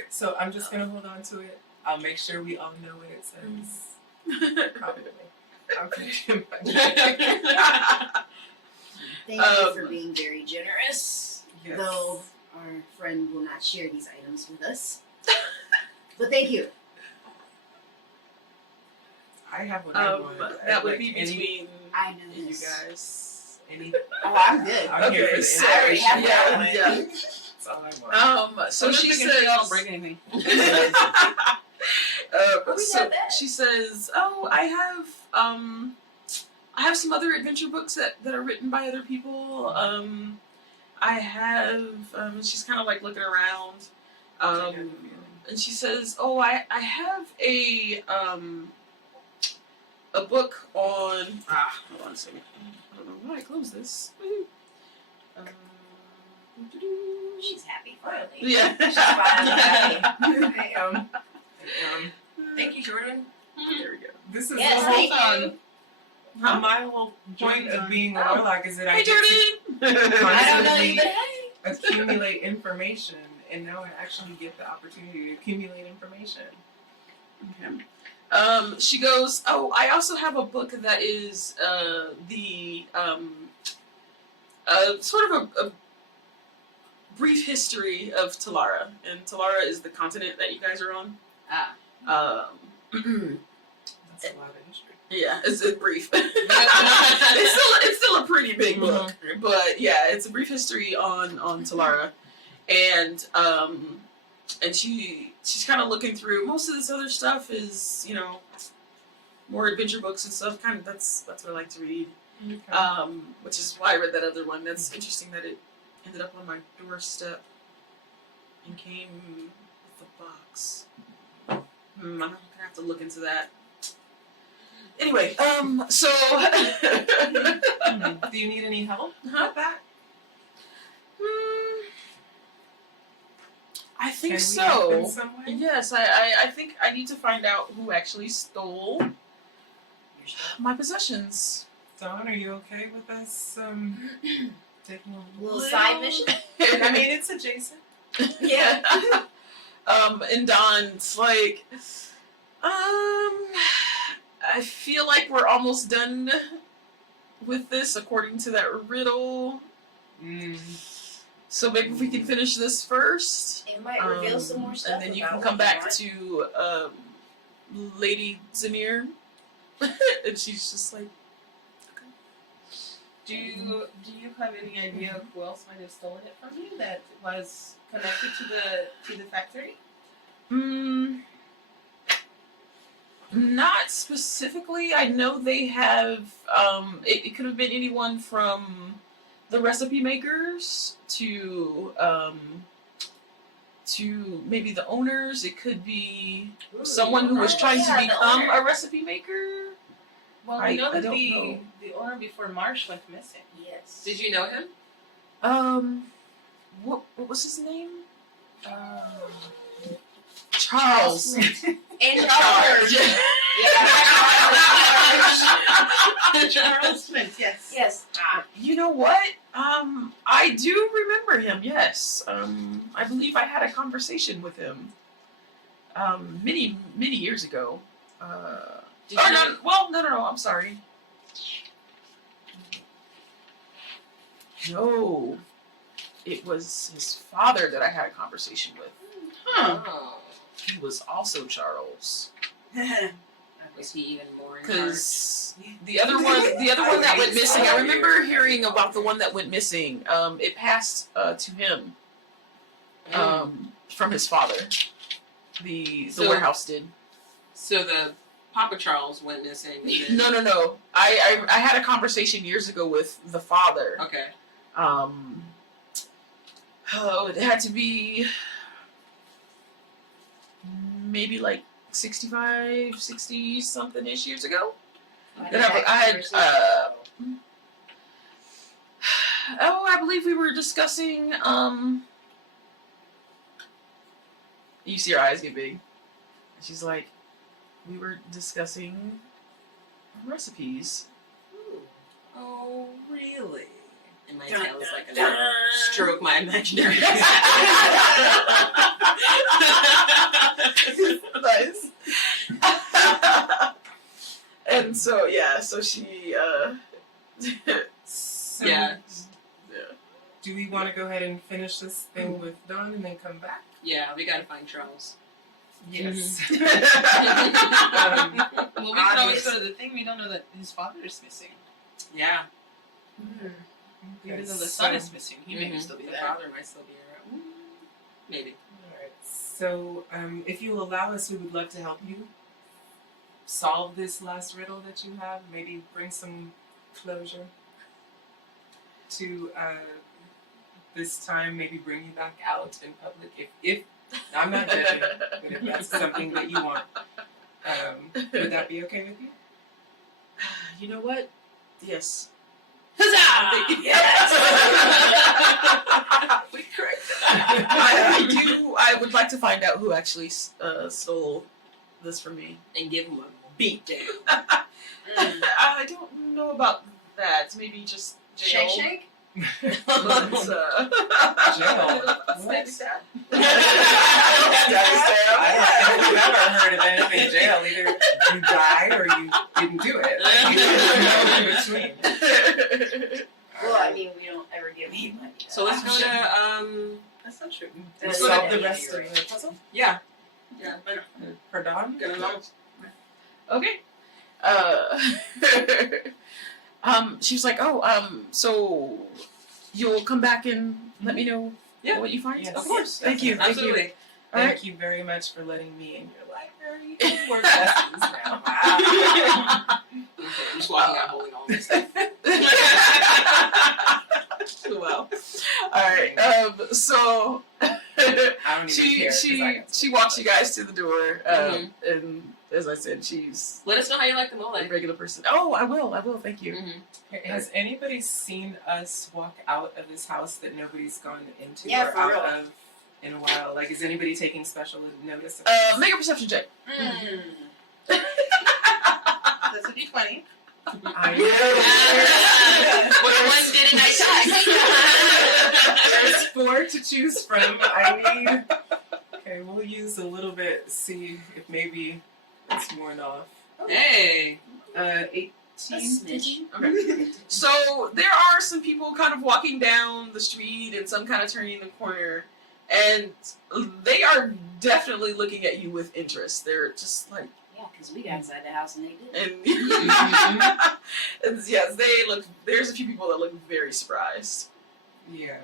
So I'm just gonna hold on to it. I'll make sure we all know what it says. Probably. Okay. Thank you for being very generous. Yes. Though our friend will not share these items with us. But thank you. I have what I want. That would Like, be any- between I know you this. guys. Any, Oh, I'm good. I'm here for the so- I already have inspiration. that yeah. That's all I want. So she says, I don't break anything. We so got that. she says, "Oh, I have some other adventure books that are written by other people. I have." She's kind of like looking around, and she says, "Oh, I have a book on hold on a second. I don't know why I closed this. She's happy finally. Yeah. She's finally happy. Thank you, Jordan. There we go. This is Yes, the whole thank you. Huh? My whole point of being a warlock is that I Hey, get to Jordan. I don't know you, but hey. accumulate information, and now I actually get the opportunity to accumulate information. Okay. She goes, "Oh, I also have a book that is sort of a brief history of Talara, and Talara is the continent that you guys are on. That's a lot of history. Yeah, it's brief. it's still a pretty big book, but yeah, it's a brief history on Talara, and she's kind of looking through. Most of this other stuff is more adventure books and stuff. Kind of that's what I like to read. Okay. Which is why I read that other one. That's interesting that it ended up on my doorstep and came with a box. I'm gonna have to look into that. Anyway, so Do you need any help Huh? with that? I think Can we so. help in some way? Yes, I think I need to find out who actually stole my possessions. Dawn, are you okay with us taking a Little side mission? I mean, it's adjacent. Yeah. And Don's like, I feel like we're almost done with this according to that riddle. So maybe if we can finish this first. It might reveal some more stuff. And then you about can what come you back want. to Lady Zanir. And she's just like, Do you have any idea of who else might have stolen it from you that was connected to the factory? Not specifically. I know they have, it could have been anyone from the recipe makers to maybe the owners. It could be someone who was trying to the become owner. a recipe maker. Well, I we know that don't the know. owner before Marsh went missing. Yes. Did you know him? What was his name? Charles. In Charge. Charles Smith, yes. Yes. You know what? I do remember him. Yes. I believe I had a conversation with him. Many years ago. Did you know- No. I'm sorry. No, it was his father that I had a conversation with. Oh. He was also Charles. Was he even more in charge? Because the other one that went missing, I remember hearing about the one that went missing. It passed to him from his father. The So- warehouse did. So the Papa Charles went missing. And then, No. I had a conversation years ago with the father. Okay. Oh, it had to be maybe like 65, 60 something ish years ago. I believe we were discussing, you see her eyes get big. And she's like, we were discussing recipes. Oh, really? And my Dun, tail is like dun, a stroke my imaginary. Nice. And so, yeah, so she, So, Yeah. do we want to go ahead and finish this thing with Dawn and then come back? Yeah, we gotta find Charles. Yes. Mm-hmm. Well, we could always go to the thing. We don't know that his father is missing. Yeah. Even though the son is missing, he may still be The there. father might still be around. Maybe. Alright, so if you allow us, we would love to help you solve this last riddle that you have. Maybe bring some closure to this time. Maybe bring you back out in public. If I'm not judging, but if that's something that you want, would that be okay with you? You know what? Yes. Huzzah! We corrected. I would like to find out who actually stole this from me. And give him a beat down. I don't know about that. Maybe just jail. Shake. But, Jail? Maybe that. I don't think I've ever heard of anything jail. Either you died or you didn't do it. Like, no in between. Well, I mean, we don't ever get made money. So let's go to That's not true. Let's That's solve not the any rest of idea. the puzzle. yeah. For Dawn? Okay. She was like, oh, so you'll come back and let me know what you find? Yes. Of course. Thank you. Thank you. Absolutely. All right. Thank you very much for letting me in your library. Work lessons now. I'm just walking out holding all this stuff. Wow. All right. So I don't even care. 'cause I got she walks you guys to the door, and as I said, she's Let us know how you like the mole. a regular person. Oh, I will. Thank you. Has anybody seen us walk out of this house that nobody's gone into Yeah, or for out real. of in a while? Like, is anybody taking special notice of Make a perception check. That's a D20. I What one didn't I There's 4 to choose from. Okay, we'll use a little bit, see if maybe it's worn off. Hey. 18. smidge. Okay. So there are some people kind of walking down the street and some kind of turning the corner, and they are definitely looking at you with interest. They're just like, Yeah, because we got inside the house and they did. and, and yes, they look. There's a few people that look very surprised. Yeah.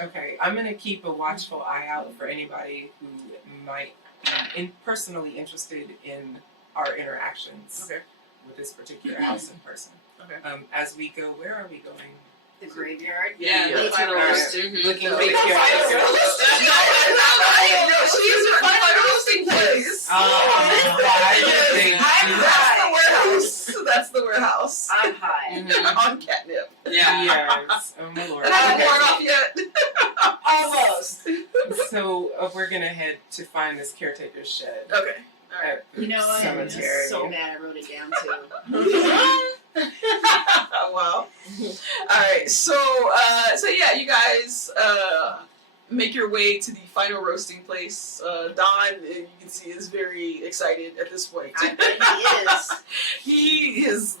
Okay, I'm going to keep a watchful eye out for anybody who might be personally interested in our interactions with this particular house in person. Okay. As we go, where are we going? The graveyard. Yeah, Yeah. the final Alright. roast. Looking No, for the the final caretaker. No, she's the final roasting place. That's the warehouse. I'm high. On catnip. Yeah. Yes. Oh my lord. It hasn't worn off yet. Almost. So we're gonna head to find this caretaker's shed. Okay. At the You know what? I'm cemetery. so bad I wrote it down too. Wow. All right. So yeah, you guys make your way to the final roasting place. Don, you can see, is very excited at this point. I bet he is.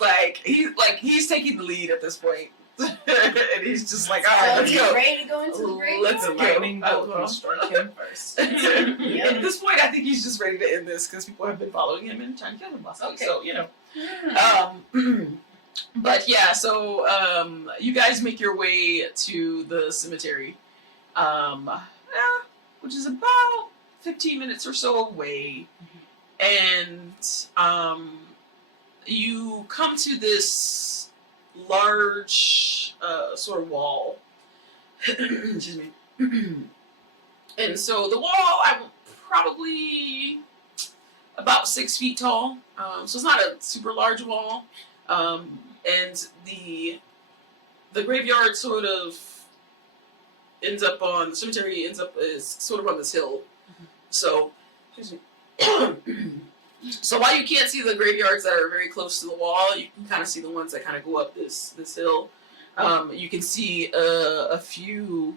he's taking the lead at this point, and he's just like, all right, So let's he's go. ready to go into the Let's graveyard? The lightning bolt go. can strike him first. At this point, I think he's just ready to end this because people have been following him and trying to kill him last week. Okay. So but yeah, so you guys make your way to the cemetery, which is about 15 minutes or so away, and you come to this large sort of wall, Excuse me. And so the wall, I'm probably about 6 feet tall. So it's not a super large wall. And the graveyard sort of ends up on, the cemetery is sort of on this hill. So, excuse me. So while you can't see the graveyards that are very close to the wall, you can kind of see the ones that kind of go up this hill. You can see a few.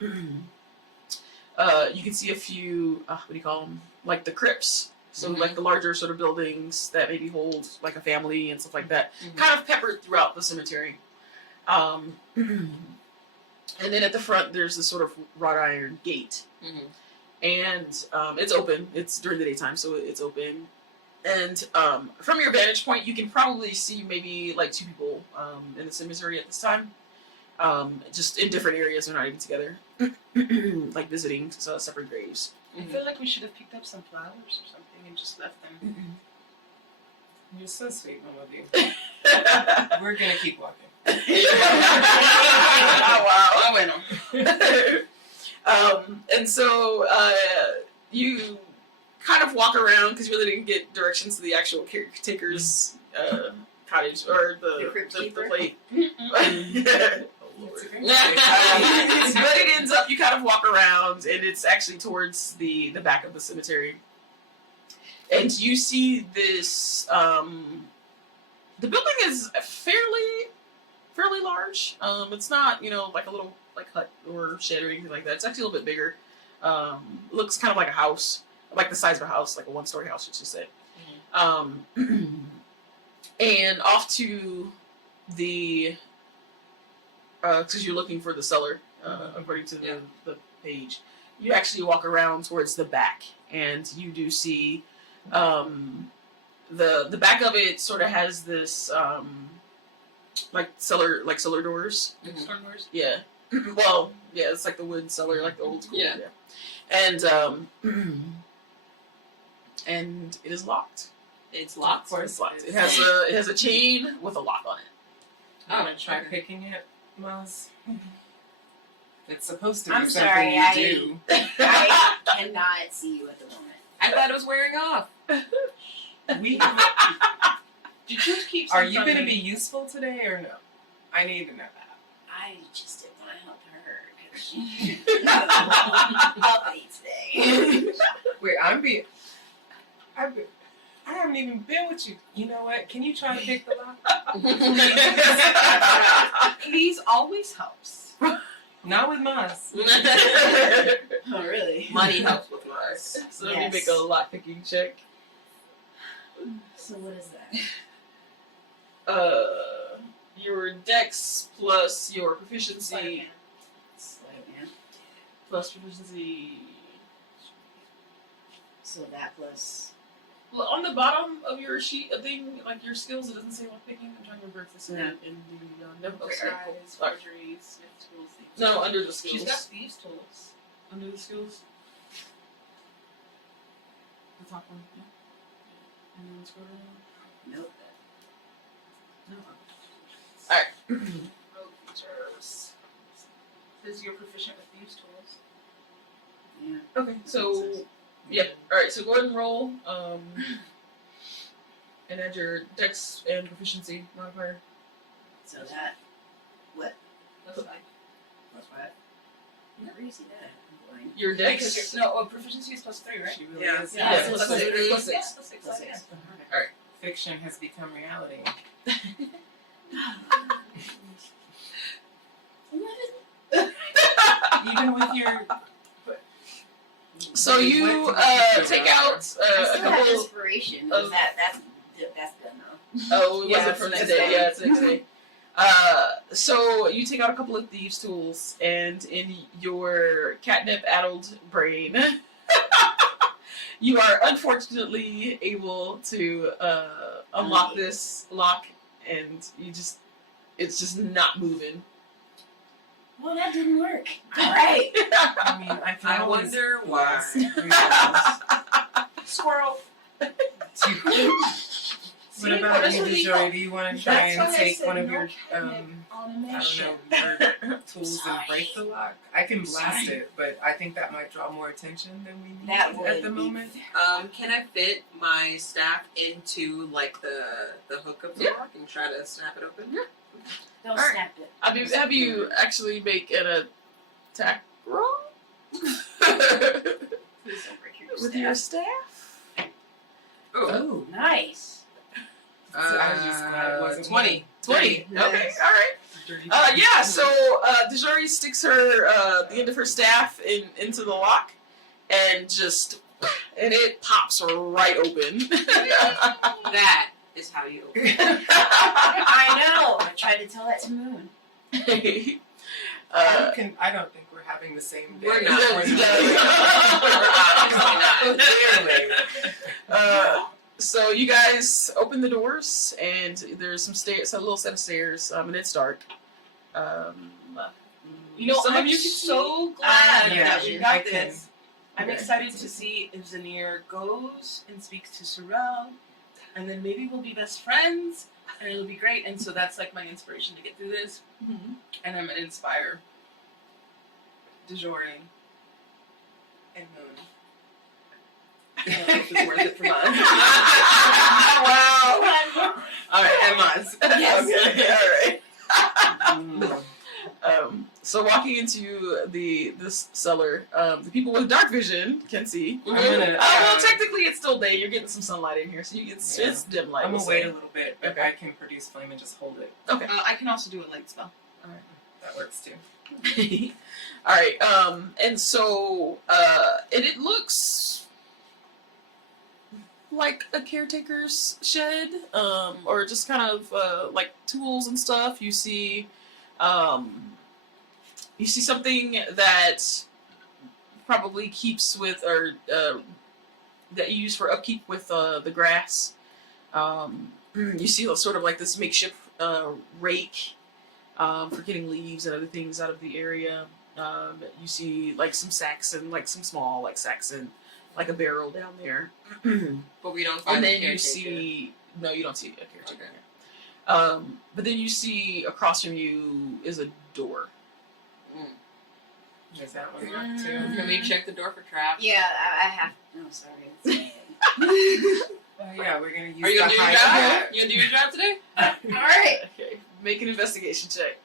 You can see a few. What do you call them? Like the crypts. So like the larger sort of buildings that maybe hold like a family and stuff like that, kind of peppered throughout the cemetery. And then at the front, there's this sort of wrought iron gate. And it's open. It's during the daytime, so it's open. And from your vantage point, you can probably see maybe like 2 people in the cemetery at this time. Just in different areas, they're not even together. Like visiting separate graves. I feel like we should have picked up some flowers or something and just left them. You're so sweet, Mama B. We're gonna keep walking. Oh, wow. Bueno. And so you kind of walk around because you really didn't get directions to the actual caretaker's cottage or the plate. Oh, Lord. But it ends up, you kind of walk around and it's actually towards the back of the cemetery. And you see this, the building is fairly large. It's not, like a little like hut or shed or anything like that. It's actually a little bit bigger. Looks kind of like a house, like the size of a house, like a 1-story house, you should say. And off to the, because you're looking for the cellar, according to the page, you actually walk around towards the back, and you do see the back of it sort of has this like cellar doors. Storm doors? Yeah. Well, yeah, it's like the wood cellar, like the old school. Yeah. And it is locked. It's locked. Of course, It's locked. It has a chain with a lock on it. I'm gonna try picking it, Maz. It's supposed to be I'm something sorry, you do. I cannot see you at the moment. I thought it was wearing off. We Did you keep some Are you from going to me? be useful today or no? I need to know that. I just didn't want to help her because she's uppity today. Wait, I haven't even been with you. You know what? Can you try to pick the lock? Please always helps. Not with Maz. Oh, really? Money helps with Mars. So let me make a lock picking check. So what is that? Your dex plus your proficiency plus proficiency. So that plus. Well, on the bottom of your sheet, a thing like your skills, it doesn't say what picking. I'm trying to remember if this is in the no. Okay, alright, cool. Forgery, smith tools, thieves. No, under the skills. She's got thieves tools. Under the skills. The top one, yeah. And then scroll down. Nope. No. Alright. Rogue features. Says you're proficient with thieves tools. Yeah. Okay, so yeah. Alright, so go ahead and roll. And add your dex and proficiency modifier. So that. What? That's fine. Plus what? Where do you see that? I'm blind. Your Because dex. proficiency is +3, right? She really Yeah. is. Yeah, plus plus six. six. Plus Yeah, six. +6. Plus Yeah. six. Fiction has become reality. Even with your... So you take out I still a have couple. inspiration. of- That's done now. Oh, it Yeah, wasn't it's from next today. day. Yeah, it's next day. So you take out a couple of thieves' tools, and in your catnip-addled brain, you are unfortunately able to unlock this lock, and it's just not moving. Well, that didn't work. All right. I mean, I always wonder why. ask reasons Squirrel. to- What about honestly, Joy, do you want to try that's why and I take said one of no your catnip on the I mission. don't know, your tools Sorry. and break the lock? I can blast Sorry. it, but I think that might draw more attention than we need That at would the be moment. Can I fit my staff into like the hook of the lock and try to snap it open? Don't Alright. snap it. Have you actually make an attack roll? Please don't break your With your staff. staff? Oh, Nice. I was just glad it wasn't 20. 20. Nice. Okay, alright. dirty. Yeah, so DeJory sticks her the end of her staff into the lock and it pops right open. That is how you open. I know. I tried to tell that to Moon. I don't think we're having the same day. We're not. Clearly. So you guys open the doors, and there's some stairs, a little set of stairs, and it's dark. You know, some I'm of you so glad Yeah, that we I got can- this. I'm Okay. excited to see if Zanir goes and speaks to Sorrel, and then maybe we'll be best friends, and it'll be great. And so that's like my inspiration to get through this. And I'm gonna inspire DeJory and Moon. I don't know if it's worth it for mine. Wow. All right, and Maz. Yes. Okay, all right. So walking into this cellar, the people with dark vision can see. I'm gonna. Well, technically it's still day. You're getting some sunlight in here, so you get it's dim light. I'm we'll gonna wait a say. little bit, but Okay. I can produce flame and just hold it. Okay. I can also do a light spell. That works too. All right. And so and it looks like a caretaker's shed, or just kind of like tools and stuff. You see something that probably keeps with, or that you use for upkeep with the grass. You see sort of like this makeshift rake for getting leaves and other things out of the area. You see like some sacks and like some small like sacks and like a barrel down there. But we don't find And the then you caretaker. see, no, you don't see a caretaker. Okay. But then you see across from you is a door. Does that one work too? Can we check the door for traps? Yeah, I have. No, sorry. Oh yeah, we're gonna use Are you gonna the do your high job? hat. You gonna do your job today? All right. Okay, make an investigation check.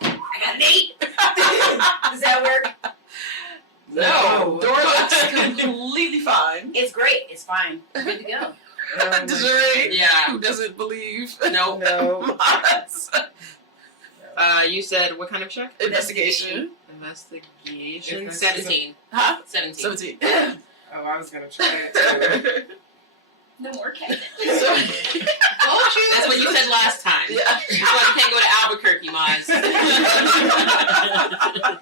I got an 8. Does that work? No, door looks completely fine. It's great. It's fine. We're good to go. Desiree, Yeah. who doesn't believe? No. No. You said what kind of check? Investigation. Investigation. If this 17. Huh? 17. 17. Oh, I was gonna try it too. No more cat. That's what you said last time. Yeah. That's why you can't go to Albuquerque, Maz.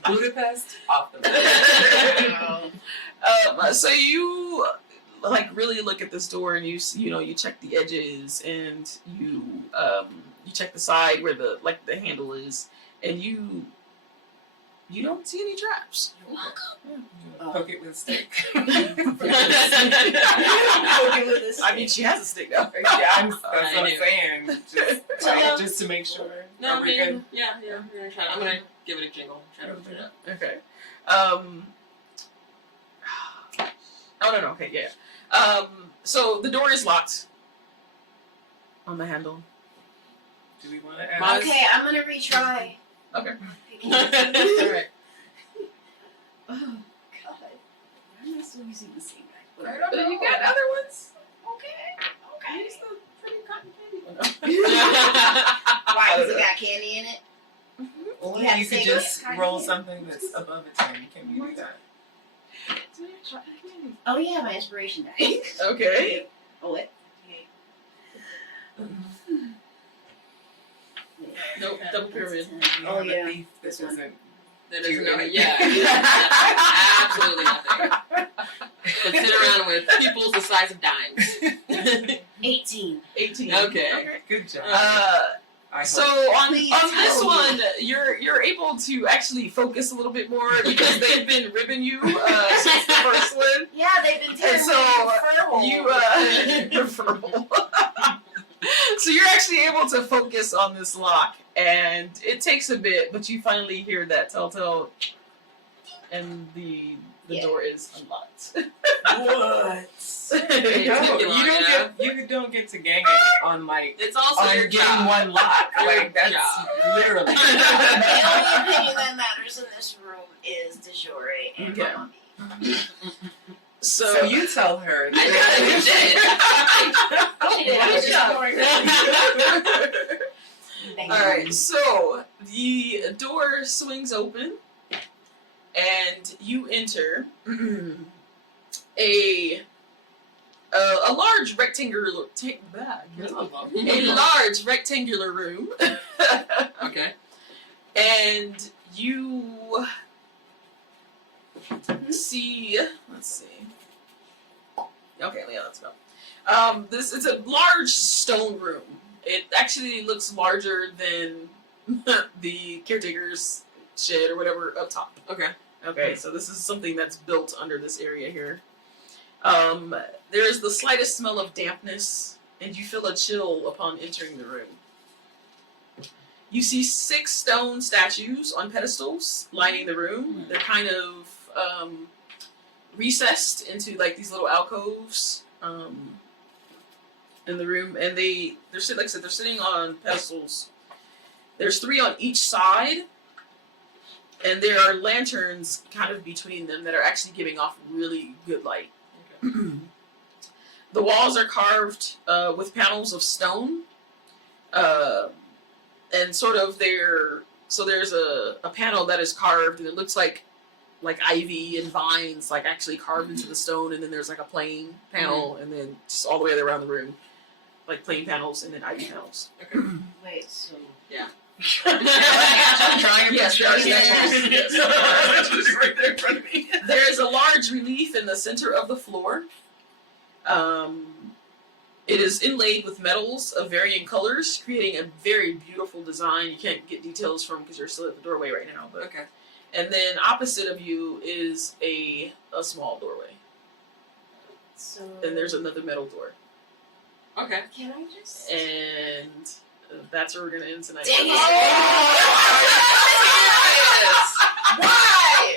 Budapest, off the So you like really look at this door and you check the edges and you check the side where the handle is and you don't see any traps. Poke it with a stick. I mean, she has a stick now. Yeah, that's what I I'm knew. saying. Just to make sure. No, Are we good? Yeah, we're gonna try. I'm gonna give it a jingle. Try to open it up. Okay. Oh no. Okay, yeah. So the door is locked on the handle. Do we want to ask? Okay, I'm gonna retry. Okay. Oh All right. God. Why am I still using the same guy? I don't know. You got other ones? Okay. Use the pretty cotton candy one. Why? Because it got candy in it? Or You had you to could say just what? roll something that's above a 10. Can you do that? Oh yeah, my inspiration die. Okay. Oh what? Nope. Double pyramid. You Oh, have a yeah. thief. This isn't. That doesn't know. Yeah. Absolutely nothing. But sit around with peoples the size of dimes. 18. 18. Okay. Good job. So on this one, you're able to actually focus a little bit more because they've been ribbing you since the first one. Yeah, they've been tearing And so me referral. So you're actually able to focus on this lock, and it takes a bit, but you finally hear that telltale, and the door is unlocked. What? You don't get to gang it on like It's also on your getting job. one lock. Like that's job. literally. The only opinion that matters in this room is de jure and Okay. mommy. So you tell her. I She did a good job. Thank All you. right, so the door swings open, and you enter a large rectangular a large rectangular room, Okay. and you see. Let's see. Okay, yeah, let's go. This is a large stone room. It actually looks larger than the caretaker's shed or whatever up top. Okay. Okay, so this is something that's built under this area here. There is the slightest smell of dampness, and you feel a chill upon entering the room. You see 6 stone statues on pedestals lining the room. They're kind of recessed into like these little alcoves in the room, and they're like I said, they're sitting on pedestals. There's 3 on each side, and there are lanterns kind of between them that are actually giving off really good light. Okay. The walls are carved with panels of stone, and sort of there's a panel that is carved, and it looks like ivy and vines like actually carved into the stone, and then there's like a plain panel, and then just all the way around the room, like plain panels and then ivy panels. Wait, so Yes, there are statues. Yes. Right there in front of me. There is a large relief in the center of the floor. It is inlaid with metals of varying colors, creating a very beautiful design. You can't get details from because you're still at the doorway right now. But Okay. and then opposite of you is a small doorway, and there's another metal door, Okay. Can I just? and that's where we're gonna end tonight. Dang it! Why?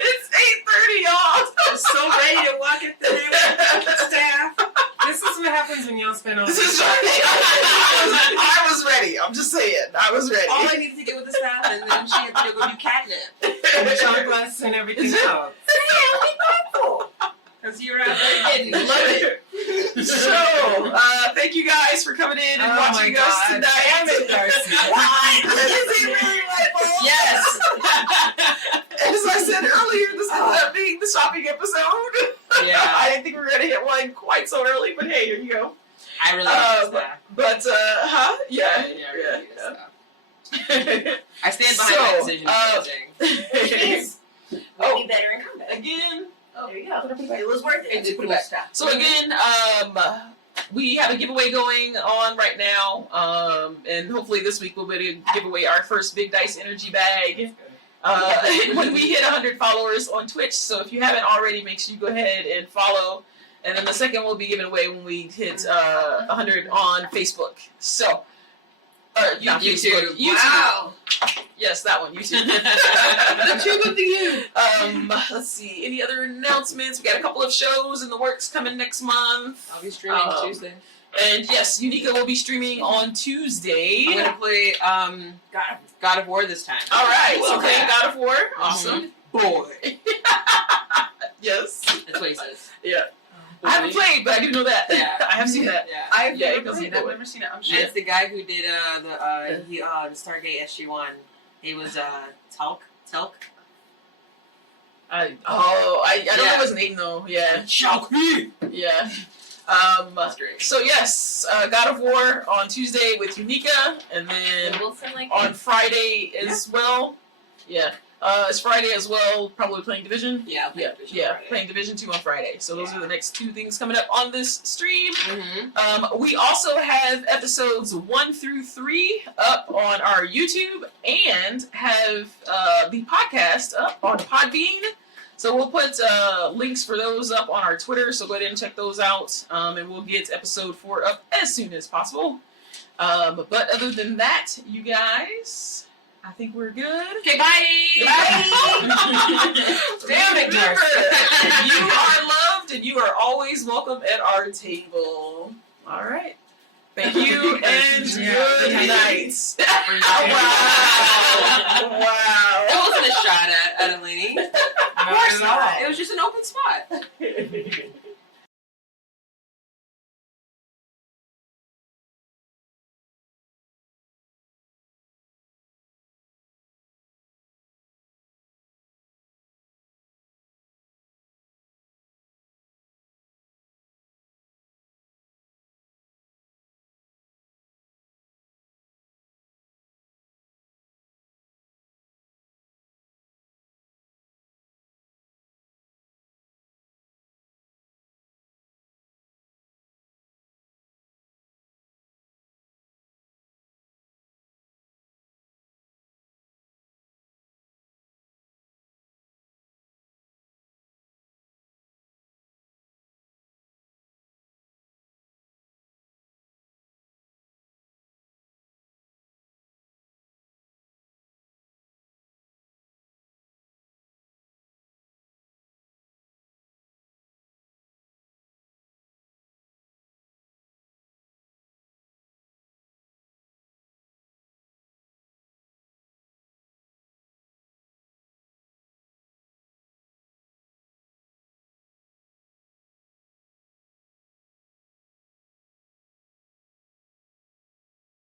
It's 8:30, y'all. I'm so ready to walk it through. Staff. This is what happens when y'all spend all This is this. I was ready. I'm just saying. I was ready. All I needed to get with the staff, and then she had to go do catnip. And shot glass and everything else. Because you're out there getting Love it. So, thank you guys for coming in and Oh watching my us God. tonight. Damn it, Darcy. Why? Is it really my fault? Yes. As I said earlier, this ended up being the shopping episode. Yeah. I didn't think we were going to hit one quite so early, but hey, here you go. I really like the staff. But, huh? Yeah. I really like the staff. I stand behind my decision. Please. We'll be better in combat. Again. There you go. It was worth it. Put it back. So again, we have a giveaway going on right now, and hopefully this week we'll be able to give away our first Big Dice Energy bag when we hit 100 followers on Twitch. So if you haven't already, make sure you go ahead and follow. And then the second will be given away when we hit 100 on Facebook. So, not Facebook, YouTube. Wow. Yes, that one, YouTube. The tube of the U. Let's see. Any other announcements? We got a couple of shows in the works coming next month. I'll be streaming Tuesday. And yes, Unika will be streaming on Tuesday. I'm gonna play God of War this time. All right, so Okay. playing God of War. Awesome. Boy. Yes. That's what he says. Yeah. I haven't played, but I do know that. Yeah. I have seen that. Yeah. I've Yeah, never it doesn't played. do I've it. never seen it. I'm And sure. it's the guy who did the Stargate SG-1. He was Telk. I don't know his name though. Yeah. Shao-Kahn. Yeah. That's great. So yes, God of War on Tuesday with Unika, and then Wilson, like on Friday as well. Yeah. It's Friday as well. Probably playing Division. Yeah, Playing Division 2 on Friday. So those are the next 2 things coming up on this stream. Mm-hmm. We also have episodes 1 through 3 up on our YouTube and have the podcast up on Podbean. So we'll put links for those up on our Twitter. So go ahead and check those out, and we'll get episode 4 up as soon as possible. But other than that, you guys, I think we're good. Okay, bye. Damn it, Remember, Darcy. you are loved and you are always welcome at our table. All right. Thank you and good night. Wow. It wasn't a shot at Eleni. Of course not. It was just an open spot.